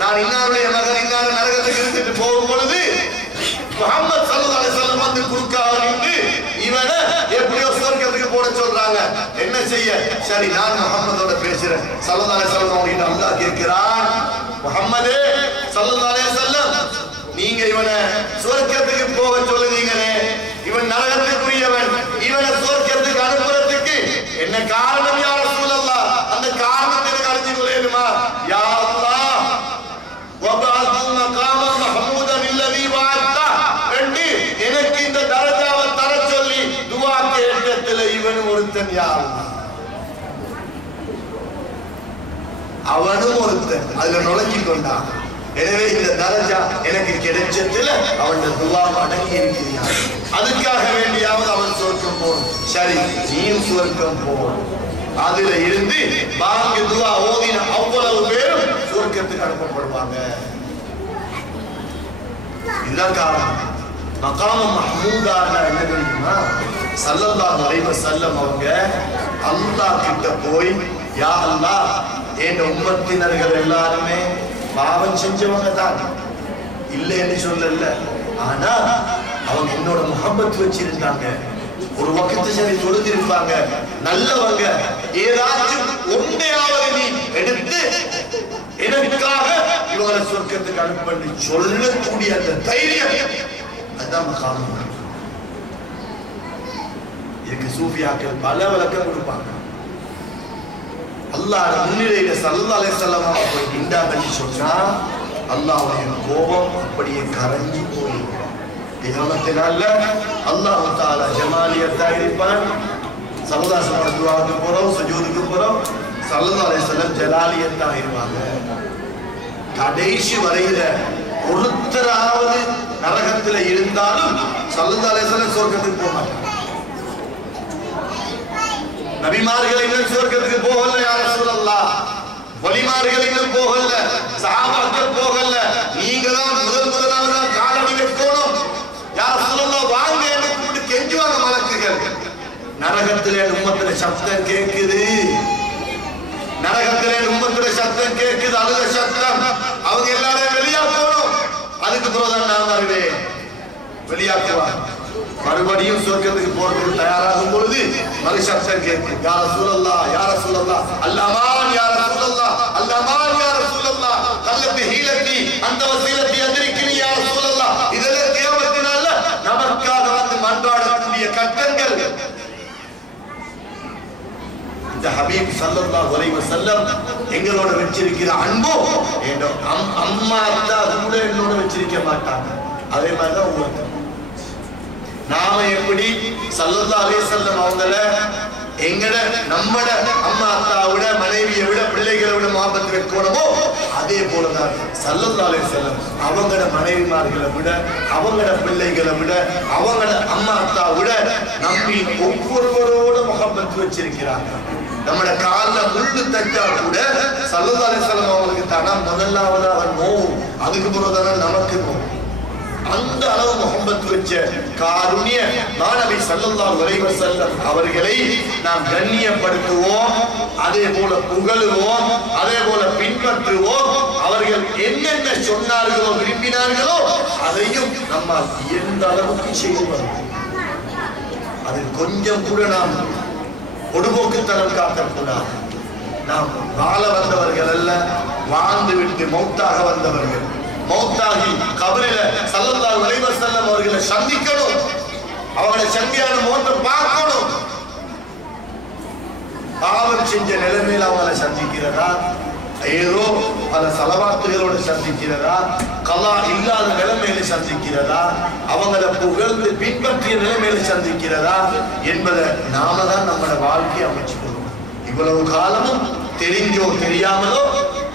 நான் இன்னாருடைய மகன் இன்னாரு நரகத்துக்கு இழுத்துட்டு போகும் பொழுது முஹம்மது ஸல்லல்லாஹு அலைஹி வஸல்லம் வந்து குறுக்காக நின்று இவனை எப்படியோ சொர்க்கத்துக்கு போட சொல்றாங்க, என்ன செய்ய? சரி நான் முஹம்மதோட பேசுறேன். ஸல்லல்லாஹு அலைஹி வஸல்லம் அவங்கிட்ட அல்லாஹ் கேட்கிறான், முஹம்மதே ஸல்லல்லாஹு அலைஹி வஸல்லம் நீங்க இவனை சொர்க்கத்துக்கு போக சொல்லுவீங்களே, இவன் நரகத்துக்குரியவன், இவனை சொர்க்கத்துக்கு அனுப்புறதுக்கு என்ன காரணம் யா ரசூலல்லாஹ்? அந்த காரணத்தை எனக்கு அறிஞ்சு கொள்ளேனுமா? யா அல்லாஹ் வபஅது மகாம மஹ்மூதன் இல்லதி வஅத்த என்று எனக்கு அவனும் ஒருத்தன் அதுல நுழைஞ்சு கொண்டான். எனவே இந்த தரஜா எனக்கு கிடைச்சதுல அவன் துவா அடங்கி இருக்கிறான். அதுக்காக வேண்டியாவது அவன் சொர்க்கம் போன். சரி, நீயும் சொர்க்கம் போ. அதுல இருந்து பாங்கு துவா ஓதின அவ்வளவு பேரும் சொர்க்கத்துக்கு அனுப்பப்படுவாங்க. இதுதான் காரணம். மகாம மஹ்மூதான என்ன தெரியுமா? ஸல்லல்லாஹு அலைஹி வஸல்லம் அவங்க அல்லாஹ் கிட்ட போய், யா அல்லாஹ், என் உம்மத்தினர்கள் எல்லாருமே பாவம் செஞ்சவங்க தான், இல்லைன்னு சொல்லல. ஆனா அவங்க என்னோட முஹப்பத் வச்சிருந்தாங்க, ஒரு வக்கத்து சரி தொழுதிருப்பாங்க, நல்லவங்க. ஏதாச்சும் ஒன்றையாவது நீ எடுத்து எனக்காக இவங்களை சொர்க்கத்துக்கு அனுப்பி சொல்லக்கூடிய அந்த தைரியம், அதுதான் மகாம. இதுக்கு சூஃபியாக்கள் பல விளக்கம் கொடுப்பாங்க. அல்லாஹ் முன்னிலையில ஸல்லல்லாஹு அலைஹி வஸல்லம் போய் நின்றாங்கன்னு சொன்னா அல்லாஹ்வுடைய கோபம் அப்படியே கரைஞ்சி போயிடும். தியானத்தினால அல்லாஹ் தஆலா ஜமாலியத்தா இருப்பான். ஸல்லல்லாஹு துஆவுக்கு போறோம், சுஜூதுக்கு போறோம், ஸல்லல்லாஹு அலைஹி வஸல்லம் ஜலாலியத்தா இருப்பாங்க. கடைசி வரையில ஒருத்தராவது நரகத்துல இருந்தாலும் ஸல்லல்லாஹு அலைஹி வஸல்லம் சொர்க்கத்துக்கு போவாங்க. நபிமார்கள் இன்னும் சொர்க்கத்துக்கு போகல, யா ரசூலல்லாஹ். வலிமார்கள் இன்னும் போகல, சஹாபாக்கள் போகல. நீங்க தான் முதலாவது காலடி வைக்கணும். யா ரசூலல்லாஹ் வாங்க என்று கூப்பிட்டு கெஞ்சுவாங்க மலக்குகள். நரகத்திலே உம்மத்திலே சப்தம் கேட்குது, நரகத்திலே உம்மத்திலே சப்தம் கேட்குது, அழுத சப்தம். அவங்க எல்லாரும் வெளியாக்கணும். அதுக்கு பிறகுதான் நான் வருவேன். வெளியாக்குவாங்க. மறுபடியும் சொர்க்கத்துக்கு போறதுக்கு தயாராகும் பொழுது மறு சப்தம் கேட்கும், யா ரசூலல்லாஹ், யா ரசூலல்லாஹ், அல்லமான் யா ரசூலல்லாஹ், அல்லமான் யா ரசூலல்லாஹ், கல்லத்தி ஹீலத்தி அந்த வசீலத்தி அத்ரிக்கினி யா ரசூலல்லாஹ். இதெல்லாம் கியாமத்தினால நமக்காக வந்து மன்றாடக்கூடிய கட்டங்கள். இந்த ஹபீப் ஸல்லல்லாஹு அலைஹி வஸல்லம் எங்களோட வச்சிருக்கிற அன்போ, அம்மா அத்தா கூட என்னோட வச்சிருக்க மாட்டாங்க. அதே மாதிரிதான் ஒவ்வொருத்தர். நாம எப்படி ஸல்லல்லாஹு அலைஹி வஸல்லம் அவங்கள எங்கட நம்மட அம்மா அத்தாவோட மனைவியை விட பிள்ளைகளை விட முஹப்பத் வைக்கணுமோ, அதே போலதான் ஸல்லல்லாஹு அலைஹி வஸல்லம் அவங்கள மனைவிமார்களை விட, அவங்கள பிள்ளைகளை விட, அவங்கள அம்மா அத்தா விட நம்பி ஒவ்வொருவரோட முஹப்பத் வச்சிருக்கிறாங்க. நம்மட கால்ல முள்ளு தட்டா கூட ஸல்லல்லாஹு அலைஹி வஸல்லம் அவங்களுக்கு தானா முதலாவதாக நோவும், அதுக்கு பிறகுதான நமக்கு நோவும். அந்த அளவு முஹப்பத் வச்ச காருண்ய நபி ஸல்லல்லாஹு அலைஹி வஸல்லம் அவர்களை நாம் கண்ணியப்படுத்துவோம், அதே போல புகழுவோம், அதே போல பின்பற்றுவோம். அவர்கள் என்னென்ன சொன்னார்களோ விரும்பினார்களோ அதையும் நம்மால் எந்த அளவுக்கு செய்வோம். அதில் கொஞ்சம் கூட நாம் பொடுபோக்குத்தனம் காட்டக்கூடாது. நாம் வாழ வந்தவர்கள் அல்ல, வாழ்ந்து விட்டு மௌத்தாக வந்தவர்கள். மௌத்தாகி கபரில ஸல்லல்லாஹு அலைஹி வஸல்லம் அவர்களை சந்திக்கணும், அவங்களை சங்கியான முகத்தை பார்க்கணும். பாவம் செஞ்ச நிலைமையில் அவங்களை சந்திக்கிறதா, ஏதோ பல சலவாத்துகளோடு சந்திக்கிறதா, கலா இல்லாத நிலைமையில சந்திக்கிறதா, அவங்களை புகழ்ந்து பின்பற்றிய நிலைமையில சந்திக்கிறதா என்பதை நாம தான் நம்மளோட வாழ்க்கையை அமைச்சுக்கணும். இவ்வளவு காலமும் தெரிஞ்சோ தெரியாமலோ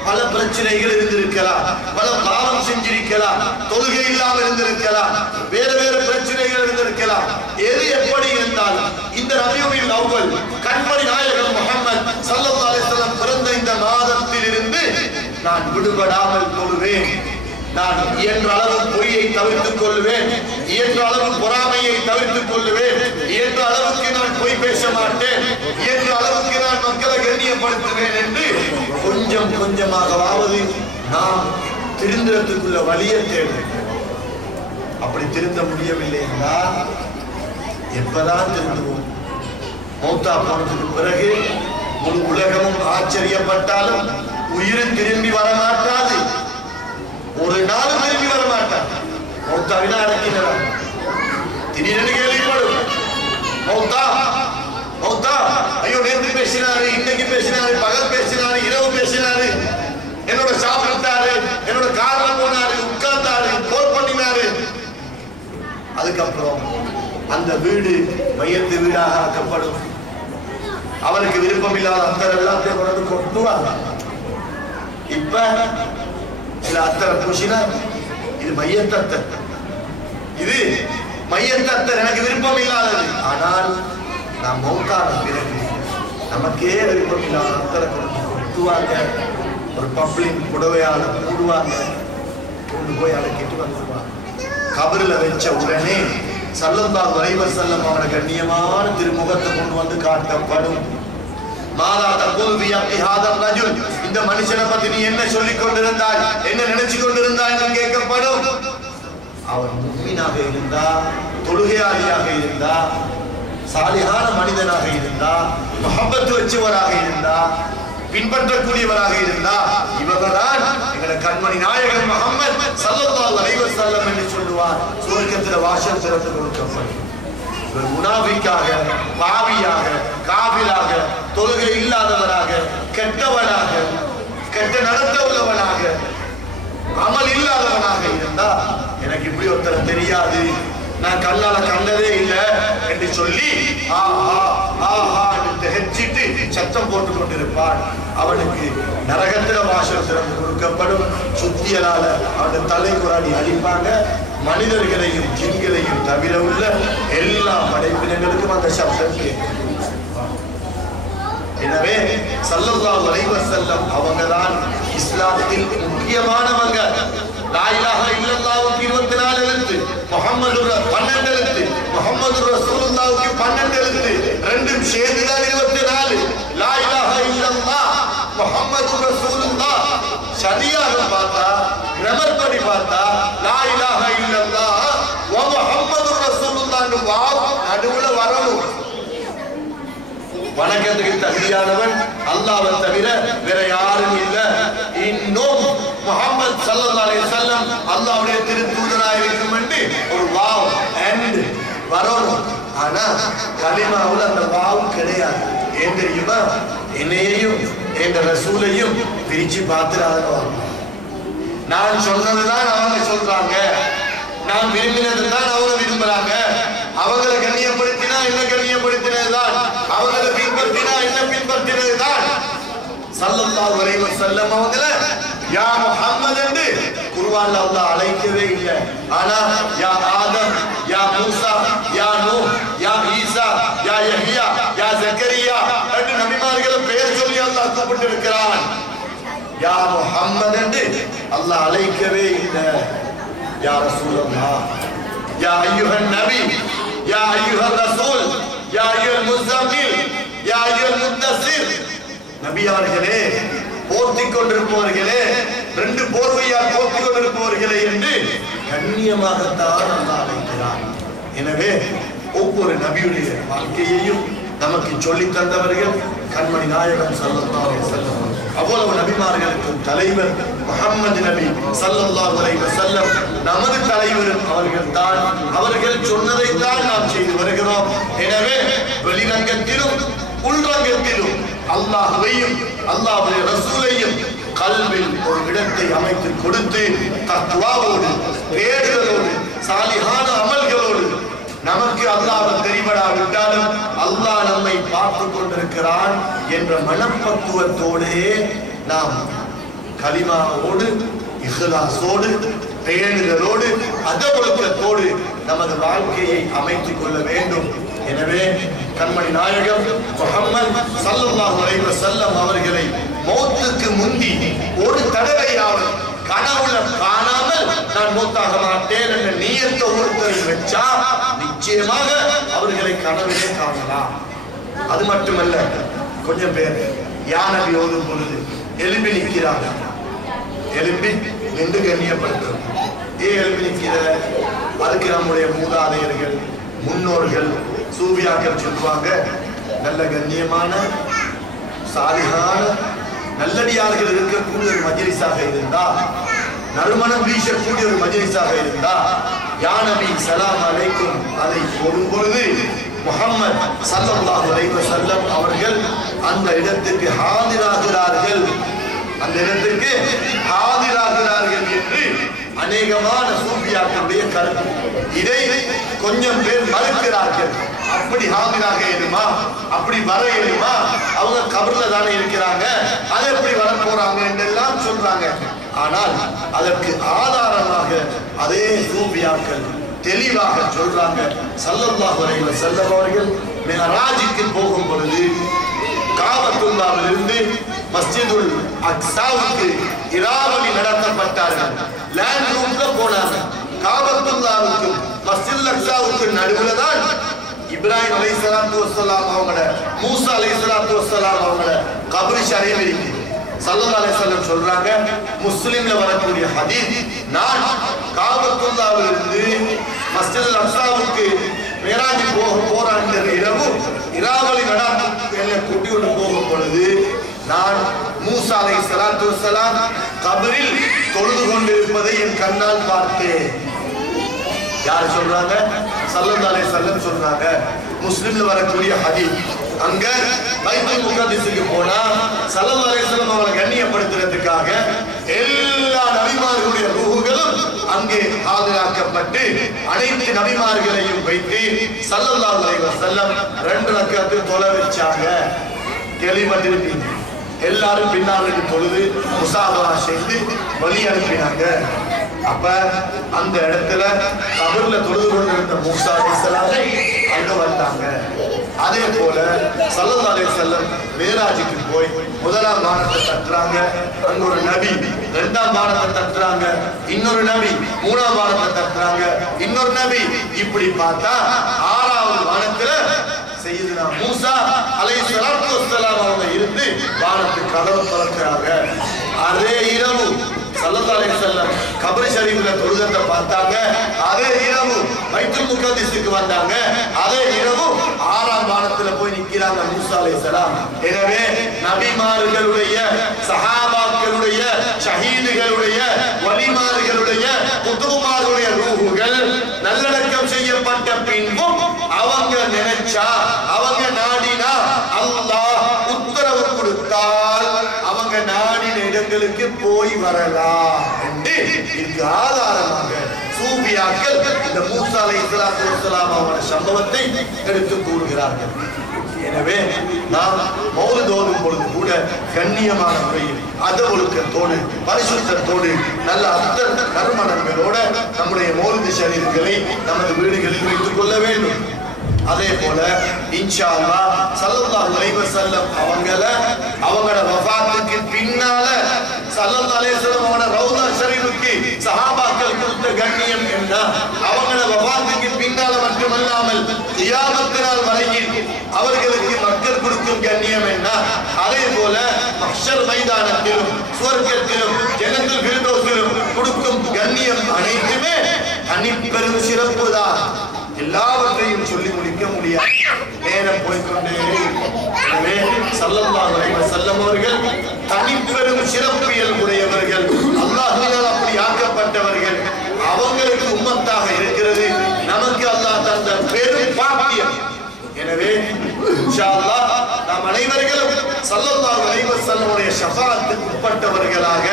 பல பிரச்சனைகள் இருந்திருக்கலாம், பல பாவம் செஞ்சிருக்கலாம், தொழுகை இல்லாமல் இருந்திருக்கலாம், வேற வேற பிரச்சனைகள் இருந்திருக்கலாம். எது எப்படி இருந்தாலும் இந்த ரபியுல் அவ்வல் கண்மணி நாயகம் முஹம்மது ஸல்லல்லாஹு அலைஹி வஸல்லம் பிறந்த இந்த மாதத்தில் இருந்து நான் விடுபடாமல் தொழுவேன். நான் இயன்ற அளவு பொய்யை தவிர்த்துக் கொள்வேன், இயன்ற அளவு பொறாமையை தவிர்த்துக் கொள்வேன், இயன்ற அளவுக்கு நான் பொய் பேச மாட்டேன், இயன்ற அளவுக்கு நான் மக்களை கண்ணியப்படுத்துவேன் என்று கொஞ்சம் கொஞ்சமாகவாவது நாம் திருந்தறதுக்குள்ள வழியை தேடுறேன். அப்படி திருந்த முடியவில்லை என்றால் எப்பதான் திருந்துவோம்? மௌத்தா போனதுக்கு பிறகு முழு உலகமும் ஆச்சரியப்பட்டாலும் உயிர் திரும்பி வரமாட்டாது. ஒரு நாள் திரும்பி வர மாட்டான். மௌத்தாவினா அடக்கினார். திடீரென்று கேள்விப்படும் மௌத்தா மௌத்தா, ஐயோ நேற்று பேசினாரு, இன்னைக்கு பேசினாரு, பகல் பேசினாரு, இரவு பேசினாரு, என்னோட சாப்பிட்டாரு, என்னோட கார்ல போனாரு, உட்கார்ந்தாரு, கோல் பண்ணினாரு. அதுக்கப்புறம் அந்த வீடு மையத்து வீடாக ஆக்கப்படும். அவருக்கு விருப்பம் இல்லாத அத்தனை எல்லாத்தையும் கொண்டு கொட்டுவாங்க. இப்ப சில அத்தரை பூசினா இது மையத்தத்தர், இது மையத்தத்தர் எனக்கு விருப்பம் இல்லாதது. ஆனால் நான் மௌத்தான பிறகு நமக்கே விருப்பம் இல்லாத அத்தரை கொட்டுவாங்க, ஒரு பப்ளிக் புடவையால மூடுவாங்க, கொண்டு போய் அடக்கிட்டு வந்துடுவாங்க. கபரில் வச்ச உடனே ஸல்லல்லாஹு அலைஹி வஸல்லம் அவருடைய கண்ணியமான திருமுகத்தை கொண்டு வந்து காட்டப்படும். மாதா தகுல் பி அபி ஹாதர் ரஜுல், இந்த மனுஷனை பத்தி நீ என்ன சொல்லிக் கொண்டிருந்தாய், என்ன நினைச்சு கொண்டிருந்தாய் என்று கேட்கப்படும். அவர் முஃமினாக இருந்தா, தொழுகையாளியாக இருந்தா, சாலிஹான மனிதனாக இருந்தா, முஹப்பத் வச்சவராக இருந்தா, பின்பற்றக்கூடியவராக இருந்தா, இவர்தான் எங்களை கண்மணி நாயகன் முஹம்மது ஸல்லல்லாஹு அலைஹி வஸல்லம் என்று சொல்லுவார். சுவர்க்கத்தில் வாசல் திறந்து கொடுக்கப்படும். முனாஃபிக்காக, பாவியாக, காபிலாக, தொழுகை இல்லாதவராக, கெட்டவனாக, கெட்ட நடத்த உள்ளவனாக, அமல் இல்லாதவனாக இருந்தா, எனக்கு இப்படி ஒருத்தர் தெரியாது, நான் கண்ணால கண்டதே இல்லை என்று சொல்லி ஆஹா ஆஹா என்று ஹெச்சிட்டு சத்தம் போட்டு கொண்டிருப்பான். அவனுக்கு நரகத்தில வாசல் திறந்து கொடுக்கப்படும். சுத்தியலால அவனுடைய தலை குராடி அடிப்பாங்க. மனிதர்களையும் ஜின்களையும் தவிர உள்ள எல்லா படைப்பினங்களுக்கும் அந்த சப்தம் கேட்கும். எனவே ஸல்லல்லாஹு அலைஹி வஸல்லம் அவங்கதான் இஸ்லாத்தில் முக்கியமானவங்க. லா இலாஹ இல்லல்லாஹ்வுக்கு 24 எழுத்து, முஹம்மது 12 எழுத்து, முஹம்மது ரசூலுல்லாஹ்வுக்கு 12 எழுத்து, ரெண்டும் சேர்ந்துதான் 24. லா இலாஹ இல்லல்லாஹ் முஹம்மது ரசூலுல்லாஹ் சரியாக பார்த்தா, கிராமர் படி பார்த்தா லா இலாஹ இல்லல்லாஹ் வ முஹம்மது ரசூலுல்லாஹ்னு வாவ் நடுவுல வரணும். வணக்கத்துக்கு தகுதியானவன் அல்லாஹ்வை தவிர வேற யாரும் இல்ல. இன்னும் முஹம்மது ஸல்லல்லாஹு அலைஹி வஸல்லம் அல்லாஹ்வுடைய திருத்தூதராக இருக்கும் என்று ஒரு வாவ் அண்ட் வரணும். ஆனா கலிமாவுல அந்த வாவ் கிடையாது. ஏன் தெரியுமா? என்னையையும் என்ற ரசூலையும் பிரிச்சு பார்த்துறாங்க. நான் சொன்னதுதான் அவங்க சொல்றாங்க, நான் விரும்பினதுதான் அவங்க விரும்புறாங்க. அவங்களை கண்ணியப்படுத்தினா என்ன கண்ணியப்படுத்தினதுதான், அவங்களை பின்பற்றினா என்ன பின்பற்றினதுதான். ஸல்லல்லாஹு அலைஹி வஸல்லம் அவங்கள யா முஹம்மது என்று குர்ஆன்ல அல்லாஹ் அழைக்கவே இல்லை. ஆனா யா ஆதம், யா மூசா, யா நூஹ், யா ஈசா, யா யஹ்யா, யா ஜக்கரியா என்று நபிமார்களை பெயர் சொல்லி அல்லாஹ் கூப்பிட்டிருக்கிறான். யா முஹம்மது என்று அல்லாஹ் அழைக்கவே இல்லை. யா ரசூலல்லாஹ், யா அய்யுஹன் நபி, யா அய்யுஹர் ரசூல், யா அய்யுல் முஸம்மில், யா அய்யுல் முத்தஸிர். நபி அவர்களே, போர்த்திக் கொண்டிருப்பவர்களே, 2 போர்வையால் போர்த்திக் கொண்டிருப்பவர்களே என்று கண்ணியமாகத்தான் அல்லாஹ் அழைக்கிறார். எனவே ஒவ்வொரு நபியுடைய வாழ்க்கையையும் நமக்கு சொல்லி தந்தவர்கள் கண்மணி நாயகம் ஸல்லல்லாஹு அலைஹி வஸல்லம். அவ்வளவு நபிமார்களுக்கு தலைவர் முஹம்மது நபி ஸல்லல்லாஹு அலைஹி வஸல்லம் நமது தலைவரும் அவர்கள் தான். அவர்கள் சொன்னதை தான் நாம் செய்து வருகிறோம். எனவே வெளிரங்கத்திலும் உள்ரங்கத்திலும் அல்லாஹ்வையும் அல்லாஹ்வுடைய ரசூலையும் கல்வில் ஒரு இடத்தை அமைத்து கொடுத்து தக்வாவோடு, தேடுதலோடு, சாலிஹான அமல்களோடு நமக்கு அல்லாஹ் தெரிவடாவிட்டாலும் அல்லாஹ் நம்மை பார்த்து கொண்டிருக்கிறான் என்ற மனப்பக்குவத்தோடே நாம் கலிமாவோடு, இஹ்லாஸோடு, பேணுதலோடு, அதவொழுக்கத்தோடு நமது வாழ்க்கையை அமைத்துக் கொள்ள வேண்டும். எனவே கண்மணி நாயகம் முஹம்மது ஸல்லல்லாஹு அலைஹி வஸல்லம் அவர்களை மௌத்துக்கு முந்தி ஒரு தடவையாவது கனவுல காணாமல் நான் மௌத்தாக மாட்டேன் என்ற நியத்தை ஒருத்தர் வச்சா நிச்சயமாக அவர்களை கனவிலே காணலாம். அது மட்டுமல்ல, கொஞ்சம் பேர் யா நபி ஓதும் பொழுது எழுப்பி நிற்கிறார்கள். எழுப்பி நின்று கண்ணியப்படுத்தும். ஏன் எழுப்பி நிற்கிற? அதுக்கு நம்முடைய மூதாதையர்கள், முன்னோர்கள், சூபியாக்கள் சொல்லுவாங்க, நல்ல கண்ணியமான சாலிஹான நல்லடியார்கள் இருக்கக்கூடிய ஒரு மஜ்லிஸாக இருந்தா, நறுமணம் வீசக்கூடிய ஒரு மஜ்லிஸாக இருந்தா, யா நபி ஸலாம் அலைக்கும் அதை ஓடும் பொழுது முஹம்மது ஸல்லல்லாஹு அலைஹி வஸல்லம் அவர்கள் அந்த இடத்துக்கு ஹாதிராகிறார்கள், அந்த இடத்துக்கு ஹாதிராகிறார்கள் என்று அநேகமான சூஃபியாக்களுடைய கருத்து. இதை கொஞ்சம் பேர் மறுக்கிறார்கள். அப்படி ஹாமிலாக ஏழுமா, அப்படி வர ஏழுமா, அவங்க கபர்ல தானே இருக்கிறாங்க, அதை எப்படி வர போறாங்க என்றெல்லாம் சொல்றாங்க. ஆனால் அதற்கு ஆதாரமாக அதே சூஃபியாக்கள் தெளிவாக சொல்றாங்க. ஸல்லல்லாஹு அலைஹி வஸல்லம் அவர்கள் மிஅராஜுக்கு போகும் பொழுது காபத்துல்லாவிலிருந்து மஸ்ஜிதுல் அக்ஸாவுக்கு இராவலி நடத்தப்பட்டார்கள். லேண்ட் ரூட்ல போனாங்க. காபத்துல்லாவுக்கு மஸ்ஜிதுல் அக்ஸாவுக்கு நடுவுல தான் இப்ராஹிம் அலைஹிஸ்ஸலாத்து வஸ்ஸலாம் அவங்கள, மூசா அலைஹிஸ்ஸலாத்து வஸ்ஸலாம் அவங்கள கபர் ஷரீஃப் இருக்கு. ஸல்லல்லாஹு அலைஹி வஸல்லம் சொல்றாங்க, முஸ்லிம்ல வரக்கூடிய ஹதீஸ், நான் காபத்துல்லாவிலிருந்து மஸ்ஜிதுல் அக்ஸாவுக்கு மிராஜ் போறான் இரவு இராவலி நடாத்து கூட்டி கொண்டு போகும் பொழுது நான் மூசா அலைஹிஸ்ஸலாத்து வஸ்ஸலாம் கபரில் தொழுது கொண்டிருப்பதை என் கண்ணால் பார்த்தேன். யார் சொல்றாங்க? ஸல்லல்லாஹு அலைஹி வஸல்லம் சொல்றாங்க. முஸ்லிம்ல வரக்கூடிய ஹதீஸ். அங்க பைத்துல் முகத்திஸுக்கு போனா ஸல்லல்லாஹு அலைஹி வஸல்லம் அவங்களை கண்ணியப்படுத்துறதுக்காக எல்லா நபிமார்களுடைய ரூஹுகளும் அங்கே ஆஜராக்கப்பட்டு அனைத்து நபிமார்களையும் வைத்து ஸல்லல்லாஹு அலைஹி வஸல்லம் 2 ரக்அத் தொழ வச்சாங்க. கேள்விப்பட்டிருப்பீங்க. எல்லாரும் பின்னால தொழுது முசாபஹா செய்து வழி அனுப்பினாங்க. அப்ப அந்த இடத்துல கபர்ல தொழுது கொண்டிருந்த மூசா அலைஹிஸ்ஸலாத்தை அங்க வந்தாங்க. அதே போல ஸல்லல்லாஹு அலைஹி வஸல்லம் மிராஜுக்கு போய் முதலாம் வானத்தை தட்டுறாங்க. அங்க ஒரு நபி. இரண்டாம் வானத்தை தட்டுறாங்க. இன்னொரு நபி. மூணாம் வானத்தை தட்டுறாங்க. இன்னொரு நபி. இப்படி பார்த்தா 6வது வானத்துல சையதுனா மூசா அலைஹிஸ்ஸலாத்து வஸ்ஸலாம் அவங்க இருந்து வானத்துக்கு கதவு திறக்கிறாங்க. அதே இரவு ஸல்லல்லாஹு அலைஹி வஸல்லம் கபர் ஷரீஃப்ல தொழுதத்தை பார்த்தாங்க. அதே இரவு பைத்துல் முகத்திஸுக்கு வந்தாங்க. அதே இரவு 6ஆம் வானத்துல போய் நிக்கிறாங்க மூசா அலைஹிஸ்ஸலாம். எனவே நபிமார்களுடைய, சஹாபாக்களுடைய, ஷஹீதுகளுடைய, வலிமார்களுடைய, குதுபுமார்களுடைய ரூஹுகள் நல்லடக்கம் செய்யப்பட்ட பின்பும் அவங்க நினைச்சா, அவங்க நாடினா, அல்லாஹ் உத்தரவு கொடுத்தால் அவங்க நாடின இடங்களுக்கு போய் வரலாம் என்று இதுக்கு ஆதாரமாக சூஃபியாக்கள் இந்த மூசா அலைஹிஸ்ஸலாத்து வஸ்ஸலாம் அவங்கள சம்பவத்தை எடுத்து கூறுகிறார்கள். எனவே நாம் மௌலித் ஓதும் பொழுது கூட கண்ணியமான முறையில் அதவொழுக்கத்தோடு பரிசுத்தத்தோடு நல்ல அர்த்த நறுமணங்களோட நம்முடைய மௌலித் ஷரீஃப்களை நமது வீடுகளில் வைத்துக் கொள்ள வேண்டும். அதே போல இன்ஷா அல்லாஹ் ஸல்லல்லாஹு அலைஹி வஸல்லம் அவங்களோட வஃபாத்துக்கு பின்னால ஸல்லல்லாஹு அலைஹி வஸல்லம் அவங்களோட ரவுதா ஷரீஃபுக்கு சஹாபாக்கள் கொடுத்த கண்ணியம் என்ன, அவங்களோட வஃபாத்துக்கு பின்னால மட்டுமல்லாமல் கியாமத் நாள் வரையில் அவர்களுக்கு மக்கள் கொடுக்கும் கண்ணியம் என்ன, அதே போல மஹ்ஷர் மைதானத்திலும் சுவர்க்கத்திலும் ஜன்னத்துல் ஃபிர்தௌஸிலும் கொடுக்கும் கண்ணியம் அனைத்துமே தனிப்பெரும் சிறப்பு தான். எல்லாவற்றையும் சொல்லி முடிக்க முடியாது, நேரம் போய்கொண்டே. எனவே ஸல்லல்லாஹு அலைஹி வஸல்லம் அவர்கள் தனிப்பெரும் சிறப்பியல் உடையவர்கள், அல்லாஹ்வினால் அப்படி ஆக்கப்பட்டவர்கள். அவங்களுக்கு உம்மத்தாக இருக்கிறது நமக்கு அல்லாஹ் தந்த பெரும் பாக்கியம். எனவே இன்ஷா அல்லாஹ் நாம் அனைவர்களும் ஸல்லல்லாஹு அலைஹி வஸல்லம் உடைய ஷஃபாஅத்துக்கு உட்பட்டவர்களாக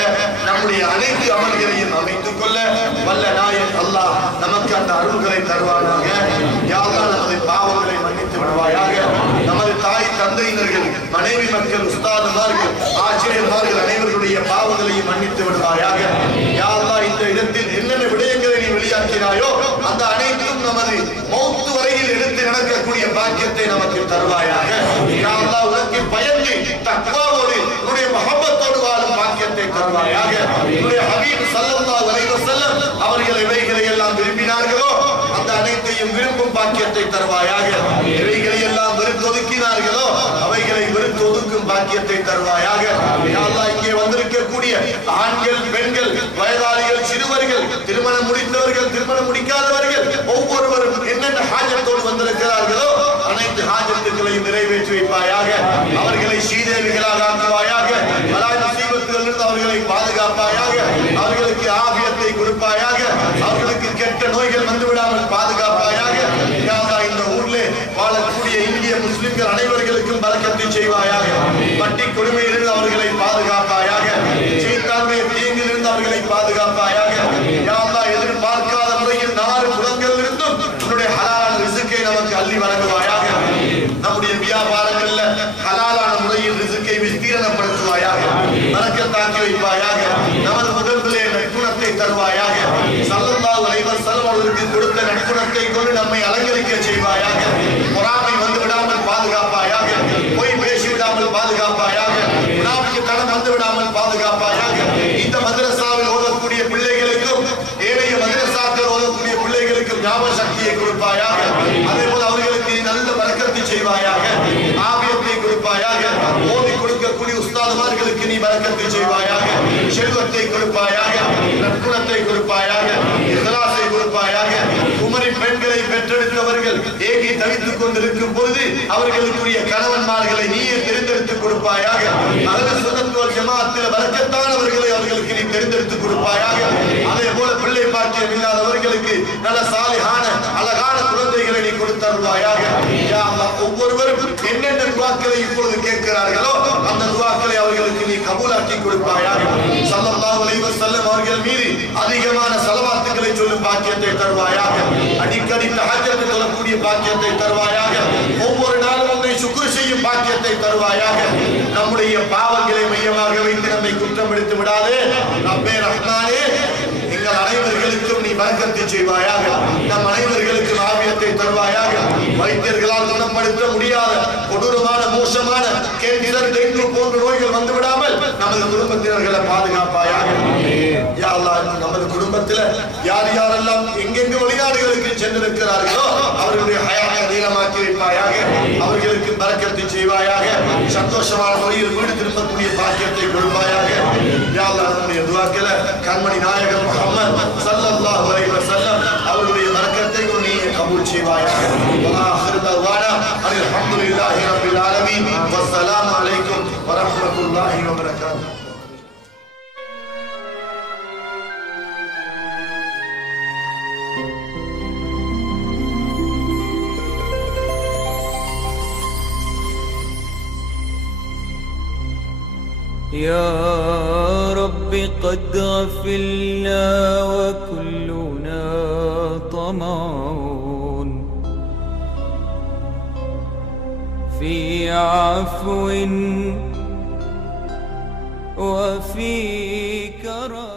நம்முடைய அனைத்து அமல்களையும் அமைத்துக் கொள்ள வல்ல நாயன் அல்லாஹ் நமக்கு அந்த அருள்களை தருவானாக. யா அல்லாஹ் நமது பாவங்களை மன்னித்து விடுவாயாக. நமது தாய் தந்தையினர்கள், மனைவி மக்கள், உஸ்தாதுமார்கள், ஆசிரியர்கள் அனைவருடைய பாவங்களையும் மன்னித்து விடுவாயாக. யா அல்லாஹ் இந்த இடத்தில் என்னென்ன விடயங்களை நீ வெளியாக்கினாயோ அந்த அனைத்தும் நமது மௌத் வரையில் எடுத்து நடக்கக்கூடிய பாக்கியத்தை நமக்கு தருவாயாக. யா அல்லாஹ் உனக்கு பயந்து தக்வாவோடு உன்னுடைய மஹப்பத்தோடு வாழும் பாக்கியத்தை தருவாயாக. உன்னுடைய ஹபீப் ஸல்லல்லாஹு அலைஹி வஸல்லம் அவர்கள் எவைகளை எல்லாம் விரும்பினார்களோ அந்த அனைத்தையும் விரும்பும் பாக்கியத்தை தருவாயாக. எவைகளை எல்லாம் வெறுத்தொதுக்கினார்களோ அவைகளை வெறுத்தொதுக்கும் பாக்கியத்தை தருவாயாக. யா அல்லாஹ் இங்கே வந்திருக்கக்கூடிய ஆண்கள், பெண்கள், வயதாளிகள், சிறுவர்கள், திருமணம் முடித்தவர்கள், திருமணம் முடிக்காதவர்கள் ஒவ்வொருவரும் என்னென்ன ஹாஜத்தோடு வந்திருக்கிறார்களோ அனைத்து ஹாஜத்துக்களையும் நிறைவேற்றி வைப்பாயாக. அவர்களை ஸ்ரீதேவிகளாக ஆக்குவாயாக. பலாய் முசீபத்துகளிலிருந்து அவர்களை பாதுகாப்பாயாக. அவர்களுக்கு ஆபியத்தை கொடுப்பாயாக. அவர்களுக்கு கெட்ட நோய்கள் வந்துவிடாமல் பாதுகாப்பாயாக. யா அல்லாஹ் இந்த ஊரிலே வாழக்கூடிய இந்திய முஸ்லிம்கள் அனைவர்களுக்கும் பரக்கத்தை செய்வாயாக. வட்டி கொடுமையிலிருந்து அவர்களை பாதுகாப்பாயாக. சைத்தானுடைய தீங்கிலிருந்து அவர்களை பாதுகாப்பாயாக. யா அல்லாஹ் எதிர்பார்க்காத முறையில் 4 புறங்களிலிருந்தும் உன்னுடைய ஹலால் ரிஸ்கை நமக்கு அள்ளி வழங்குவாயாக. பலகீனப்படுத்துவாயாக, பரக்கத்தாக்கி வைப்பாயாக, நமது உடம்பிலே நற்குணத்தை தருவாயாக, ஸல்லல்லாஹு அலைஹி வஸல்லம் அவர்களுக்கு கொடுத்த நற்குணத்தை கொண்டு நம்மை அலங்கரிக்க செய்வாயாக, பொறாமை வந்து விடாமல் பாதுகாப்பாயாக, பொய் பேசி விடாமல் பாதுகாப்பாயாக, முனாஃபிக்குத்தனம் வந்து விடாமல் பாதுகாப்பாயாக. இந்த மதரசாவில் ஓதக்கூடிய பிள்ளைகளுக்கும் ஏனைய மதரசாக்கள் ஓதக்கூடிய பிள்ளைகளுக்கும் ஞாபக சக்தியை கொடுப்பாயாக, அதே போல அவர்களுக்கு நல்ல பரக்கத்தை செய்வாயாக, ஆபியத்தை கொடுப்பாயாக, ஓதி கொடுக்கக்கூடிய உஸ்தாதுமார்களுக்கு நீ பரக்கத்தை செய்வாயாக, செல்வத்தை கொடுப்பாயாக, நற்குணத்தை கொடுப்பாயாக, இஹ்லாஸை கொடுப்பாயாக. குமரி பெண்களை பெற்றெடுத்தவர்கள் ஏகி தவித்துக் கொண்டிருக்கும் பொழுது அவர்களுக்குரிய கணவன்மார்களை நீயே தெரிந்தெடுத்துக் கொடுப்பாயாக. அஹ்லுஸ் சுன்னத் வல் ஜமாஅத்தில் பரக்கத்தானவர்களை அவர்களுக்கு நீ தெரிந்தெடுத்து கொடுப்பாயாக. அதே போல பிள்ளை பாக்கியம் இல்லாதவர்களுக்கு நல்ல சாலிஹான அழகான குழந்தைகளை நீ கொடுத்தருள்வாயாக. யா அல்லாஹ், ஒவ்வொருவரும் என்னென்ன துஆக்களை இப்பொழுது கேட்கிறார்களோ அந்த துஆக்களை அவர்களுக்கு நீ கபூலாக்கி கொடுப்பாயாக. ஸல்லல்லாஹு அலைஹி வஸல்லம் அவர்கள் மீது அதிகமான ஸலவாத்துக்களை சொல்லும் பாக்கியத்தை தருவாயாக. அடிக்கடி தஹஜ்ஜத் தொழக்கூடிய பாக்கியத்தை தருவாயாக. ஒவ்வொரு நாளும் உன்னை சுக்ர் செய்யும் பாக்கியத்தை தருவாயாக. நம்முடைய பாவங்களை மையமாக வைத்து நம்மை குற்றப்படுத்தி விடாதே. ரப்பே ரஹ்மானே, எங்கள் அனைவர்களுக்கும் நீ பரக்கத்தை செய்வாயாக. நம் அனைவர்களுக்கும் ஆபியத்தை தருவாயாக. வைத்தியர்களால் குணப்படுத்த முடியாத கொடூரமான மோசமான கேன்சர், டெங்கு போன்ற நோய்கள் வந்து விடாமல் நமது குடும்பத்தினர்களை பாதுகாப்பாயாக. யா அல்லாஹ், நமது குடும்பத்தில் யார் யாரெல்லாம் எங்கெங்கு வெளிநாடுகளுக்கு சென்றிருக்கிறார்களோ அவர்களுடைய ஹயாத்தை நீளமாக்கி வைப்பாயாக. அவர்களுக்கு பரக்கத்தை செய்வாயாக. சந்தோஷமான முறையில் வீடு திரும்பக்கூடிய பாக்கியத்தை கொடுப்பாயாக. யா அல்லாஹ், நம்முடைய துஆக்களை கண்மணி நாயகர் முஹம்மது ஸல்லல்லாஹு அலைஹி வஸல்லம் அவருடைய பரக்கத்தை நீ கபூல் செய்வாயாக. وآخر دعوانا أن الحمد لله رب العالمين والسلام عليكم ورحمة الله وبركاته. يا رب قد غفلنا وكلنا طمعون في عفو وفي كرم.